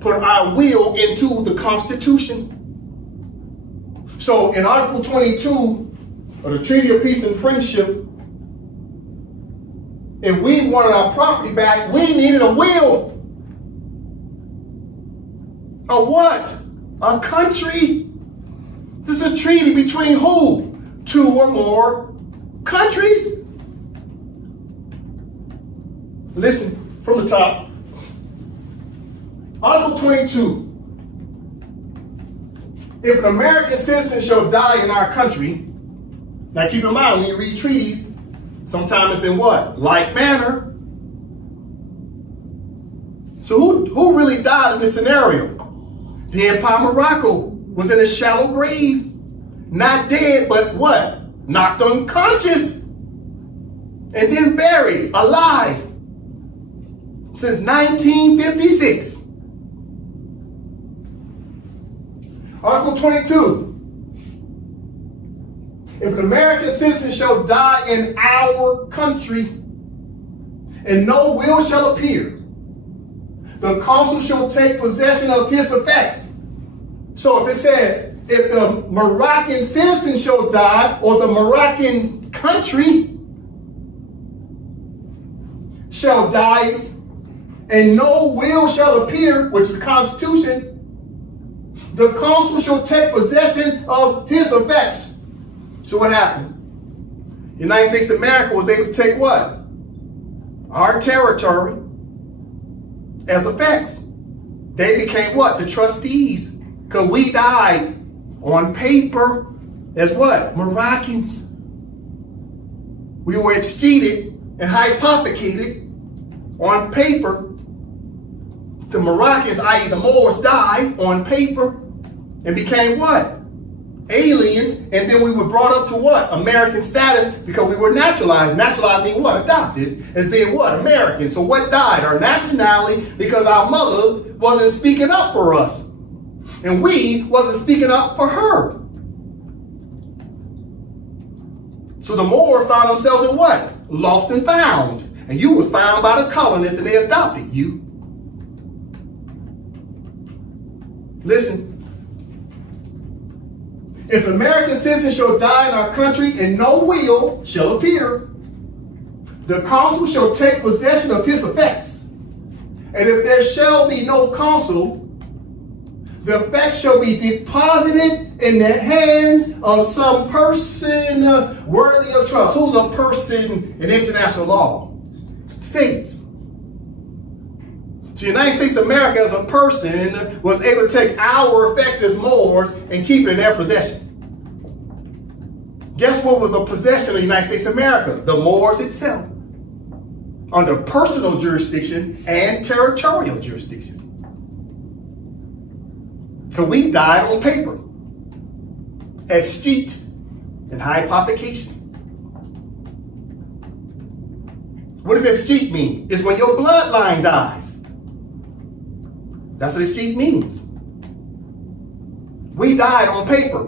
put our will into the Constitution. So in Article 22 of the Treaty of Peace and Friendship, if we wanted our property back, we needed a will. A what? A country. This is a treaty between who? 2 or more countries. Listen from the top. Article 22. If an American citizen shall die in our country, now keep in mind when you read treaties, sometimes it's in what? Like manner. So who really died in this scenario? The Empire of Morocco was in a shallow grave. Not dead, but what? Knocked unconscious. And then buried alive. Since 1956. Article 22. If an American citizen shall die in our country, and no will shall appear, the consul shall take possession of his effects. So if it said, if the Moroccan citizen shall die, or the Moroccan country shall die, and no will shall appear, which is the Constitution, the consul shall take possession of his effects. So what happened? The United States of America was able to take what? Our territory as effects. They became what? The trustees. Because we died on paper as what? Moroccans. we were exceeded and hypothecated on paper. The Moroccans, i.e. the Moors, died on paper and became what? Aliens. And then we were brought up to what? American status, because we were naturalized. Naturalized means what? Adopted as being what? American. So what died? Our nationality, because our mother wasn't speaking up for us. And we wasn't speaking up for her. So the Moors found themselves in what? Lost and found. And you was found by the colonists and they adopted you. Listen. If an American citizen shall die in our country and no will shall appear, the consul shall take possession of his effects. And if there shall be no consul, the effects shall be deposited in the hands of some person worthy of trust. Who's a person in international law? States. So the United States of America as a person was able to take our effects as Moors and keep it in their possession. Guess what was a possession of the United States of America? The Moors itself. Under personal jurisdiction and territorial jurisdiction. Because we died on paper, exceed and hypothecation. What does exceed mean? It's when your bloodline dies. That's what exceed means. We died on paper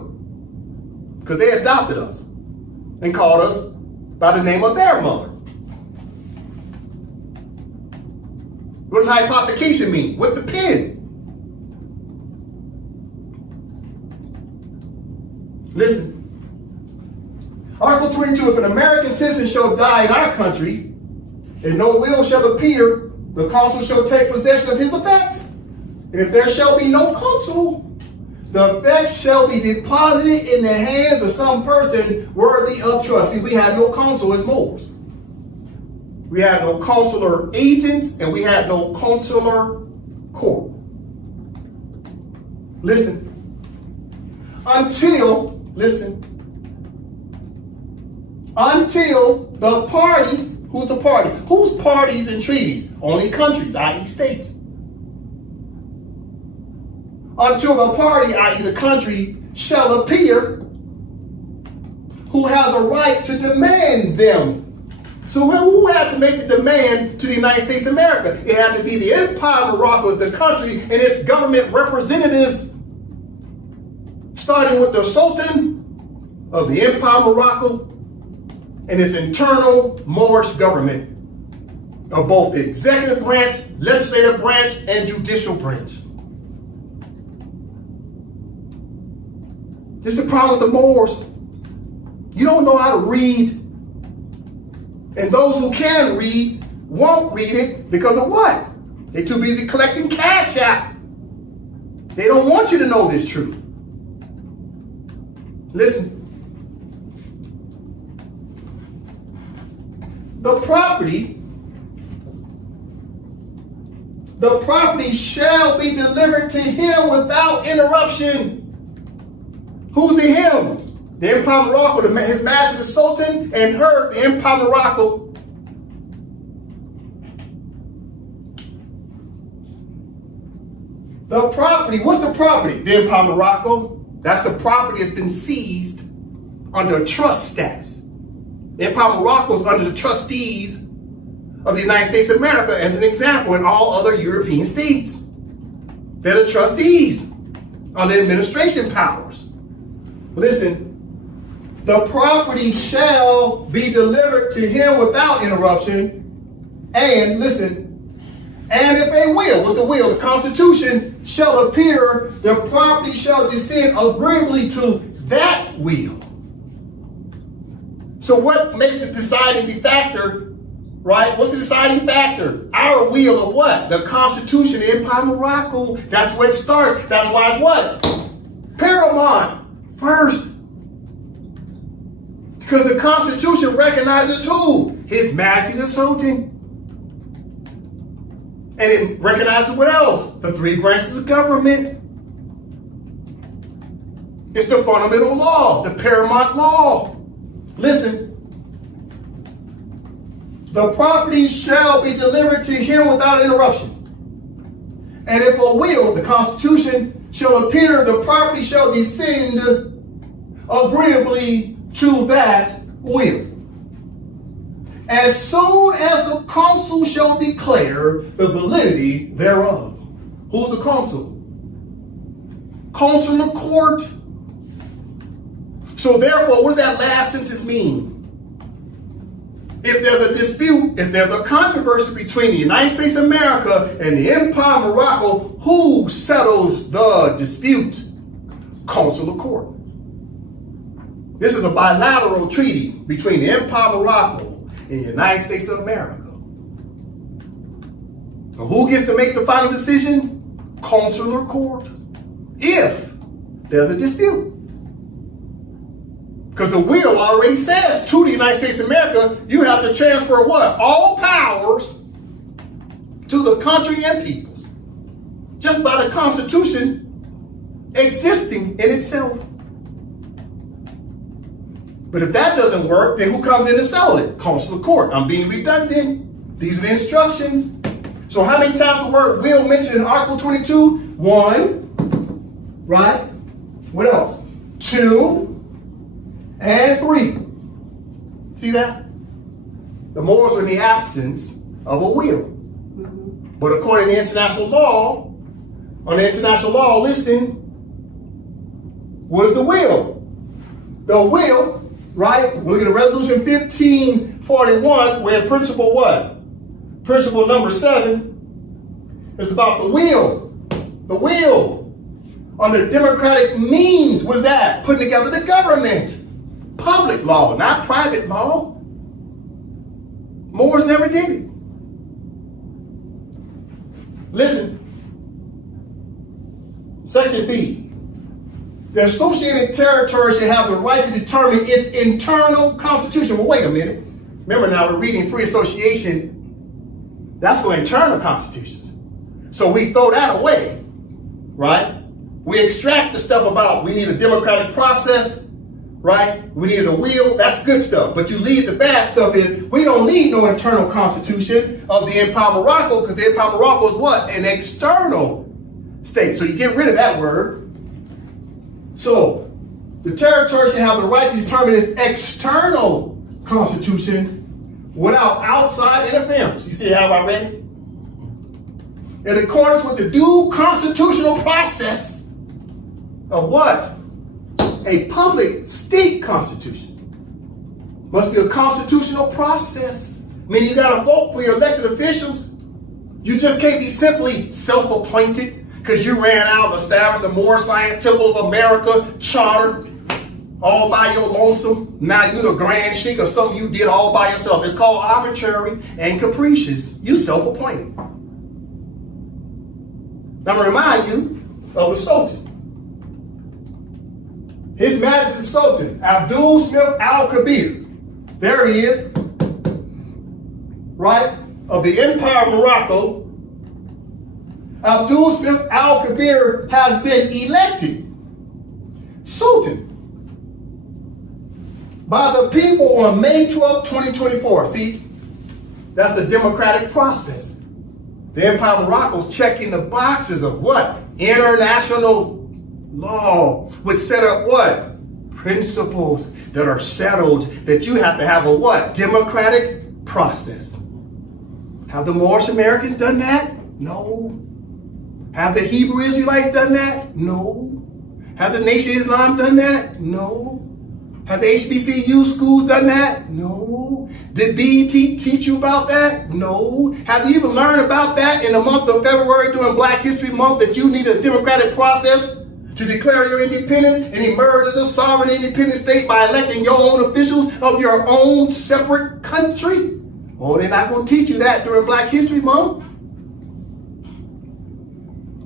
because they adopted us and called us by the name of their mother. What does hypothecation mean? With the pen. Listen. Article 22, if an American citizen shall die in our country, and no will shall appear, the consul shall take possession of his effects. And if there shall be no consul, the effects shall be deposited in the hands of some person worthy of trust. See, we had no consul as Moors. We had no consular agents, and we had no consular court. Listen. Until the party, who's the party? Whose parties and treaties? Only countries, i.e. states. Until the party, i.e. the country, shall appear, who has a right to demand them. So who had to make the demand to the United States of America? It had to be the Empire of Morocco, the country, and its government representatives, starting with the Sultan of the Empire of Morocco and its internal Moorish government of both the executive branch, legislative branch, and judicial branch. This is the problem with the Moors. You don't know how to read. And those who can read won't read it because of what? They're too busy collecting cash out. They don't want you to know this truth. Listen. The property shall be delivered to him without interruption. Who's the him? The Empire of Morocco, his master, the Sultan, and her, the Empire of Morocco. The property, what's the property? The Empire of Morocco. That's the property that's been seized under a trust status. The Empire of Morocco is under the trustees of the United States of America, as an example, and all other European states. They're the trustees under administration powers. Listen, the property shall be delivered to him without interruption, and listen, and if a will, what's the will? The Constitution shall appear, the property shall descend agreeably to that will. So what makes the deciding factor, right? What's the deciding factor? Our will of what? The Constitution, the Empire of Morocco. That's where it starts. That's why it's what? Paramount. First. Because the Constitution recognizes who? His Majesty the Sultan. And it recognizes what else? The three branches of government. It's the fundamental law, the paramount law. Listen, the property shall be delivered to him without interruption. And if a will, the Constitution, shall appear, the property shall descend agreeably to that will. As soon as the consul shall declare the validity thereof. Who's the consul? Consular court. So therefore, what does that last sentence mean? If there's a dispute, if there's a controversy between the United States of America and the Empire of Morocco, who settles the dispute? Consular court. This is a bilateral treaty between the Empire of Morocco and the United States of America. So who gets to make the final decision? Consular court. If there's a dispute. Because the will already says to the United States of America, you have to transfer what? All powers to the country and peoples. Just by the Constitution existing in itself. But if that doesn't work, then who comes in to settle it? Consular court. I'm being redundant. These are the instructions. So how many times the word will mentioned in Article 22? 1, right? What else? 2, and 3. See that? The Moors were in the absence of a will. But according to international law, listen, what is the will? The will, right? We're looking at Resolution 1541, where principle what? Principle number 7 is about the will. The will. Under democratic means was that putting together the government. Public law, not private law. Moors never did it. Listen. Section B. The associated territory should have the right to determine its internal constitution. Well, wait a minute. Remember now, we're reading free association. That's for internal constitutions. So we throw that away, right? We extract the stuff about we need a democratic process, right? We need a will. That's good stuff. But you leave the bad stuff is we don't need no internal constitution of the Empire of Morocco because the Empire of Morocco is what? An external state. So you get rid of that word. So the territory should have the right to determine its external constitution without outside interference. You see how I read it? In accordance with the due constitutional process of what? A public state constitution. Must be a constitutional process. Meaning you got to vote for your elected officials. You just can't be simply self-appointed because you ran out and established a Moor Science Temple of America charter all by your lonesome. Now you're the grand sheik or something you did all by yourself. It's called arbitrary and capricious. You self-appointed. Now I'm going to remind you of the Sultan. His Majesty the Sultan, Abdul Smith Al-Kabir. There he is, right, of the Empire of Morocco. Abdul Smith Al-Kabir has been elected Sultan by the people on May 12, 2024. See, that's a democratic process. The Empire of Morocco is checking the boxes of what? International law, which set up what? Principles that are settled that you have to have a what? Democratic process. Have the Moorish Americans done that? No. Have the Hebrew Israelites done that? No. Have the Nation of Islam done that? No. Have the HBCU schools done that? No. Did BET teach you about that? No. Have you even learned about that in the month of February during Black History Month that you need a democratic process to declare your independence and emerge as a sovereign independent state by electing your own officials of your own separate country? Oh, they're not going to teach you that during Black History Month.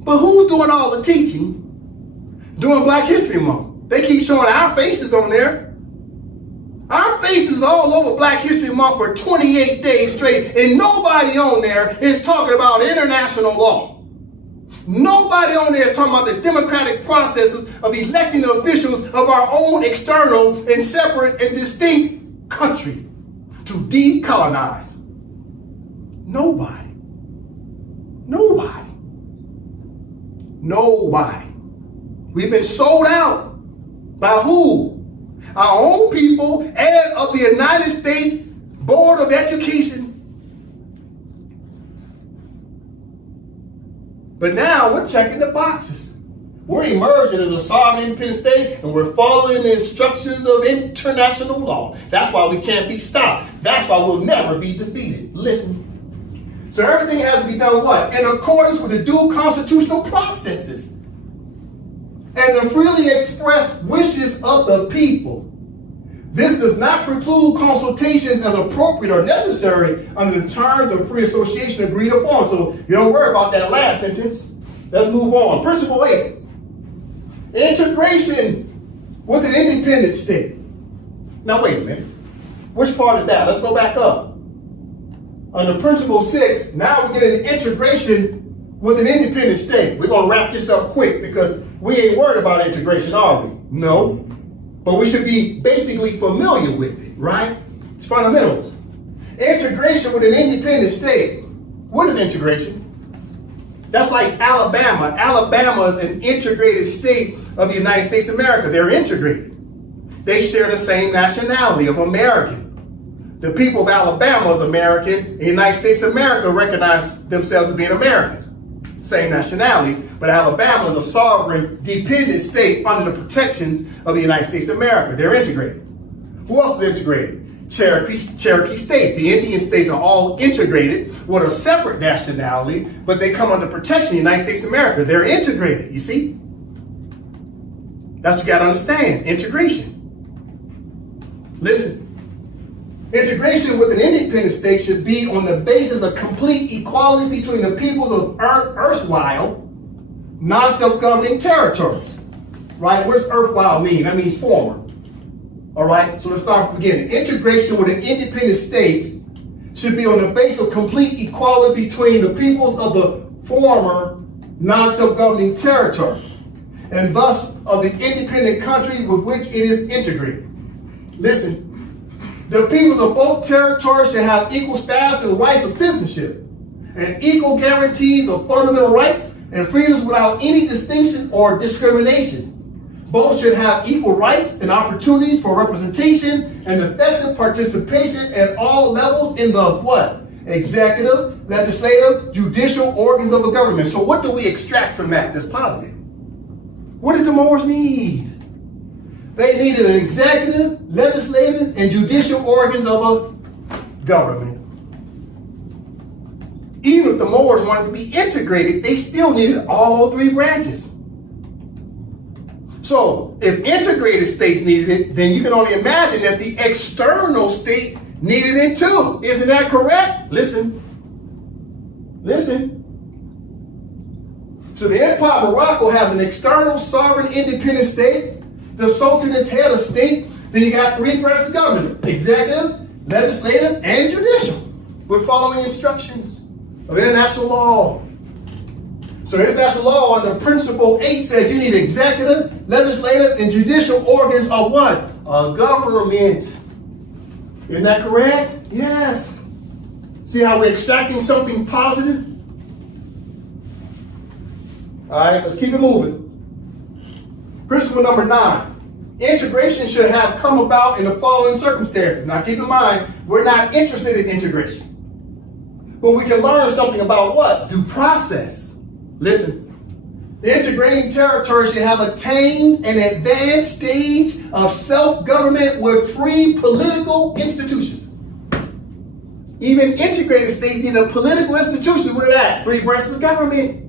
But who's doing all the teaching during Black History Month? They keep showing our faces on there. Our faces all over Black History Month for 28 days straight, and nobody on there is talking about international law. Nobody on there is talking about the democratic processes of electing the officials of our own external and separate and distinct country to decolonize. Nobody. Nobody. Nobody. We've been sold out. By who? Our own people and of the United States Board of Education. But now we're checking the boxes. We're emerging as a sovereign independent state, and we're following the instructions of international law. That's why we can't be stopped. That's why we'll never be defeated. Listen. So everything has to be done what? In accordance with the due constitutional processes and the freely expressed wishes of the people. This does not preclude consultations as appropriate or necessary under the terms of free association agreed upon. So you don't worry about that last sentence. Let's move on. Principle 8. Integration with an independent state. Now wait a minute. Which part is that? Let's go back up. Under Principle 6, now we're getting integration with an independent state. We're going to wrap this up quick because we ain't worried about integration, are we? No. But we should be basically familiar with it, right? It's fundamentals. Integration with an independent state. What is integration? That's like Alabama. Alabama is an integrated state of the United States of America. They're integrated. They share the same nationality of American. The people of Alabama is American. The United States of America recognize themselves as being American. Same nationality, but Alabama is a sovereign, dependent state under the protections of the United States of America. They're integrated. Who else is integrated? Cherokee states. The Indian states are all integrated with a separate nationality, but they come under protection of the United States of America. They're integrated, you see? That's what you got to understand, integration. Listen. Integration with an independent state should be on the basis of complete equality between the peoples of erstwhile non-self-governing territories. Right? What does erstwhile mean? That means former. All right? So let's start from the beginning. Integration with an independent state should be on the basis of complete equality between the peoples of the former non-self-governing territory, and thus of the independent country with which it is integrated. Listen. The peoples of both territories should have equal status and rights of citizenship, and equal guarantees of fundamental rights and freedoms without any distinction or discrimination. Both should have equal rights and opportunities for representation and effective participation at all levels in the what? Executive, legislative, judicial organs of the government. So what do we extract from that that's positive? What did the Moors need? They needed an executive, legislative, and judicial organs of a government. Even if the Moors wanted to be integrated, they still needed all three branches. So if integrated states needed it, then you can only imagine that the external state needed it too. Isn't that correct? Listen. So the Empire of Morocco has an external sovereign independent state. The Sultan is head of state. Then you got three branches of government: executive, legislative, and judicial. We're following instructions of international law. So international law under Principle 8 says you need executive, legislative, and judicial organs of what? A government. Isn't that correct? Yes. See how we're extracting something positive? All right, let's keep it moving. Principle number 9. Integration should have come about in the following circumstances. Now keep in mind, we're not interested in integration. But we can learn something about what? Due process. Listen. The integrating territory should have attained an advanced stage of self-government with free political institutions. Even integrated states need a political institution with that. Three branches of government.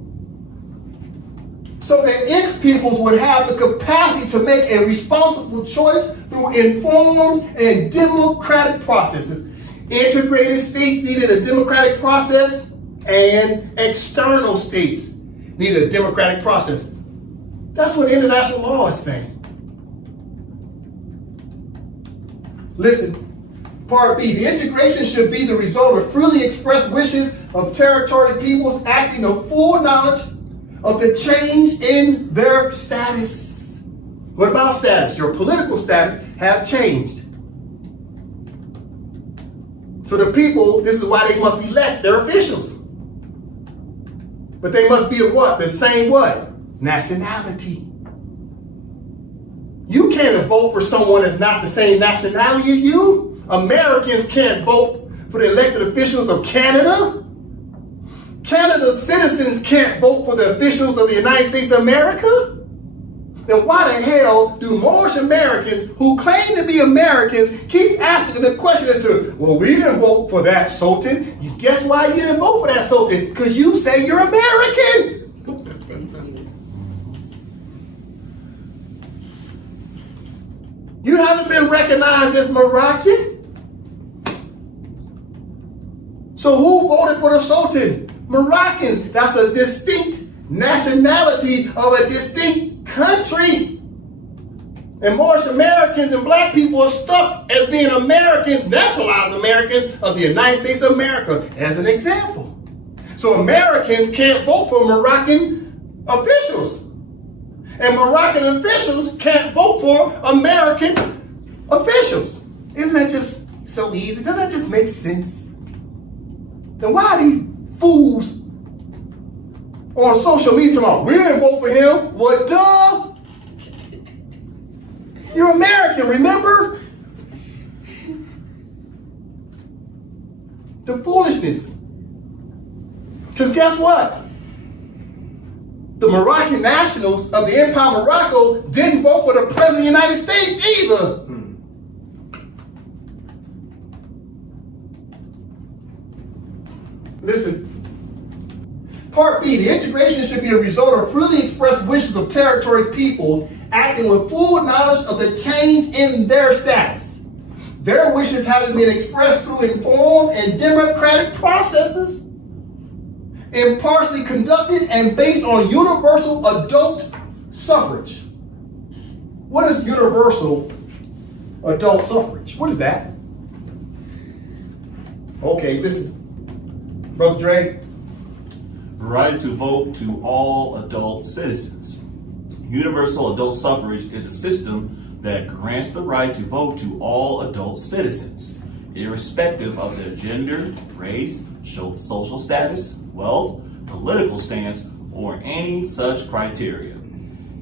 So that its peoples would have the capacity to make a responsible choice through informed and democratic processes. Integrated states needed a democratic process, and external states needed a democratic process. That's what international law is saying. Listen, part B, the integration should be the result of freely expressed wishes of territory peoples acting of full knowledge of the change in their status. What about status? Your political status has changed. So the people, this is why they must elect their officials. But they must be of what? The same what? Nationality. You can't vote for someone that's not the same nationality as you. Americans can't vote for the elected officials of Canada. Canada's citizens can't vote for the officials of the United States of America. Then why the hell do Moorish Americans who claim to be Americans keep asking the question as to, well, we didn't vote for that Sultan. You guess why you didn't vote for that Sultan? Because you say you're American. You haven't been recognized as Moroccan. So who voted for the Sultan? Moroccans. That's a distinct nationality of a distinct country. And Moorish Americans and black people are stuck as being Americans, naturalized Americans of the United States of America, as an example. So Americans can't vote for Moroccan officials. And Moroccan officials can't vote for American officials. Isn't that just so easy? Doesn't that just make sense? Then why are these fools on social media tomorrow? We didn't vote for him. Well, duh. You're American, remember? The foolishness. Because guess what? The Moroccan nationals of the Empire of Morocco didn't vote for the President of the United States either. Listen. Part B, the integration should be a result of freely expressed wishes of territory peoples acting with full knowledge of the change in their status. Their wishes having been expressed through informed and democratic processes, impartially conducted and based on universal adult suffrage. What is universal adult suffrage? What is that? Okay, listen. Brother Dre. Right to vote to all adult citizens. Universal adult suffrage is a system that grants the right to vote to all adult citizens, irrespective of their gender, race, social status, wealth, political stance, or any such criteria.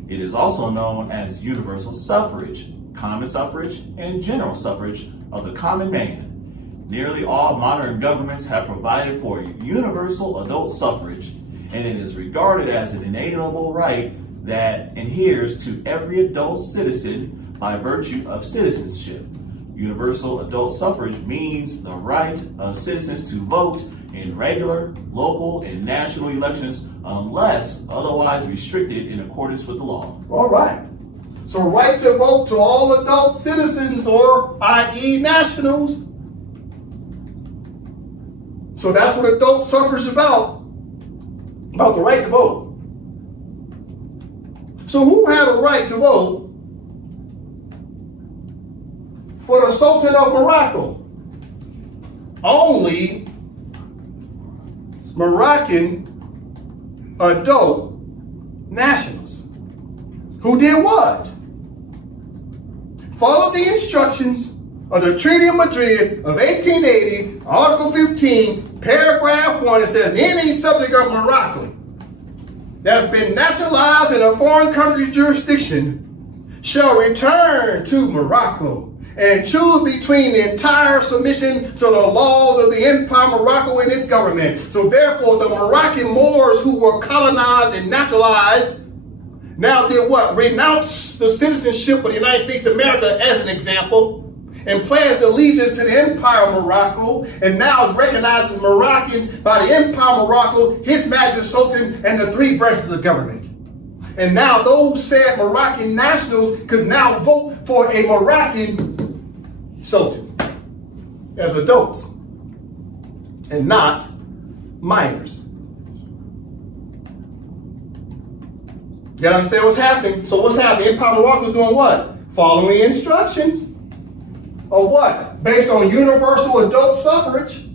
It is also known as universal suffrage, common suffrage, and general suffrage of the common man. Nearly all modern governments have provided for universal adult suffrage, and it is regarded as an inalienable right that adheres to every adult citizen by virtue of citizenship. Universal adult suffrage means the right of citizens to vote in regular, local, and national elections unless otherwise restricted in accordance with the law. All right. So right to vote to all adult citizens, or i.e. nationals. So that's what adult suffrage is about the right to vote. So who had a right to vote for the Sultan of Morocco? Only Moroccan adult nationals. Who did what? Followed the instructions of the Treaty of Madrid of 1880, Article 15, Paragraph 1. It says, any subject of Morocco that's been naturalized in a foreign country's jurisdiction shall return to Morocco and choose between the entire submission to the laws of the Empire of Morocco and its government. So therefore, the Moroccan Moors who were colonized and naturalized now did what? Renounce the citizenship of the United States of America, as an example, and pledged allegiance to the Empire of Morocco, and now is recognized as Moroccans by the Empire of Morocco, His Majesty Sultan, and the three branches of government. And now those said Moroccan nationals could now vote for a Moroccan Sultan as adults and not minors. You gotta understand what's happening. So what's happening? Empire of Morocco is doing what? Following instructions. Or what? Based on universal adult suffrage.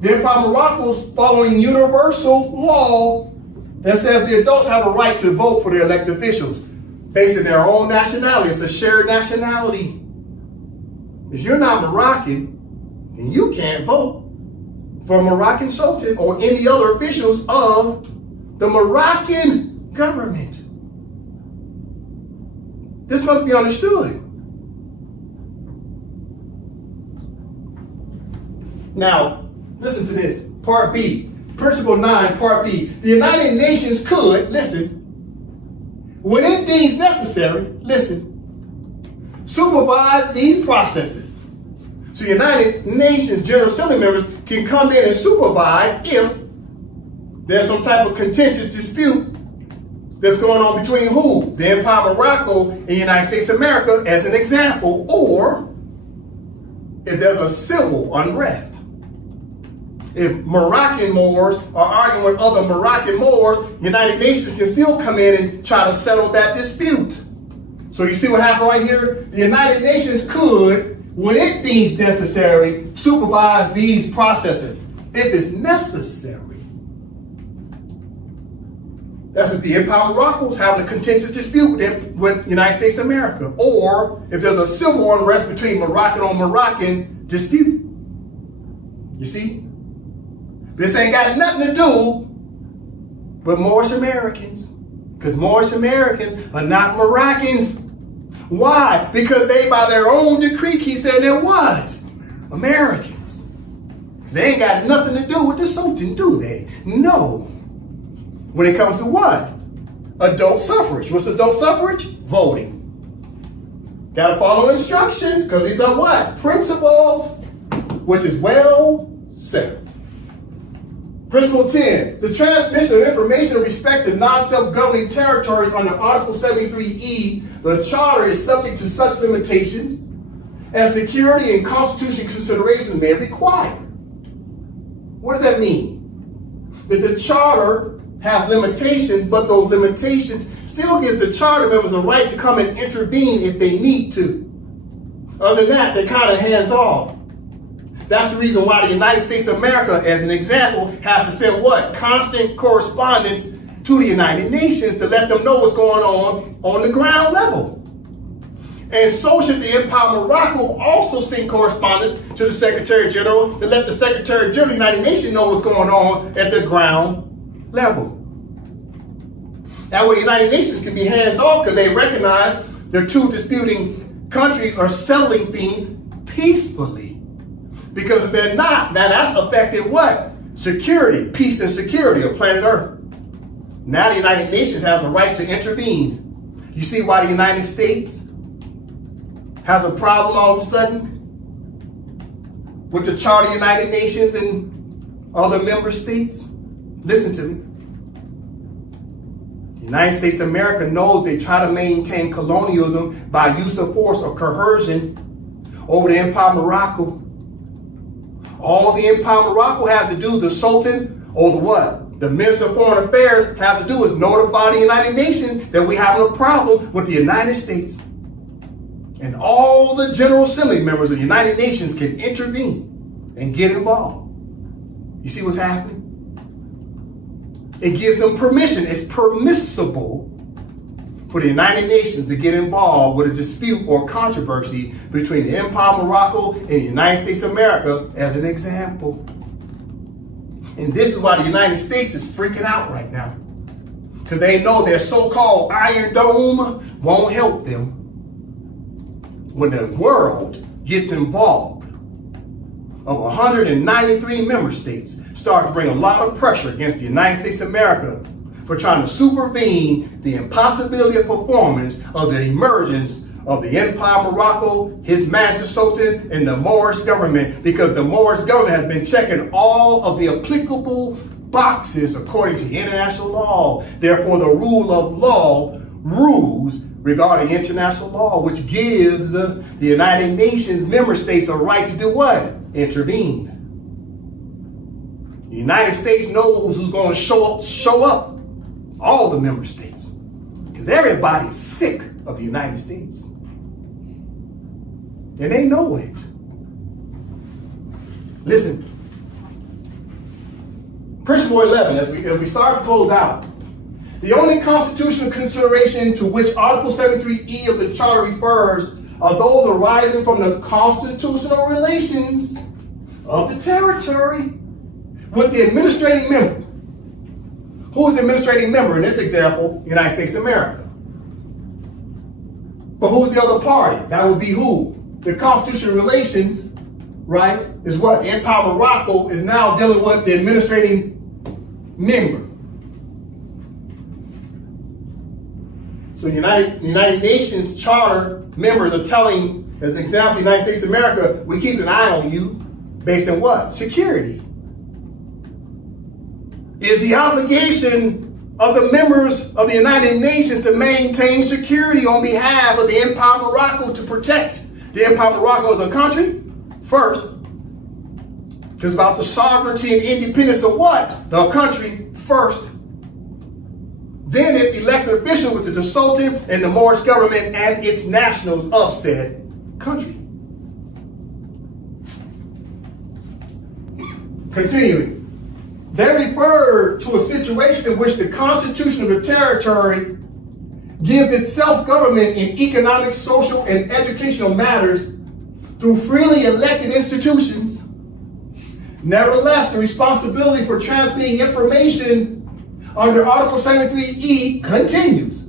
The Empire of Morocco is following universal law that says the adults have a right to vote for their elected officials based on their own nationality. It's a shared nationality. If you're not Moroccan, And you can't vote for a Moroccan Sultan or any other officials of the Moroccan government. This must be understood. Now, listen to this. Part B. Principle 9, Part B. The United Nations could, listen, when it deems necessary, listen, supervise these processes. So United Nations General Assembly members can come in and supervise if there's some type of contentious dispute that's going on between who? The Empire of Morocco and the United States of America, as an example, or if there's a civil unrest. If Moroccan Moors are arguing with other Moroccan Moors, United Nations can still come in and try to settle that dispute. So you see what happened right here? The United Nations could, when it deems necessary, supervise these processes if it's necessary. That's if the Empire of Morocco is having a contentious dispute with the United States of America, or if there's a civil unrest between Moroccan on Moroccan dispute. You see? This ain't got nothing to do with Moorish Americans, because Moorish Americans are not Moroccans. Why? Because they, by their own decree, keep saying they're what? Americans. They ain't got nothing to do with the Sultan, do they? No. When it comes to what? Adult suffrage. What's adult suffrage? Voting. Gotta follow instructions, because these are what? Principles, which is well settled. Principle 10, the transmission of information in respect to non-self-governing territories under Article 73E, the Charter is subject to such limitations as security and constitutional considerations may require. What does that mean? That the Charter has limitations, but those limitations still give the Charter members a right to come and intervene if they need to. Other than that, they're kind of hands-off. That's the reason why the United States of America, as an example, has to send what? Constant correspondence to the United Nations to let them know what's going on the ground level. And so should the Empire of Morocco also send correspondence to the Secretary General to let the Secretary General of the United Nations know what's going on at the ground level. That way the United Nations can be hands-off because they recognize the two disputing countries are settling things peacefully. Because if they're not, now that's affecting what? Security, peace and security of planet Earth. Now the United Nations has a right to intervene. You see why the United States has a problem all of a sudden with the Charter of the United Nations and other member states? Listen to me. The United States of America knows they try to maintain colonialism by use of force or coercion over the Empire of Morocco. All the Empire of Morocco has to do, the Sultan or the what? The Minister of Foreign Affairs has to do is notify the United Nations that we're having a problem with the United States. And all the General Assembly members of the United Nations can intervene and get involved. You see what's happening? It gives them permission. It's permissible for the United Nations to get involved with a dispute or controversy between the Empire of Morocco and the United States of America, as an example. And this is why the United States is freaking out right now, because they know their so-called Iron Dome won't help them when the world gets involved. Of 193 member states start to bring a lot of pressure against the United States of America for trying to supervene the impossibility of performance of the emergence of the Empire of Morocco, His Majesty Sultan, and the Moorish government, because the Moorish government has been checking all of the applicable boxes according to international law. Therefore, the rule of law rules regarding international law, which gives the United Nations member states a right to do what? Intervene. The United States knows who's going to show up. All the member states, because everybody is sick of the United States, and they know it. Listen, Principle 11, as we start to close out, the only constitutional consideration to which Article 73E of the Charter refers are those arising from the constitutional relations of the territory with the administrating member. Who is the administrating member in this example? United States of America. But who's the other party? That would be who? The constitutional relations, right, is what? AMPAC Morocco is now dealing with the administrating member. So United Nations Charter members are telling, as an example, the United States of America, we keep an eye on you based on what? Security. Is the obligation of the members of the United Nations to maintain security on behalf of the AMPAC Morocco to protect the AMPAC Morocco as a country? First, it's about the sovereignty and independence of what? The country first. Then it's elected officials, which is the Sultan and the Moorish government and its nationals of said country. Continuing. They refer to a situation in which the constitution of the territory gives it self-government in economic, social, and educational matters through freely elected institutions. Nevertheless, the responsibility for transmitting information under Article 73E continues,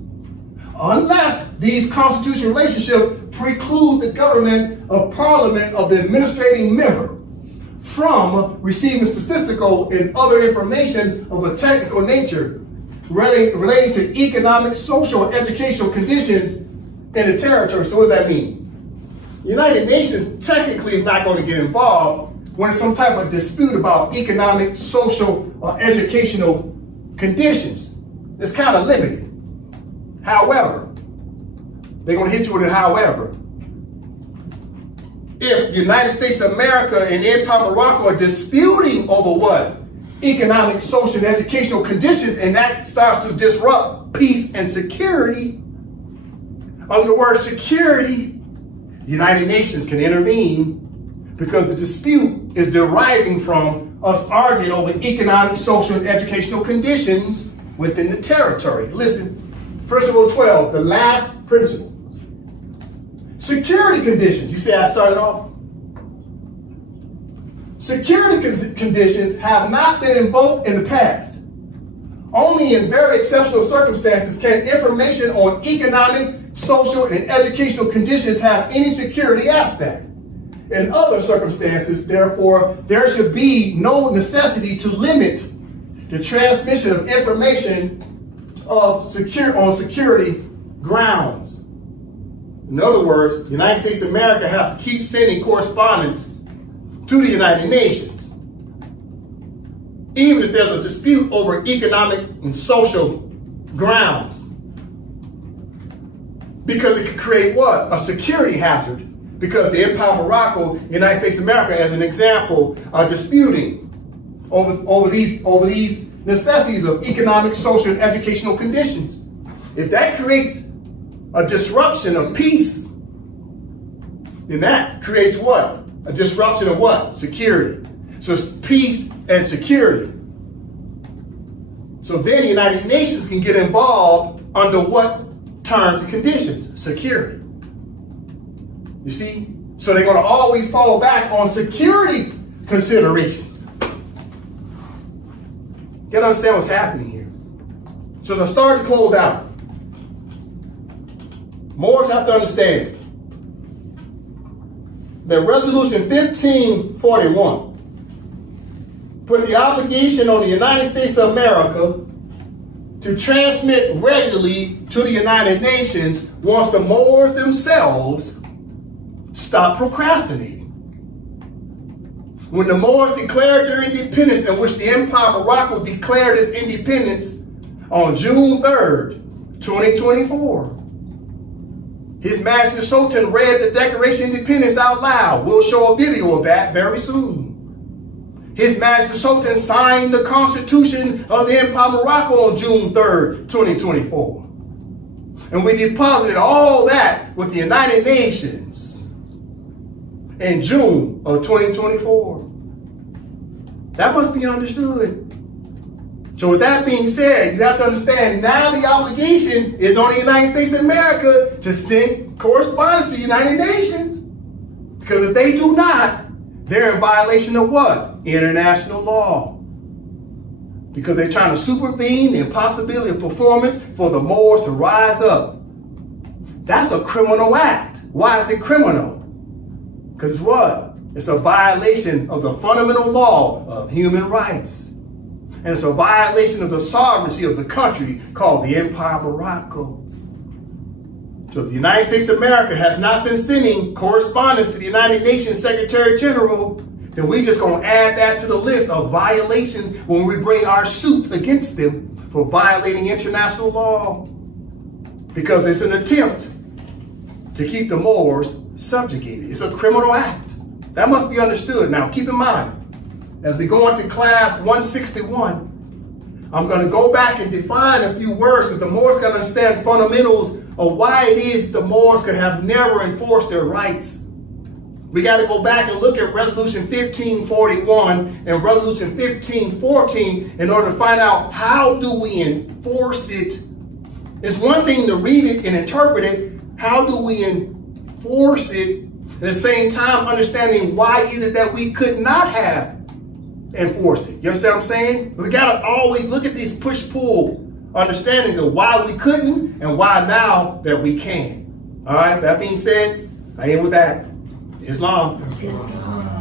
unless these constitutional relationships preclude the government of parliament of the administrating member from receiving statistical and other information of a technical nature relating to economic, social, and educational conditions in the territory. So what does that mean? The United Nations technically is not going to get involved when it's some type of dispute about economic, social, or educational conditions. It's kind of limited. However, they're going to hit you with a however. If the United States of America and AMPAC Morocco are disputing over what? Economic, social, and educational conditions, and that starts to disrupt peace and security, under the word security, the United Nations can intervene because the dispute is deriving from us arguing over economic, social, and educational conditions within the territory. Listen, Principle 12, the last principle. Security conditions. You see how I started off? Security conditions have not been invoked in the past. Only in very exceptional circumstances can information on economic, social, and educational conditions have any security aspect. In other circumstances, therefore, there should be no necessity to limit the transmission of information on security grounds. In other words, the United States of America has to keep sending correspondence to the United Nations, even if there's a dispute over economic and social grounds, because it could create what? A security hazard, because the AMPAC Morocco, United States of America, as an example, are disputing over these necessities of economic, social, and educational conditions. If that creates a disruption of peace, then that creates what? A disruption of what? Security. So it's peace and security. So then the United Nations can get involved under what terms and conditions? Security. You see? So they're going to always fall back on security considerations. You got to understand what's happening here. So as I start to close out, Moors have to understand that Resolution 1541 put the obligation on the United States of America to transmit regularly to the United Nations once the Moors themselves stop procrastinating. When the Moors declared their independence, in which the AMPAC Morocco declared its independence on June 3rd, 2024. His Majesty Sultan read the Declaration of Independence out loud. We'll show a video of that very soon. His Majesty Sultan signed the Constitution of the AMPAC Morocco on June 3rd, 2024. And we deposited all that with the United Nations in June of 2024. That must be understood. So with that being said, you have to understand now the obligation is on the United States of America to send correspondence to the United Nations. Because if they do not, they're in violation of what? International law. Because they're trying to supervene the impossibility of performance for the Moors to rise up. That's a criminal act. Why is it criminal? Because it's what? It's a violation of the fundamental law of human rights. And it's a violation of the sovereignty of the country called the Empire of Morocco. So if the United States of America has not been sending correspondence to the United Nations Secretary General, then we just gonna add that to the list of violations when we bring our suits against them for violating international law. Because it's an attempt to keep the Moors subjugated. It's a criminal act. That must be understood. Now keep in mind, as we go into class 161, I'm gonna go back and define a few words because the Moors gotta understand fundamentals of why it is the Moors could have never enforced their rights. We got to go back and look at Resolution 1541 and Resolution 1514 in order to find out how do we enforce it. It's one thing to read it and interpret it. How do we enforce it? At the same time, understanding why is it that we could not have enforced it. You understand what I'm saying? We got to always look at these push-pull understandings of why we couldn't and why now that we can. All right, that being said, I end with that. Islam. Islam.